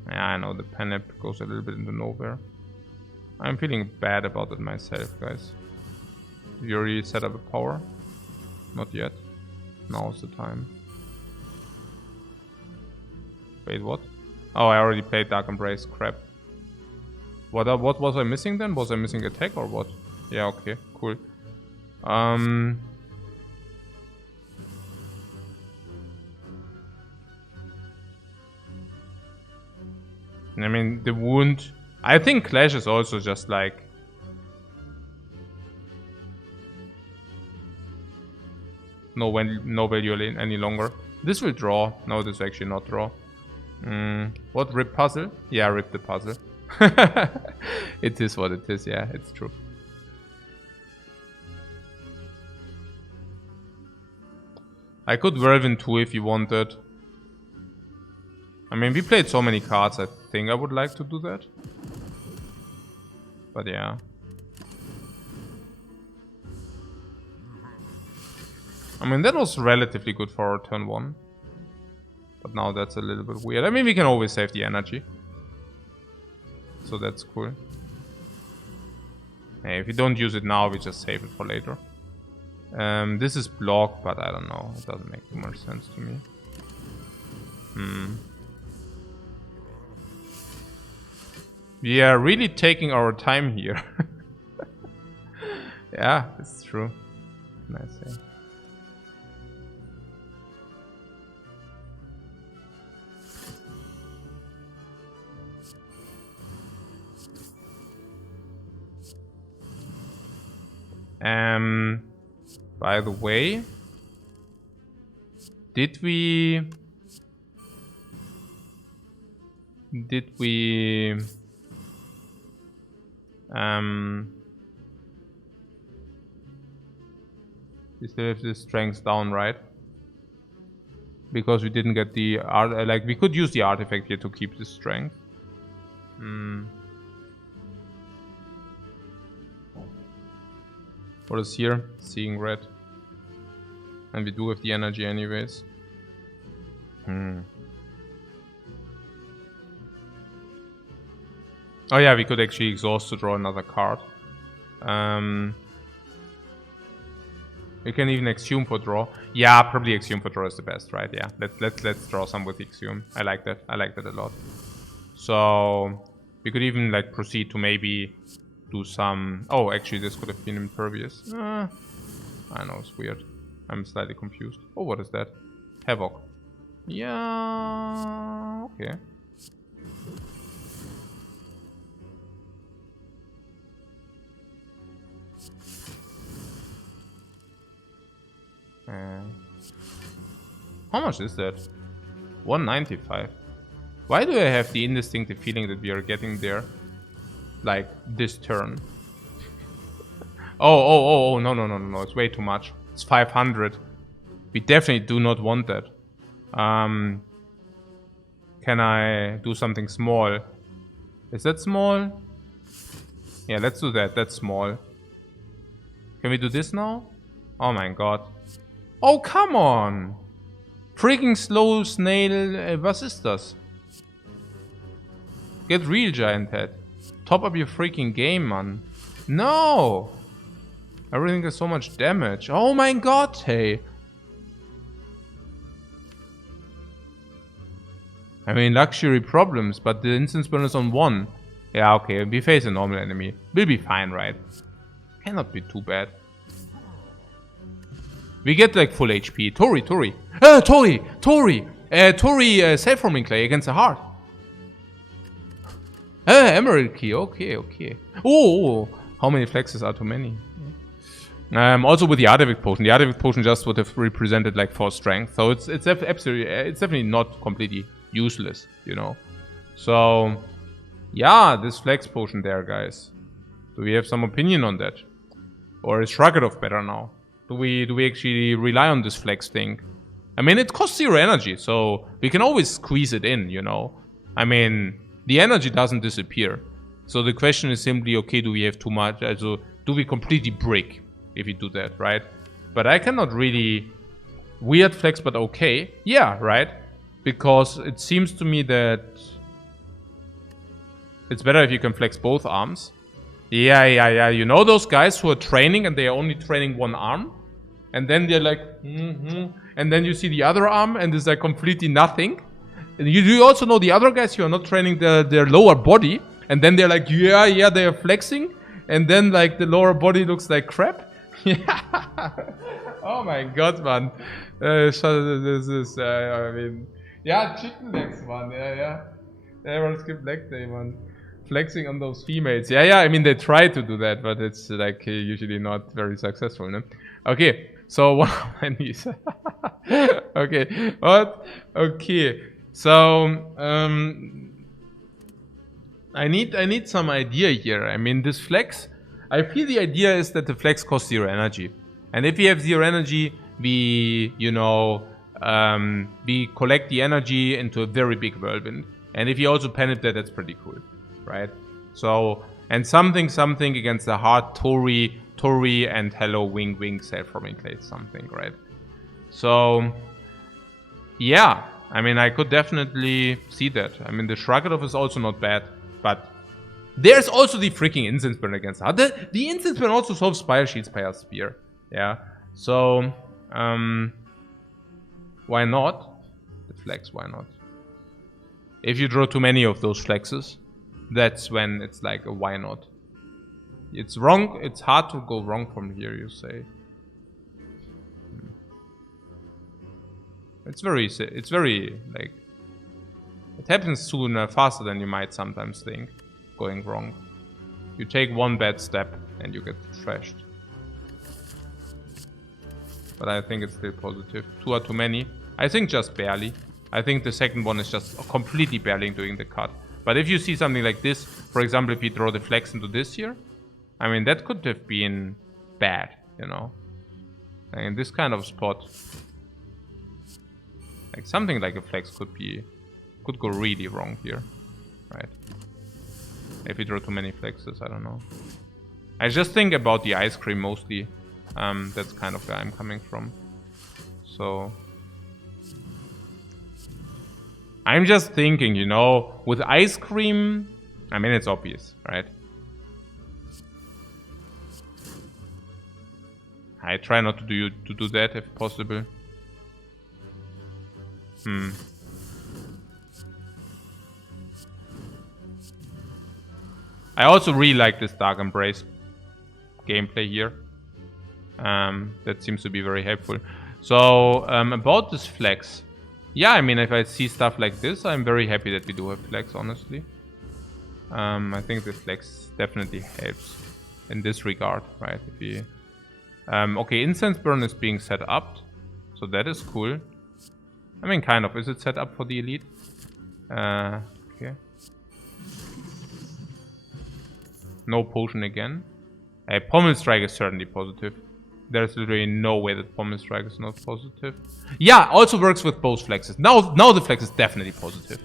Yeah, I know the Panep goes a little bit into nowhere. I'm feeling bad about it myself, guys. You already set up a power? Not yet. Now's the time. Wait, what? Oh, I already played Dark Embrace. Crap. What was I missing then? Was I missing attack or what? Yeah, okay, cool. I mean, the wound... I think Clash is also just like... No value any longer. This will draw. No, this will actually not draw. What? Rip puzzle? Yeah, rip the puzzle. It is what it is, yeah, it's true. I could Whirlwind too if you wanted. I mean, we played so many cards, I think I would like to do that. But yeah. I mean, that was relatively good for our turn 1. But now that's a little bit weird. I mean, we can always save the energy. So that's cool. Hey, if we don't use it now, we just save it for later. This is block, but I don't know. It doesn't make too much sense to me. We are really taking our time here. Yeah, it's true. Nice, yeah. By the way, did we still have the strength down, right? Because we didn't get the art, like we could use the artifact here to keep the strength. What is here? Seeing red. And we do have the energy anyways. Oh yeah, we could actually exhaust to draw another card. We can even Exhume for draw. Yeah, probably Exhume for draw is the best, right? Yeah, let's draw some with Exhume. I like that. I like that a lot. So we could even like proceed to maybe do some... Oh, actually this could have been Impervious. I know, it's weird. I'm slightly confused. Oh, what is that? Havoc. Yeah, okay. How much is that? 195. Why do I have the instinctive feeling that we are getting there? Like, this turn. Oh, no, it's way too much. It's 500. We definitely do not want that. Can I do something small? Is that small? Yeah, let's do that. That's small. Can we do this now? Oh my god. Oh, come on! Freaking slow snail. Was ist das? Get real, giant head. Top up your freaking game, man. No! Everything has so much damage. Oh my god, hey. I mean, luxury problems, but the instance burn is on 1. Yeah, okay, we face a normal enemy. We'll be fine, right? Cannot be too bad. We get like full HP. Tori! Tori! Self-forming clay against the heart. Emerald key. Okay, okay. Oh, how many flexes are too many? Also with the Artifact potion. The Artifact potion just would have represented like 4 strength. So it's absolutely, it's definitely not completely useless, you know. So yeah, this flex potion there, guys. Do we have some opinion on that? Or is Shruggedov better now? Do we actually rely on this flex thing? I mean, it costs 0 energy, so we can always squeeze it in, you know. I mean, the energy doesn't disappear. So the question is simply, okay, do we have too much? Also, do we completely break if we do that, right? But I cannot really... Weird flex, but okay. Yeah, right? Because it seems to me that... It's better if you can flex both arms. Yeah. You know those guys who are training and they are only training one arm? And then they're like, and then you see the other arm and it's like completely nothing. And you also know the other guys who are not training their lower body. And then they're like, yeah, they are flexing. And then like the lower body looks like crap. Yeah. Oh my god, man. This is, I mean, yeah, chicken legs, man. Yeah. Everyone skip leg day, man. Flexing on those females. Yeah, I mean, they try to do that, but it's like usually not very successful, no? Okay, so one of my knees. Okay, what? Okay, so I need some idea here. I mean, this flex, I feel the idea is that the flex costs 0 energy. And if we have 0 energy, we, you know, we collect the energy into a very big whirlwind. And if you also pen that, that's pretty cool, right? So, and something against the heart, Tori, and hello, wing, self-forming clade, something, right? So, yeah, I mean, I could definitely see that. I mean, the Shruggedov is also not bad, but there's also the freaking Incense Burn against the heart. The Incense Burn also solves Spire Shield, Spire Spear, yeah? So, why not? The flex, why not? If you draw too many of those flexes, that's when it's like a why not. It's wrong, it's hard to go wrong from here, you say. It's very, like, it happens sooner, faster than you might sometimes think, going wrong. You take one bad step and you get trashed. But I think it's still positive. 2 are too many. I think just barely. I think the second one is just completely barely doing the cut. But if you see something like this, for example, if you throw the flex into this here, I mean, that could have been bad, you know. And in this kind of spot, like something like a flex could go really wrong here, right? If you draw too many flexes, I don't know. I just think about the ice cream mostly. That's kind of where I'm coming from. So I'm just thinking, you know, with ice cream, I mean, it's obvious, right? I try not to do that if possible. I also really like this Dark Embrace gameplay here. That seems to be very helpful. So, about this flex. Yeah, I mean, if I see stuff like this, I'm very happy that we do have flex, honestly. I think the flex definitely helps in this regard, right? If we, okay, Incense Burn is being set up, so that is cool. I mean, kind of. Is it set up for the elite? Okay. No potion again. Pommel Strike is certainly positive. There's literally no way that Pommel Strike is not positive. Yeah, also works with both flexes. Now the flex is definitely positive.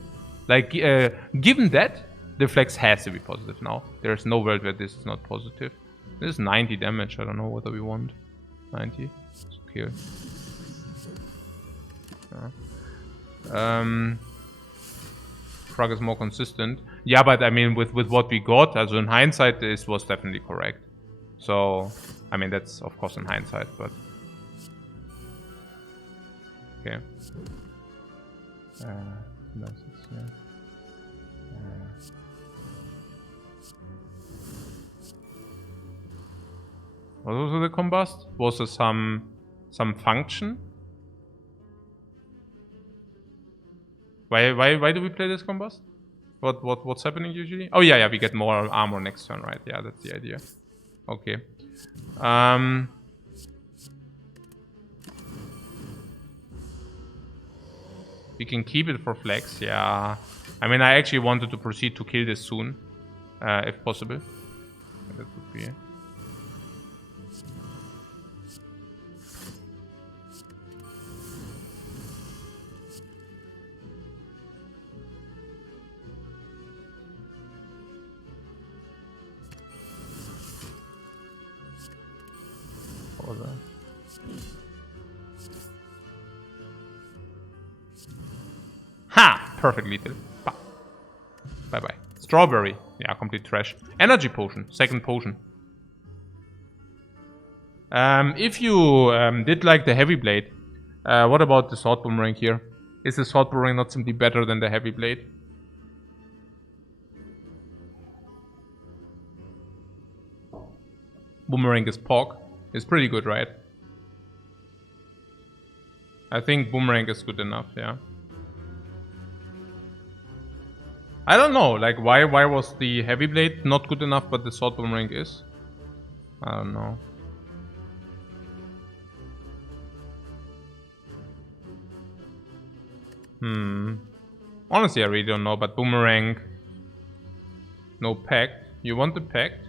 Like, given that, the flex has to be positive now. There's no world where this is not positive. This is 90 damage. I don't know whether we want 90. It's okay. Frog is more consistent. Yeah, but I mean, with what we got, also in hindsight, this was definitely correct. So, I mean, that's of course in hindsight, but okay. What was the combust? Was there some function? Why do we play this combust? What's happening usually? Oh yeah, we get more armor next turn, right? Yeah, that's the idea. Okay. We can keep it for flex, yeah. I mean, I actually wanted to proceed to kill this soon, if possible. That would be... Ha! Perfect lethal. Bye bye. Strawberry. Yeah, complete trash. Energy potion. Second potion. If you did like the heavy blade, what about the sword boomerang here? Is the sword boomerang not simply better than the heavy blade? Boomerang is POG. It's pretty good, right? I think boomerang is good enough, yeah. I don't know, like why was the heavy blade not good enough but the sword boomerang is? I don't know. Honestly, I really don't know, but boomerang... No pact. You want the pact?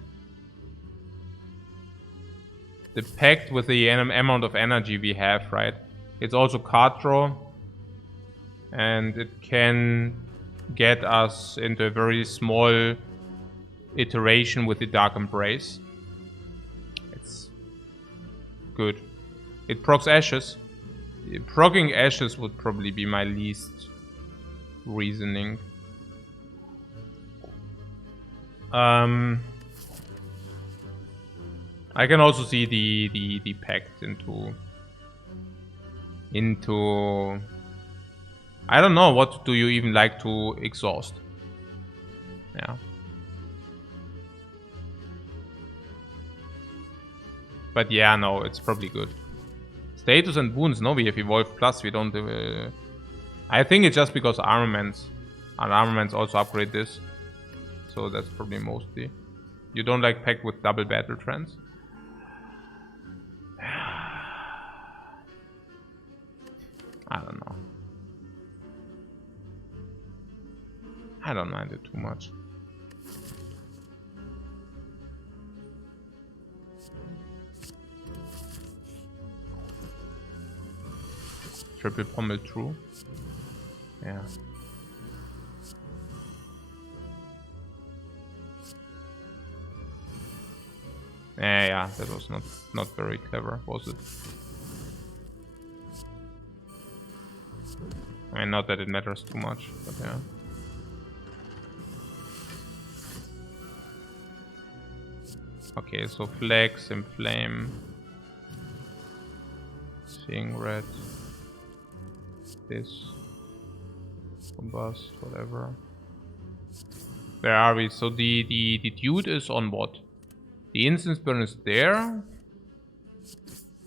The pact with the amount of energy we have, right? It's also card draw. And it can get us into a very small iteration with the Dark Embrace. It's good. It procs Ashes. Proccing Ashes would probably be my least reasoning. I can also see the pact into I don't know, what do you even like to exhaust? Yeah. But yeah, no, it's probably good. Status and boons, no, we have Evolve Plus, we don't... I think it's just because armaments. And armaments also upgrade this. So that's probably mostly. You don't like pack with double battle trends? I don't know. I don't mind it too much. Triple pommel true. Yeah. Yeah, that was not very clever, was it? I mean, not that it matters too much, but yeah. Okay, so flex, inflame, seeing red, this, combust, whatever. Where are we? So the dude is on what? The instance burn is there,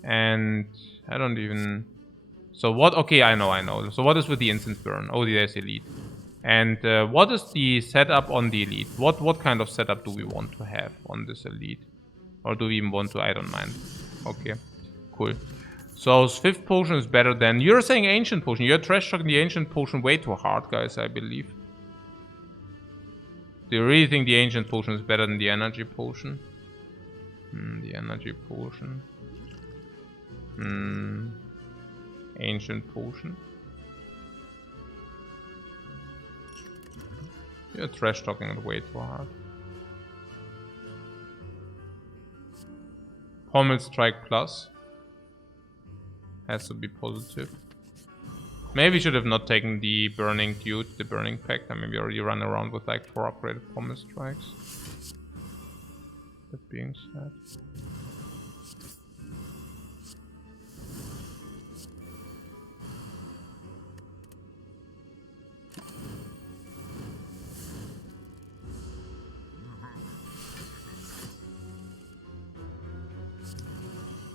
and I don't even. So what? Okay, I know. So what is with the instance burn? Oh, there's elite. And what is the setup on the elite? What kind of setup do we want to have on this elite? Or do we even want to? I don't mind. Okay, cool. So 5th potion is better than... You're saying ancient potion. You're trash talking the ancient potion way too hard, guys, I believe. Do you really think the ancient potion is better than the energy potion? The energy potion. Ancient potion. You're trash talking it way too hard. Pommel strike plus. Has to be positive. Maybe we should have not taken the burning dude, the burning pact. I mean, we already run around with like 4 upgraded pommel strikes. That being said.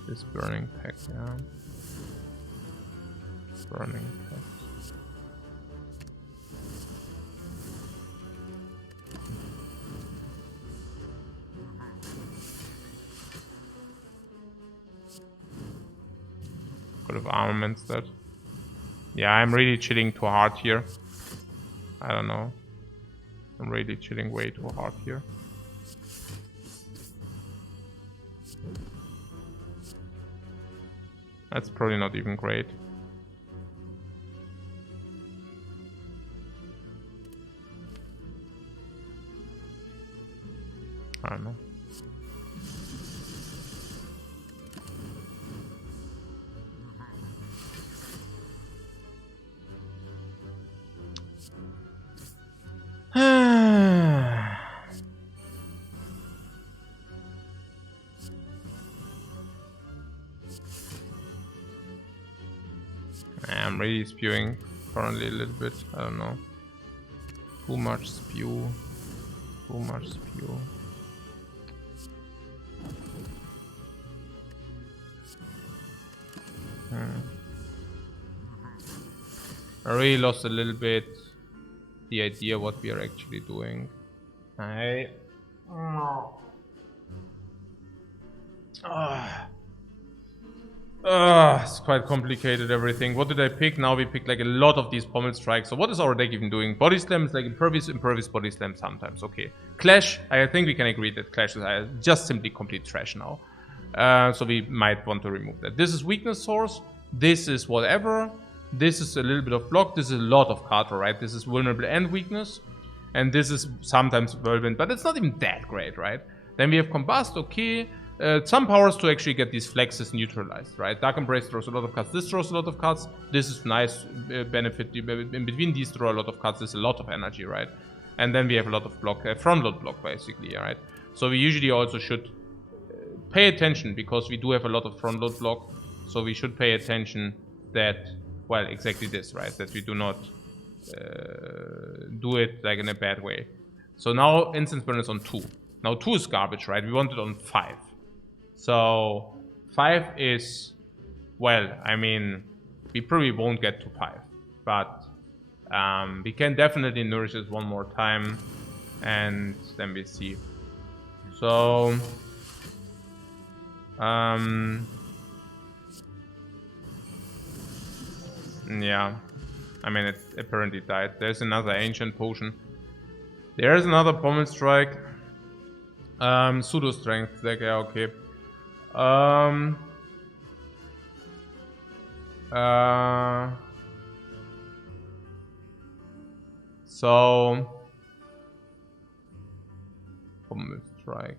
This burning pact, yeah. Burning pact. Full of armaments that. Yeah, I'm really chilling too hard here. I don't know. I'm really chilling way too hard here. That's probably not even great. I don't know. I'm really spewing currently a little bit. I don't know. Too much spew. Too much spew. I really lost a little bit the idea what we are actually doing. It's quite complicated everything. What did I pick? Now we picked like a lot of these pommel strikes. So what is our deck even doing? Body slam is like impervious body slam sometimes. Okay. Clash, I think we can agree that Clash is just simply complete trash now. So we might want to remove that. This is weakness source. This is whatever. This is a little bit of block. This is a lot of card draw, right? This is vulnerable and weakness. And this is sometimes whirlwind, but it's not even that great, right? Then we have combust, okay. Some powers to actually get these flexes neutralized, right? Dark Embrace throws a lot of cards. This throws a lot of cards. This is nice benefit. In between these throw a lot of cards. There's a lot of energy, right? And then we have a lot of block, front load block basically, right? So we usually also should pay attention because we do have a lot of front load block. So we should pay attention that, well, exactly this, right? That we do not do it like in a bad way. So now Instance Burn is on 2. Now 2 is garbage, right? We want it on 5. So 5 is, well, I mean, we probably won't get to 5. But we can definitely nourish it one more time. And then we see. So yeah, I mean, it apparently died. There's another ancient potion. There's another pommel strike. Pseudo strength deck, yeah, okay. So pommel strike.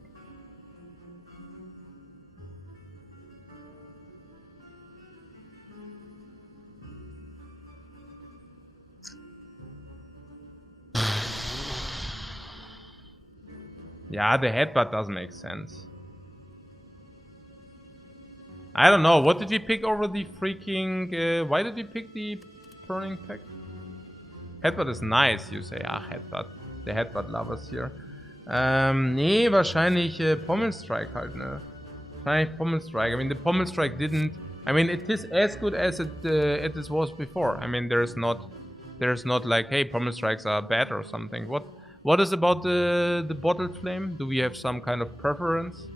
Yeah, the headbutt doesn't make sense. I don't know. What did we pick over the freaking... why did we pick the Burning Pact? Headbutt is nice, you say. Ah, Headbutt. The Headbutt lovers here. Nee, wahrscheinlich Pommel Strike halt, ne? Wahrscheinlich Pommel Strike. I mean, the Pommel Strike didn't... I mean, it is as good as it was before. I mean, there's not like, hey, Pommel Strikes are bad or something. What is about the Bottled Flame? Do we have some kind of preference?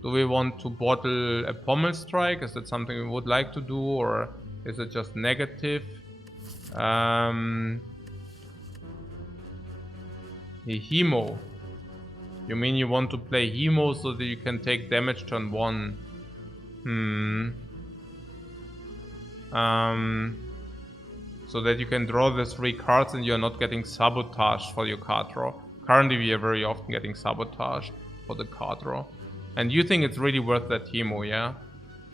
Do we want to bottle a Pommel Strike? Is that something we would like to do, or is it just negative? The Hemo. You mean you want to play Hemo so that you can take damage turn 1? So that you can draw the 3 cards and you're not getting sabotaged for your card draw. Currently we are very often getting sabotaged for the card draw. And you think it's really worth that Hemo, yeah?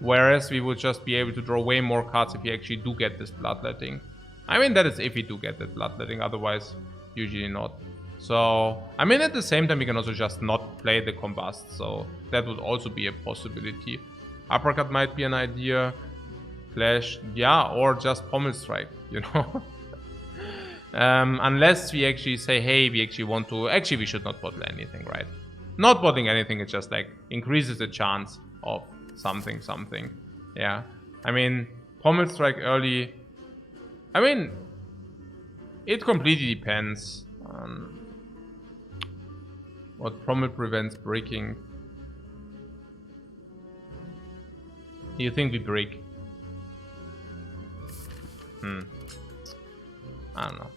Whereas we would just be able to draw way more cards if we actually do get this Bloodletting. I mean, that is if we do get that Bloodletting, otherwise usually not. So, I mean, at the same time we can also just not play the Combust, so that would also be a possibility. Uppercut might be an idea. Flash, yeah, or just Pommel Strike, you know? Unless we actually say, hey, we actually want to... Actually, we should not bottle anything, right? Not bottling anything, it just like increases the chance of something. Yeah. I mean, Pommel Strike early... I mean, it completely depends on what Pommel prevents breaking. Do you think we break? I don't know.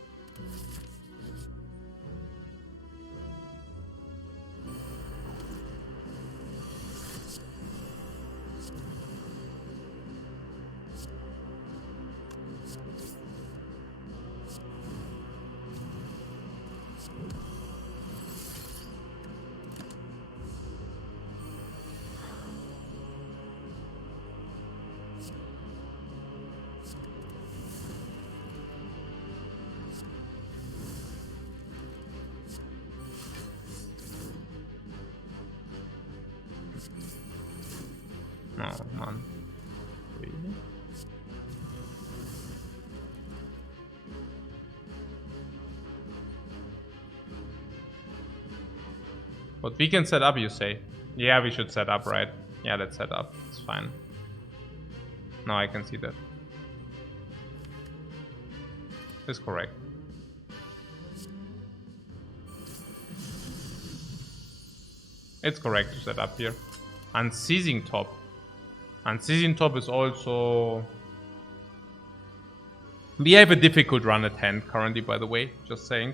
Oh man, really? But we can set up, you say? Yeah, we should set up, right? Yeah, let's set up. It's fine. Now I can see that. It's correct. It's correct to set up here. Unceasing top. Unceasing top is also... We have a difficult run at hand currently, by the way, just saying.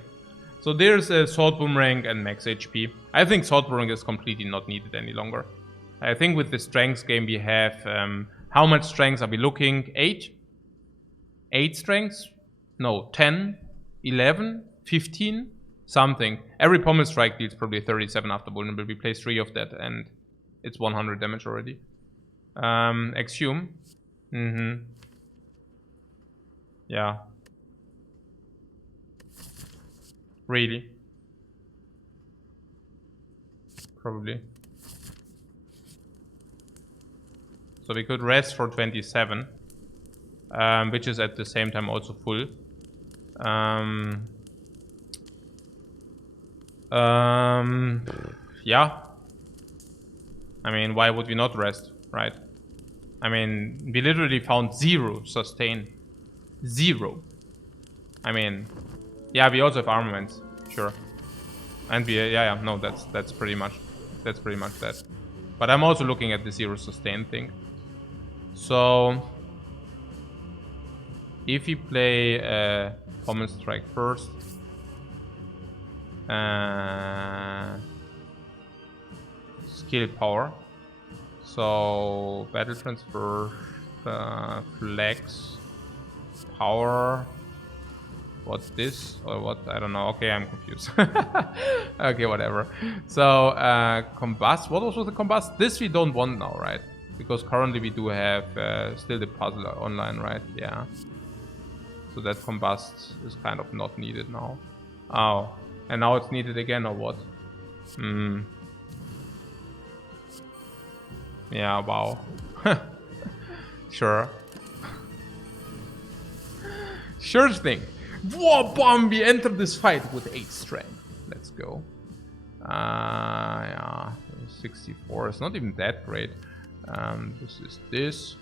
So there's a Sword Boomerang and max HP. I think Sword Boomerang is completely not needed any longer. I think with the strength game we have... how much strength are we looking? 8? 8 strengths? No, 10? 11? 15? Something. Every pommel strike deals probably 37 after vulnerable. We play 3 of that and it's 100 damage already. Exhume. Yeah. Really? Probably. So we could rest for 27. Which is at the same time also full. Yeah. I mean, why would we not rest, right? I mean, we literally found 0 sustain. 0. I mean, yeah, we also have armaments, sure. And we, yeah, no, that's pretty much that. But I'm also looking at the 0 sustain thing. So, if we play pommel strike first, skill power. So battle transfer, flex, power. What's this or what? I don't know. Okay, I'm confused. Okay, whatever. So combust. What was with the combust? This we don't want now, right? Because currently we do have still the puzzle online, right? Yeah. So that combust is kind of not needed now. Oh, and now it's needed again or what? Yeah, wow. Sure. Sure thing. Whoa, bomb! We enter this fight with 8 strength. Let's go. Yeah, 64. It's not even that great. This is this.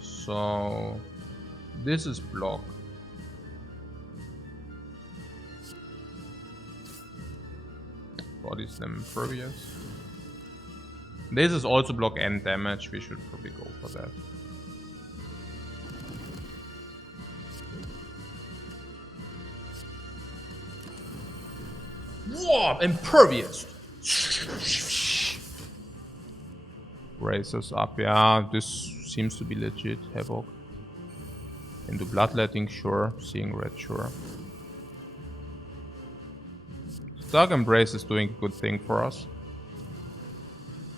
So this is block. Body slam impervious. This is also block and damage. We should probably go for that. Whoa! Impervious! Raises up, yeah. This seems to be legit. Havoc. Into bloodletting, sure. Seeing red, sure. Dark Embrace is doing a good thing for us.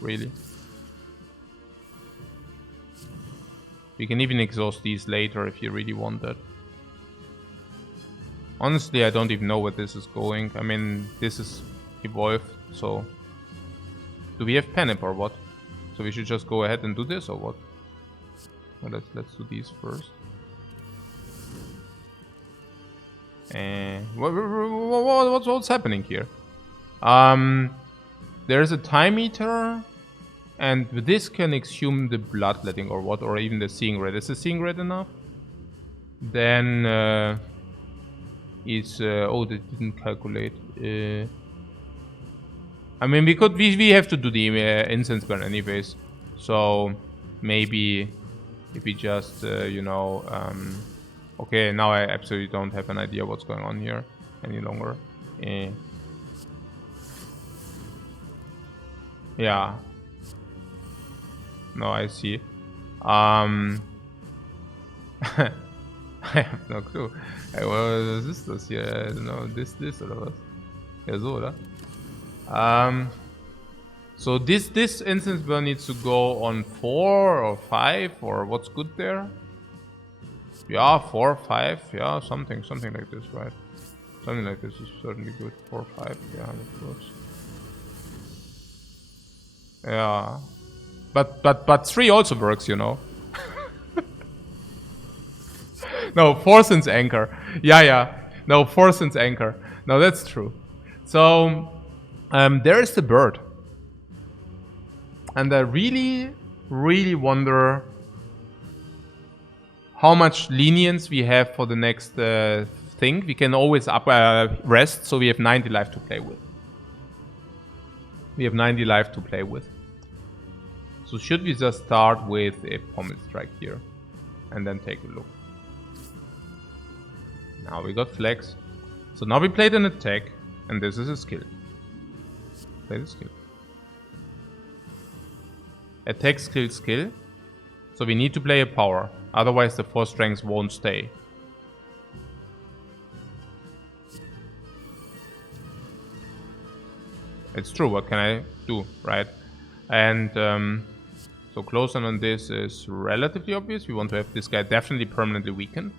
Really. We can even exhaust these later if you really want that. Honestly, I don't even know where this is going. I mean, this is evolved, so... Do we have panic or what? So we should just go ahead and do this or what? Well, let's do these first. What's happening here? There's a time meter, and this can exhume the bloodletting or what, or even the seeing red. Is the seeing red enough? Then it's oh, they didn't calculate. I mean, we have to do the incense burn anyways, so maybe If we just, you know... okay, now I absolutely don't have an idea what's going on here any longer. Yeah. No, I see. I have no clue. Was ist das hier? I don't know. This oder was? Ja, so, oder? So this instance burn needs to go on 4 or 5 or what's good there? Yeah, 4 or 5. Yeah, something like this, right? Something like this is certainly good. 4 or 5. Yeah, that works. Yeah. But 3 also works, you know. No, 4 since anchor. Yeah. No, 4 since anchor. No, that's true. So, there is the bird. And I really, really wonder how much lenience we have for the next thing. We can always rest, so we have 90 life to play with. So should we just start with a pommel strike here and then take a look? Now we got flex. So now we played an attack and this is a skill. Play the skill. Attack, skill. So we need to play a power. Otherwise the 4 strengths won't stay. It's true, what can I do, right? And so close on this is relatively obvious. We want to have this guy definitely permanently weakened.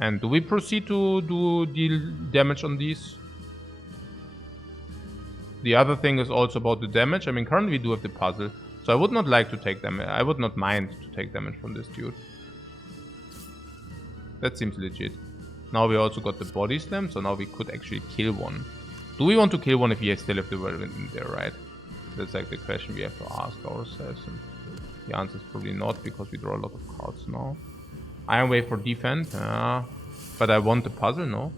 And do we proceed to deal damage on these? The other thing is also about the damage. I mean, currently we do have the puzzle. So I would not like to take damage. I would not mind to take damage from this dude. That seems legit. Now we also got the body slam. So now we could actually kill one. Do we want to kill one if we still have the whirlwind in there, right? That's like the question we have to ask ourselves. And the answer is probably not, because we draw a lot of cards now. Iron Wave for defense. But I want the puzzle, no?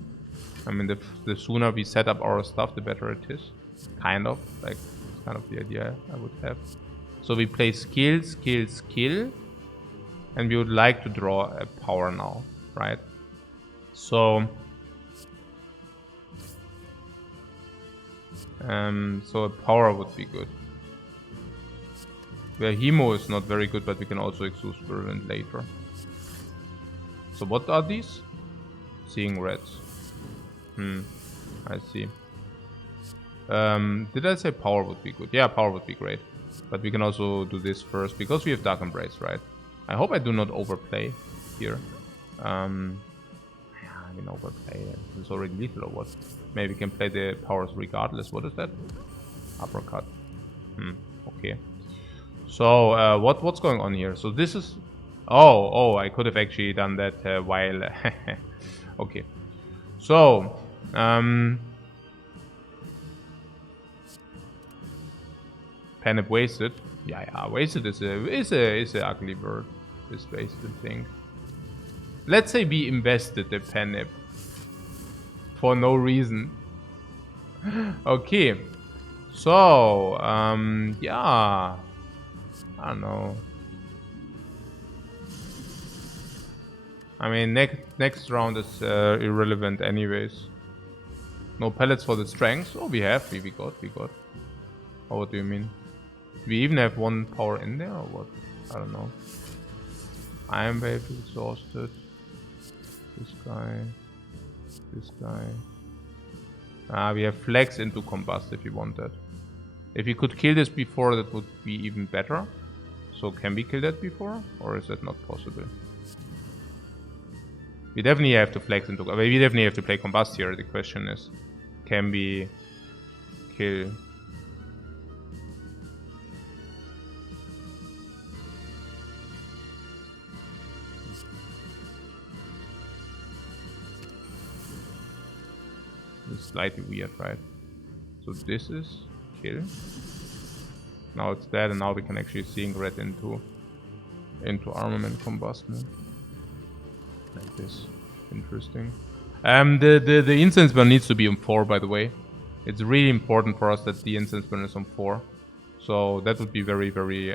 I mean, the sooner we set up our stuff, the better it is. Kind of. Like, it's kind of the idea I would have. So we play skill. And we would like to draw a power now, right? So... so a power would be good. Where Hemo is not very good, but we can also exhaust Virulent later. So what are these? Seeing reds. I see. Did I say power would be good? Yeah, power would be great. But we can also do this first, because we have Dark Embrace, right? I hope I do not overplay here. I can overplay it. It's already lethal or what? Maybe we can play the powers regardless. What is that? Uppercut. Okay. So, what's going on here? So this is... Oh, I could have actually done that while... Okay. So, Penip wasted. Yeah, wasted is a ugly word. This wasted thing. Let's say we invested the Penip for no reason. Okay. So, yeah. I don't know. I mean, next round is irrelevant anyways. No pellets for the strength. Oh, we got. Oh, what do you mean? We even have 1 power in there or what? I don't know. Iron Wave exhausted. This guy. We have flex into combust if you want that. If we could kill this before, that would be even better. So can we kill that before? Or is that not possible? We definitely have to flex into... We definitely have to play combust here. The question is, can we kill... It's slightly weird, right? So this is kill. Now it's dead, and now we can actually seeing red into armament combustion. Like this. Interesting. The incense burn needs to be on 4, by the way. It's really important for us that the incense burn is on 4. So that would be very, very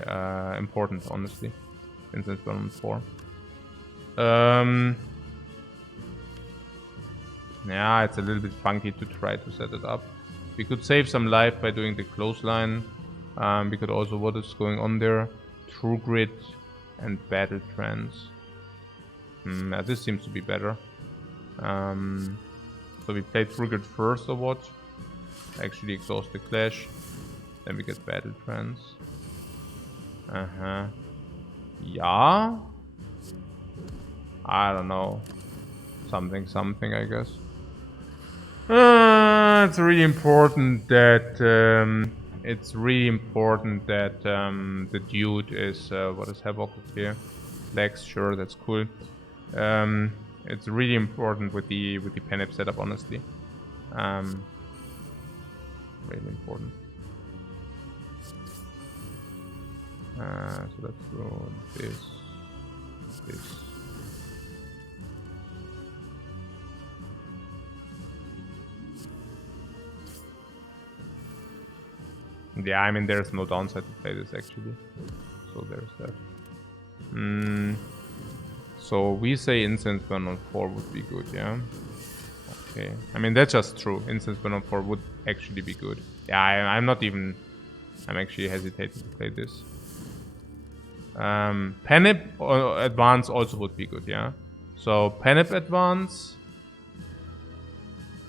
important, honestly. Incense burn on 4. Yeah, it's a little bit funky to try to set it up. We could save some life by doing the clothesline. We could also, what is going on there? True Grit and Battle Trance. Yeah, this seems to be better. So we play True Grit first or what? Actually exhaust the Clash. Then we get Battle Trance. Yeah? I don't know. Something, I guess. It's really important that the dude is what is Havoc here? Legs, sure, that's cool. It's really important with the Penip setup, honestly. Really important. So let's go this. Yeah, I mean, there's no downside to play this, actually. So there's that. So we say Incense Burn on 4 would be good, yeah? Okay. I mean, that's just true. Incense Burn on 4 would actually be good. Yeah, I'm actually hesitating to play this. Penip Advance also would be good, yeah? So Penip Advance.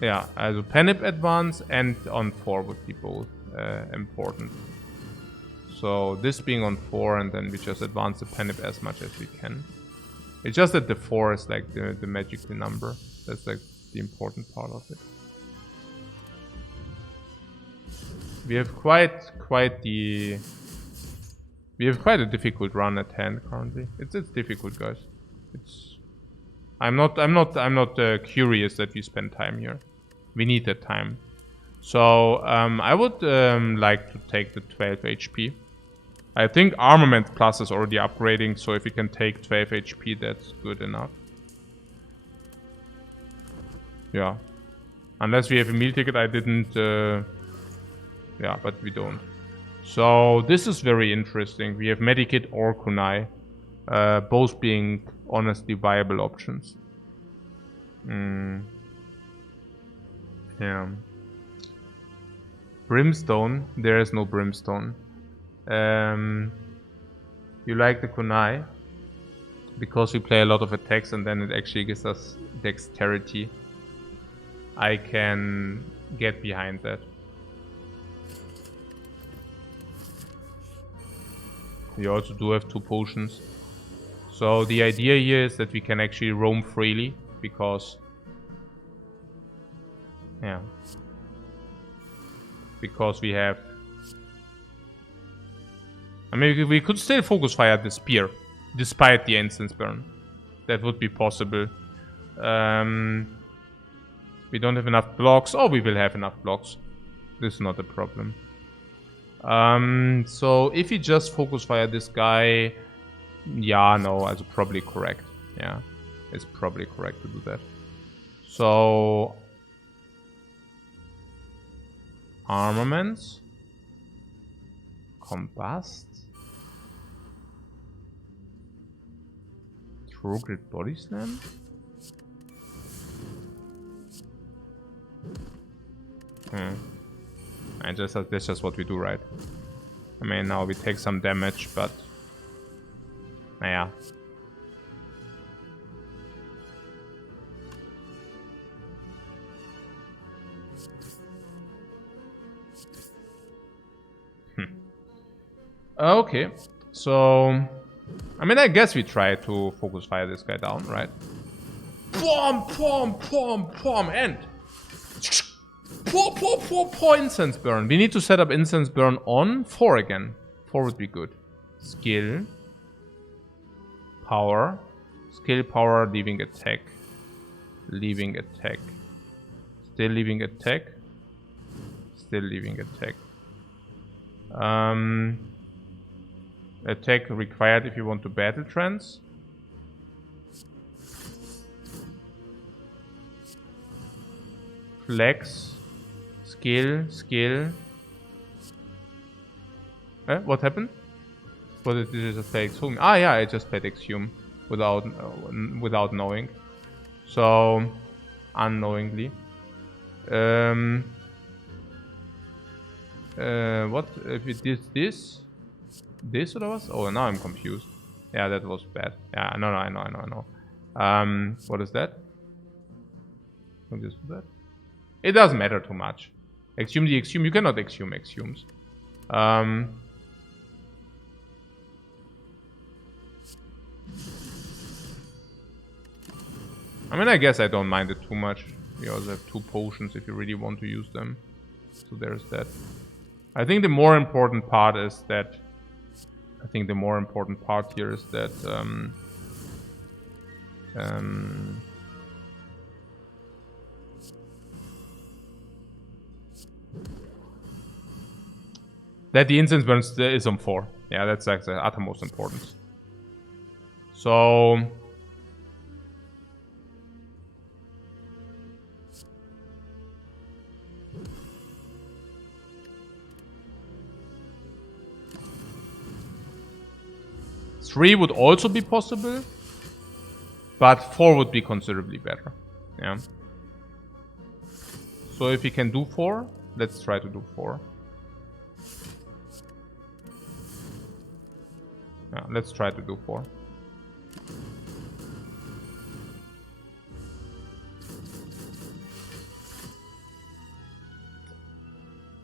Yeah, also Penip Advance and on 4 would be both important. So this being on 4, and then we just advance the Penip as much as we can. It's just that the 4 is like the magical number. That's like the important part of it. We have quite a difficult run at hand currently. It's difficult, guys. I'm not curious that we spend time here. We need that time. So I would like to take the 12 HP. I think Armament Plus is already upgrading, so if we can take 12 HP, that's good enough. Yeah. Unless we have a meal ticket, I didn't... yeah, but we don't. So this is very interesting. We have Medikit or Kunai. Both being honestly viable options. Yeah. Brimstone. There is no Brimstone. You like the Kunai because we play a lot of attacks and then it actually gives us dexterity. I can get behind that. We also do have 2 potions. So the idea here is that we can actually roam freely because... yeah. Because we have... I mean, we could still focus fire the spear, despite the instance burn. That would be possible. We don't have enough blocks. Oh, we will have enough blocks. This is not a problem. So if you just focus fire this guy... yeah, no, that's probably correct. Yeah, it's probably correct to do that. So... armaments. Combust. True Grit Body Slam. And that's just what we do, right? I mean, now we take some damage, but... yeah. Okay, so... I mean, I guess we try to focus fire this guy down, right? Pom, pom, pom, pom, and... Pour incense burn. We need to set up incense burn on 4 again. 4 would be good. Skill. Power. Skill, power, leaving attack. Leaving attack. Still leaving attack. Still leaving attack. Attack required if you want to battle trance. Flex. Skill, skill. What happened? What did you just play Exhume? Ah, yeah, I just played Exhume without knowing. So, unknowingly. What if it did this? This or was? Oh, now I'm confused. Yeah, that was bad. Yeah, no, I know. What is that? What is that? It doesn't matter too much. Exhume the Exhume. You cannot Exhume Exhumes. I mean, I guess I don't mind it too much. We also have 2 potions if you really want to use them. So there's that. I think the more important part is that... that the incense burns is on 4. Yeah, that's like the uttermost importance. So... Three would also be possible, but 4 would be considerably better. Yeah. So if we can do 4, let's try to do 4. Yeah, let's try to do 4.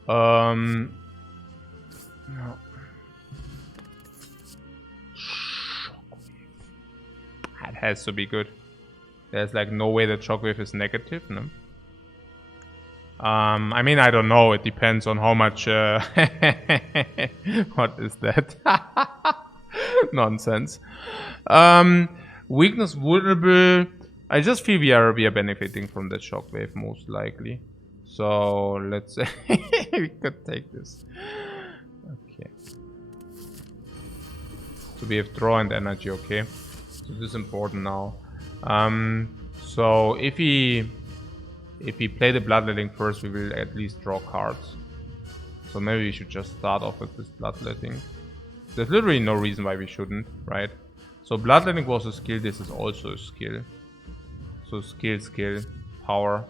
No. That has to be good. There's like no way that Shockwave is negative, no? I mean, I don't know. It depends on how much... what is that? Nonsense. Weakness vulnerable. I just feel we are benefiting from that Shockwave most likely. So let's say we could take this. Okay. So we have draw and energy, okay. So this is important now. So if we play the Bloodletting first, we will at least draw cards. So maybe we should just start off with this Bloodletting. There's literally no reason why we shouldn't, right? So Bloodletting was a skill, this is also a skill. So skill, power.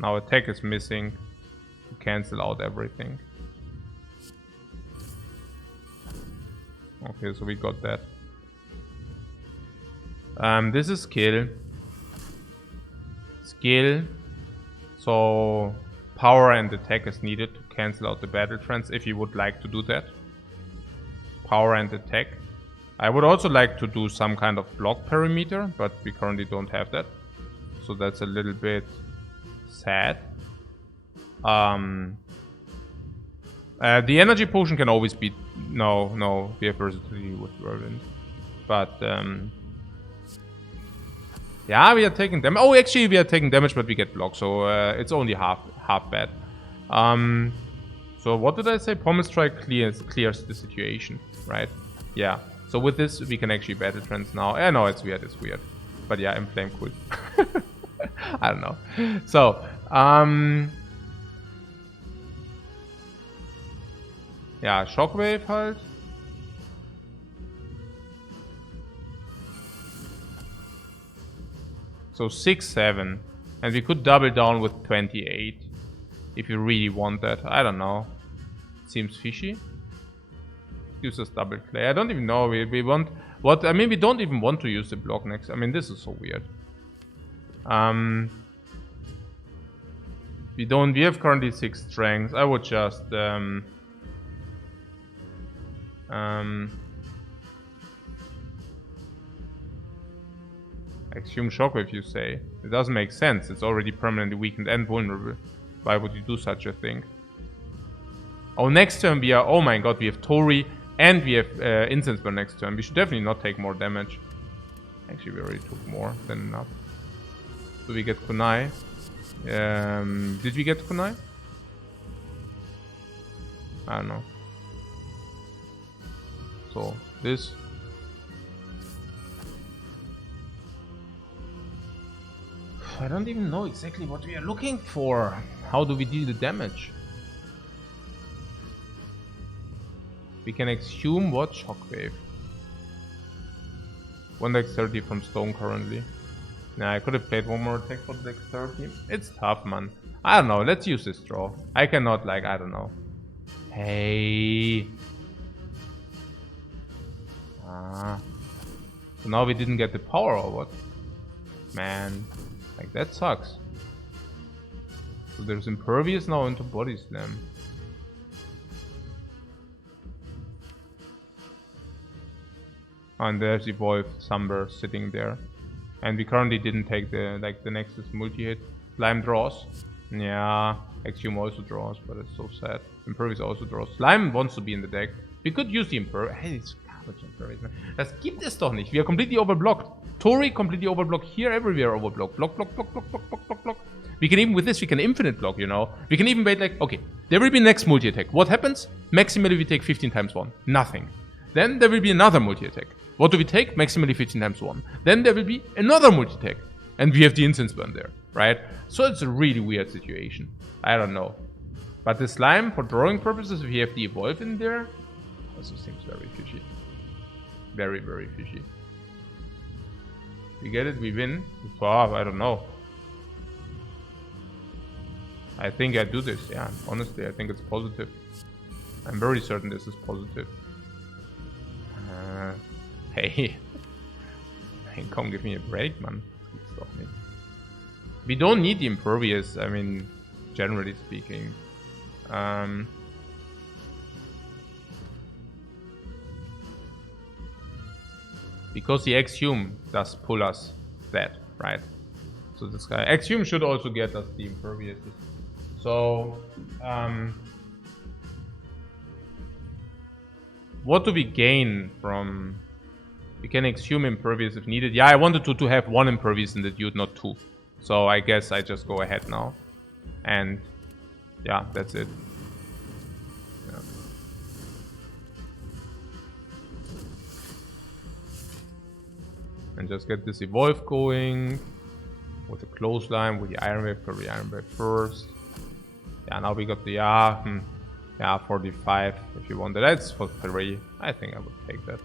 Now attack is missing to cancel out everything. Okay, so we got that. This is skill. So power and attack is needed to cancel out the battle trance if you would like to do that. Power and attack. I would also like to do some kind of block perimeter, but we currently don't have that. So that's a little bit sad. The energy potion can always be... No, we have versatility with Whirlwind. But, yeah, we are taking damage. Oh, actually, we are taking damage, but we get blocked. So, it's only half bad. So, what did I say? Pommel Strike clears the situation, right? Yeah. So, with this, we can actually battle trance now. Yeah, no, it's weird. But yeah, Inflame cool. I don't know. So, ja, Shockwave halt. So 6, 7. And we could double down with 28. If you really want that. I don't know. Seems fishy. Use this double clay. I don't even know. We want... What? I mean, we don't even want to use the block next. I mean, this is so weird. We have currently 6 strength. I would just... Exhume Shockwave, you say. It doesn't make sense. It's already permanently weakened and vulnerable. Why would you do such a thing? Oh, next turn we are... Oh my god, we have Tori and we have Incense Burn next turn. We should definitely not take more damage. Actually, we already took more than enough. Do we get Kunai? Did we get Kunai? I don't know. So, this. I don't even know exactly what we are looking for. How do we deal the damage? We can exhume what? Shockwave. 1 dexterity from stone currently. Nah, I could have played one more attack for dexterity. It's tough, man. I don't know. Let's use this draw. I cannot, like, I don't know. Hey. So now we didn't get the power or what? Man. Like, that sucks. So there's impervious now into body slam. And there's Evolve Sumber sitting there. And we currently didn't take the Nexus multi-hit. Slime draws. Yeah. Exhume also draws, but it's so sad. Impervious also draws. Slime wants to be in the deck. We could use the Impervious. Hey, it's garbage Impervious, man. Das gibt es doch nicht. We are completely overblocked. Tori completely overblocked. Here, everywhere overblocked. Block, block, block, block, block, block, block, block. We can even, with this, we can infinite block, you know. We can even wait like, okay, there will be next multi-attack. What happens? Maximally we take 15 times 1. Nothing. Then there will be another multi-attack. What do we take? Maximally 15 times 1. Then there will be another multi-attack. And we have the incense burn there, right? So it's a really weird situation. I don't know. But the slime, for drawing purposes, if we have the evolve in there, also seems very fishy. Very, very fishy. We get it, we win. Oh, I don't know. I think I do this, yeah. Honestly, I think it's positive. I'm very certain this is positive. Hey. Hey, come give me a break, man. Stop me. We don't need the impervious, I mean, generally speaking. Because the exhume does pull us that, right? So this guy, exhume should also get us the impervious. So, what do we gain from... We can exhume impervious if needed. Yeah, I wanted to have 1 impervious in the dude, not 2. So I guess I just go ahead now. And yeah, that's it. Yeah. And just get this evolve going. With the clothesline, with the iron wave, for the iron wave first. Yeah, now we got the yeah, 45 if you want that. That's for 3. I think I would take that.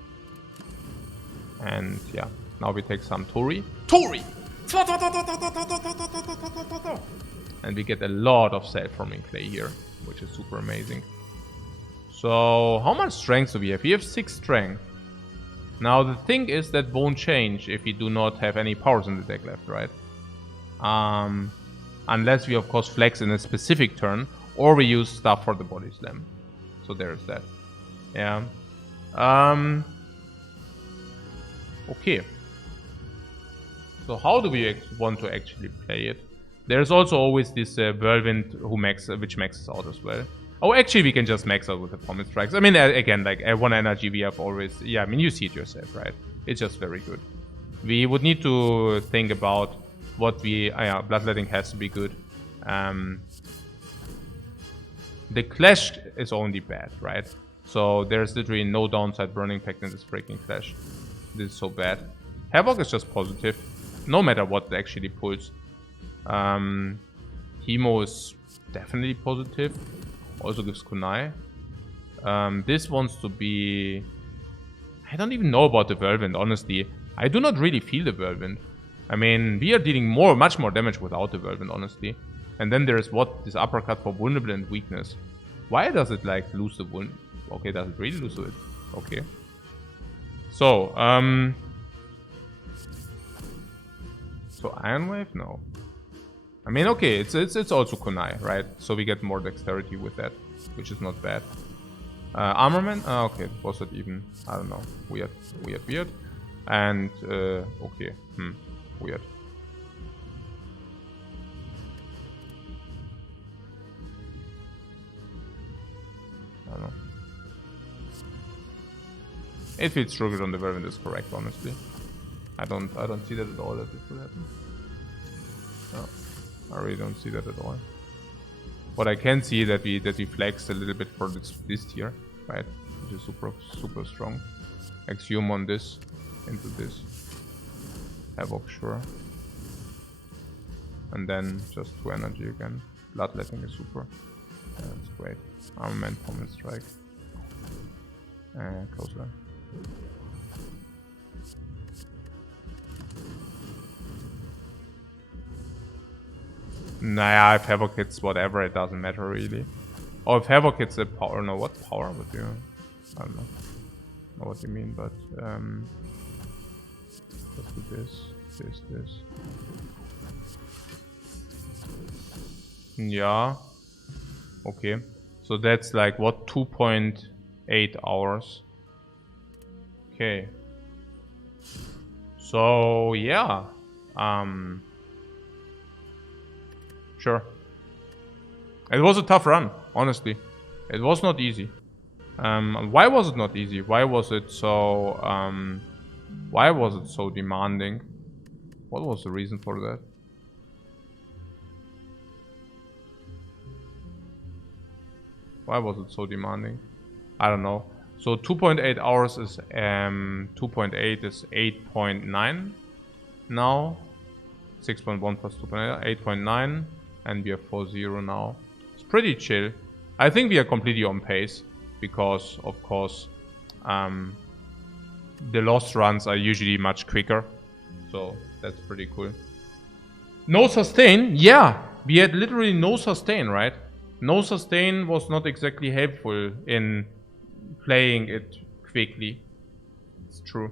And yeah, now we take some Tori. Tori! And we get a lot of self-forming clay here, which is super amazing. So, how much strength do we have? We have 6 strength. Now, the thing is that won't change if we do not have any powers in the deck left, right? Unless we, of course, flex in a specific turn, or we use stuff for the body slam. So there's that. Yeah. Okay. So how do we want to actually play it? There's also always this whirlwind which maxes out as well. Oh, actually we can just max out with the pommet strikes. I mean, again, like 1 energy we have always... Yeah, I mean, you see it yourself, right? It's just very good. We would need to think about what we... yeah, bloodletting has to be good. The clash is only bad, right? So there's literally no downside burning pact in this freaking clash. This is so bad. Havoc is just positive, no matter what actually pulls. Hemo is definitely positive. Also gives kunai. This wants to be... I don't even know about the whirlwind, honestly. I do not really feel the whirlwind. I mean, we are dealing much more damage without the whirlwind, honestly. And then there's what? This uppercut for vulnerable and weakness. Why does it like lose the wound? Okay, does it really lose it? Okay. So, so Iron Wave? No. I mean, okay, it's also kunai, right? So we get more dexterity with that, which is not bad. Armament? Okay, was it even? I don't know. Weird. And, okay. Weird. I don't know. It feels triggered on the variant is correct, honestly. I don't see that at all that this will happen. No, I really don't see that at all. But I can see that we flex a little bit for this tier, right? Which is super strong. Exhume on this into this. Havoc, sure. And then just 2 energy again. Bloodletting is super. Yeah, that's great. Armament, pommet strike. Closer. Nah, if Havoc hits whatever, it doesn't matter really. Or if Havoc hits the power, no, what power would you? I don't know what you mean, but let's do this. Yeah. Okay. So that's like what, 2.8 hours. Okay. So yeah. Sure. It was a tough run, honestly. It was not easy. Why was it not easy? Why was it so demanding? What was the reason for that? Why was it so demanding? I don't know. So 2.8 hours is 2.8 is 8.9 now. 6.1 plus 2.8, 8.9, and we are 4.0 now. It's pretty chill. I think we are completely on pace because, of course, the lost runs are usually much quicker. So that's pretty cool. No sustain? Yeah, we had literally no sustain, right? No sustain was not exactly helpful in playing it quickly. It's true.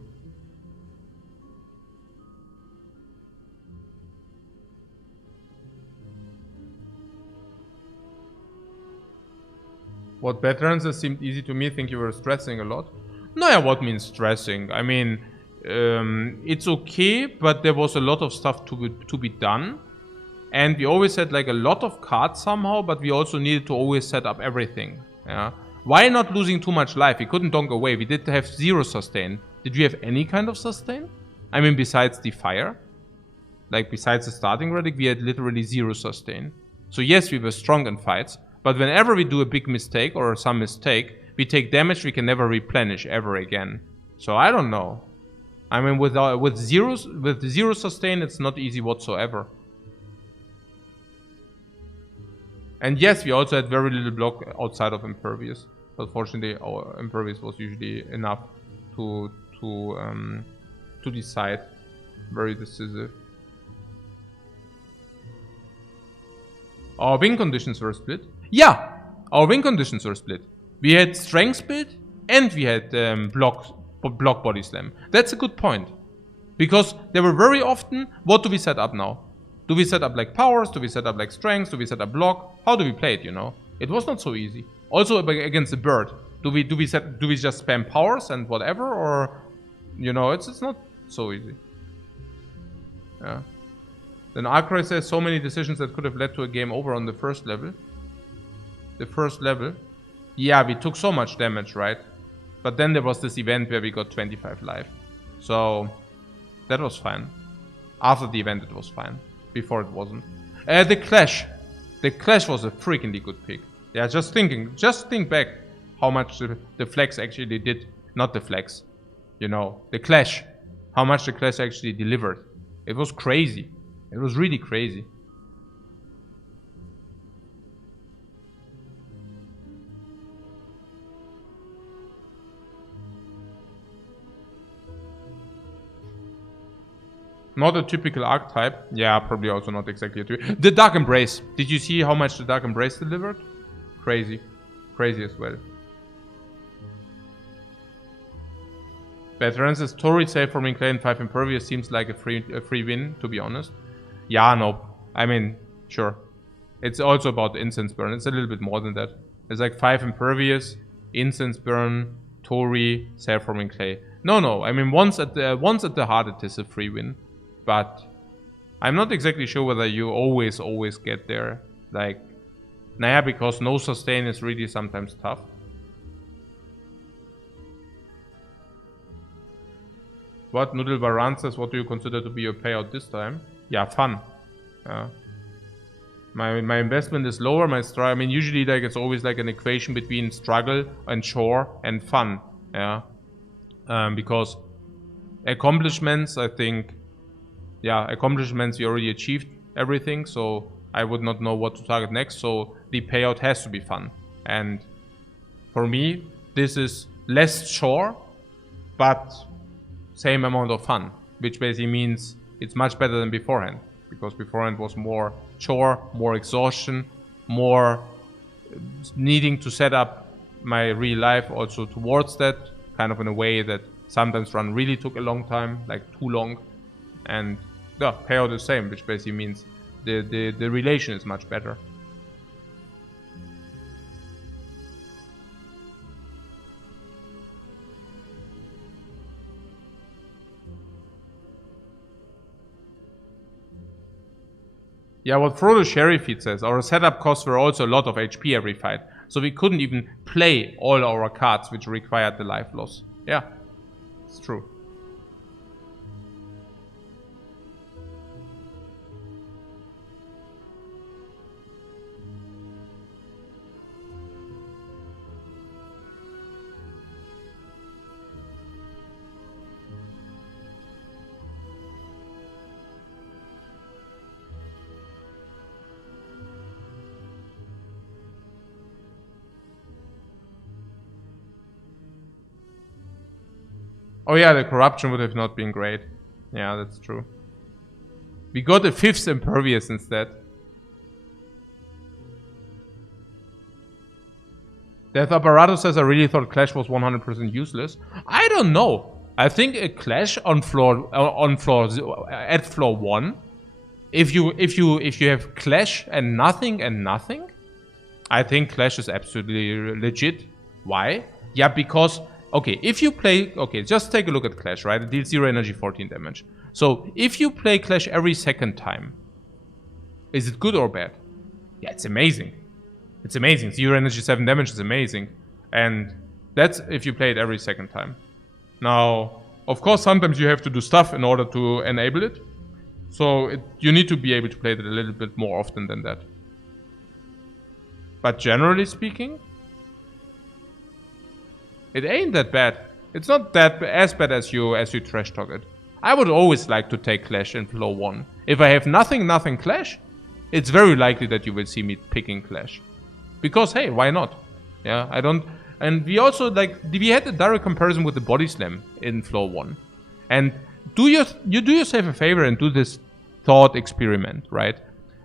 What veterans seemed easy to me, think you were stressing a lot. No, yeah, what means stressing? I mean, it's okay, but there was a lot of stuff to be done. And we always had like a lot of cards somehow, but we also needed to always set up everything. Yeah. Why not losing too much life? We couldn't donk away. We did have 0 sustain. Did we have any kind of sustain? I mean, besides the fire? Like, besides the starting relic, we had literally 0 sustain. So yes, we were strong in fights. But whenever we do a big mistake or some mistake, we take damage we can never replenish ever again. So I don't know. I mean, with zero sustain, it's not easy whatsoever. And yes, we also had very little block outside of Impervious. But fortunately, our Impervious was usually enough to decide. Very decisive. Our win conditions were split. Yeah, our win conditions were split. We had strength build and we had block body slam. That's a good point. Because there were very often, what do we set up now? Do we set up like powers? Do we set up like strengths? Do we set up block? How do we play it, you know? It was not so easy. Also against the bird. Do we just spam powers and whatever? Or, you know, it's not so easy. Yeah. Then Arcroy says so many decisions that could have led to a game over on the first level. The first level. Yeah, we took so much damage, right? But then there was this event where we got 25 life. So that was fine. After the event it was fine. Before it wasn't. The Clash. The Clash was a freakingly good pick. Yeah, just think back how much the Flex actually did. Not the Flex. You know, the Clash. How much the Clash actually delivered. It was crazy. It was really crazy. Not a typical archetype. Yeah, probably also not exactly a typical. The Dark Embrace. Did you see how much the Dark Embrace delivered? Crazy. Crazy as well. Veterans is Tori safe from Clay 5 Impervious seems like a free win, to be honest. Yeah, no. I mean, sure. It's also about Incense Burn. It's a little bit more than that. It's like 5 Impervious, Incense Burn, Tori, Self-Forming Clay. No. I mean, once at the heart, it is a free win. But I'm not exactly sure whether you always get there. Like, nah, because no sustain is really sometimes tough. What? Noodle Baran says, what do you consider to be your payout this time? Yeah, fun. Yeah. My investment is lower. I mean, usually like it's always like an equation between struggle and chore and fun. Yeah. Because accomplishments, I think, yeah, accomplishments we already achieved everything. So I would not know what to target next. So the payout has to be fun. And for me, this is less chore, but same amount of fun, which basically means it's much better than beforehand, because beforehand was more chore, more exhaustion, more needing to set up my real life also towards that, kind of in a way that sometimes run really took a long time, like too long, and the payout is the same, which basically means the relation is much better. Yeah, what Frodo Sherry feed says, our setup costs were also a lot of HP every fight, so we couldn't even play all our cards which required the life loss. Yeah, it's true. Oh yeah, the corruption would have not been great. Yeah, that's true. We got a 5th impervious instead. Death Apparatus says, I really thought Clash was 100% useless. I don't know. I think a Clash at floor 1, if you have Clash and nothing, I think Clash is absolutely legit. Why? Yeah, because okay, if you play... Okay, just take a look at Clash, right? It deals 0 energy, 14 damage. So, if you play Clash every second time, is it good or bad? Yeah, it's amazing. It's amazing. 0 energy, 7 damage is amazing. And that's if you play it every second time. Now, of course, sometimes you have to do stuff in order to enable it. So, you need to be able to play it a little bit more often than that. But generally speaking... it ain't that bad. It's not that as bad as you trash talk it. I would always like to take Clash in floor 1. If I have nothing Clash, it's very likely that you will see me picking Clash. Because hey, why not? Yeah, I don't... And we also, like, we had a direct comparison with the Body Slam in floor 1. And you do yourself a favor and do this thought experiment, right?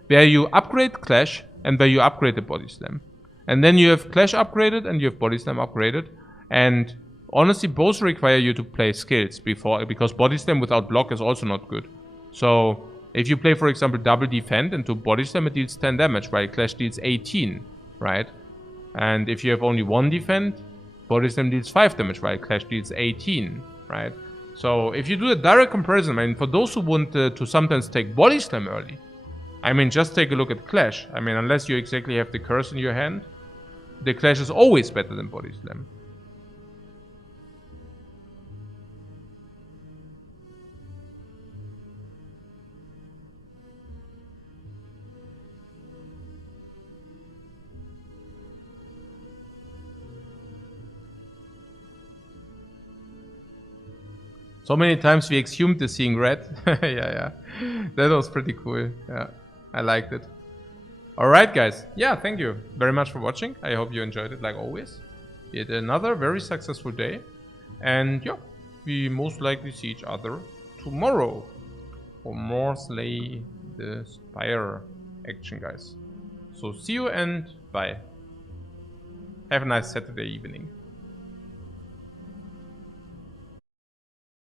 Where you upgrade Clash and where you upgrade the Body Slam. And then you have Clash upgraded and you have Body Slam upgraded. And honestly, both require you to play skills because Body Slam without block is also not good. So if you play, for example, double defend into Body Slam, it deals 10 damage, while Clash deals 18, right? And if you have only 1 defend, Body Slam deals 5 damage, while Clash deals 18, right? So if you do a direct comparison, I mean, for those who want to sometimes take Body Slam early, I mean, just take a look at Clash. I mean, unless you exactly have the curse in your hand, the Clash is always better than Body Slam. So many times we exhumed the seeing red. yeah. That was pretty cool. Yeah, I liked it. Alright guys, yeah, thank you very much for watching. I hope you enjoyed it like always. We had another very successful day. And yeah, we most likely see each other tomorrow for more Slay the Spire action, guys. So see you and bye. Have a nice Saturday evening.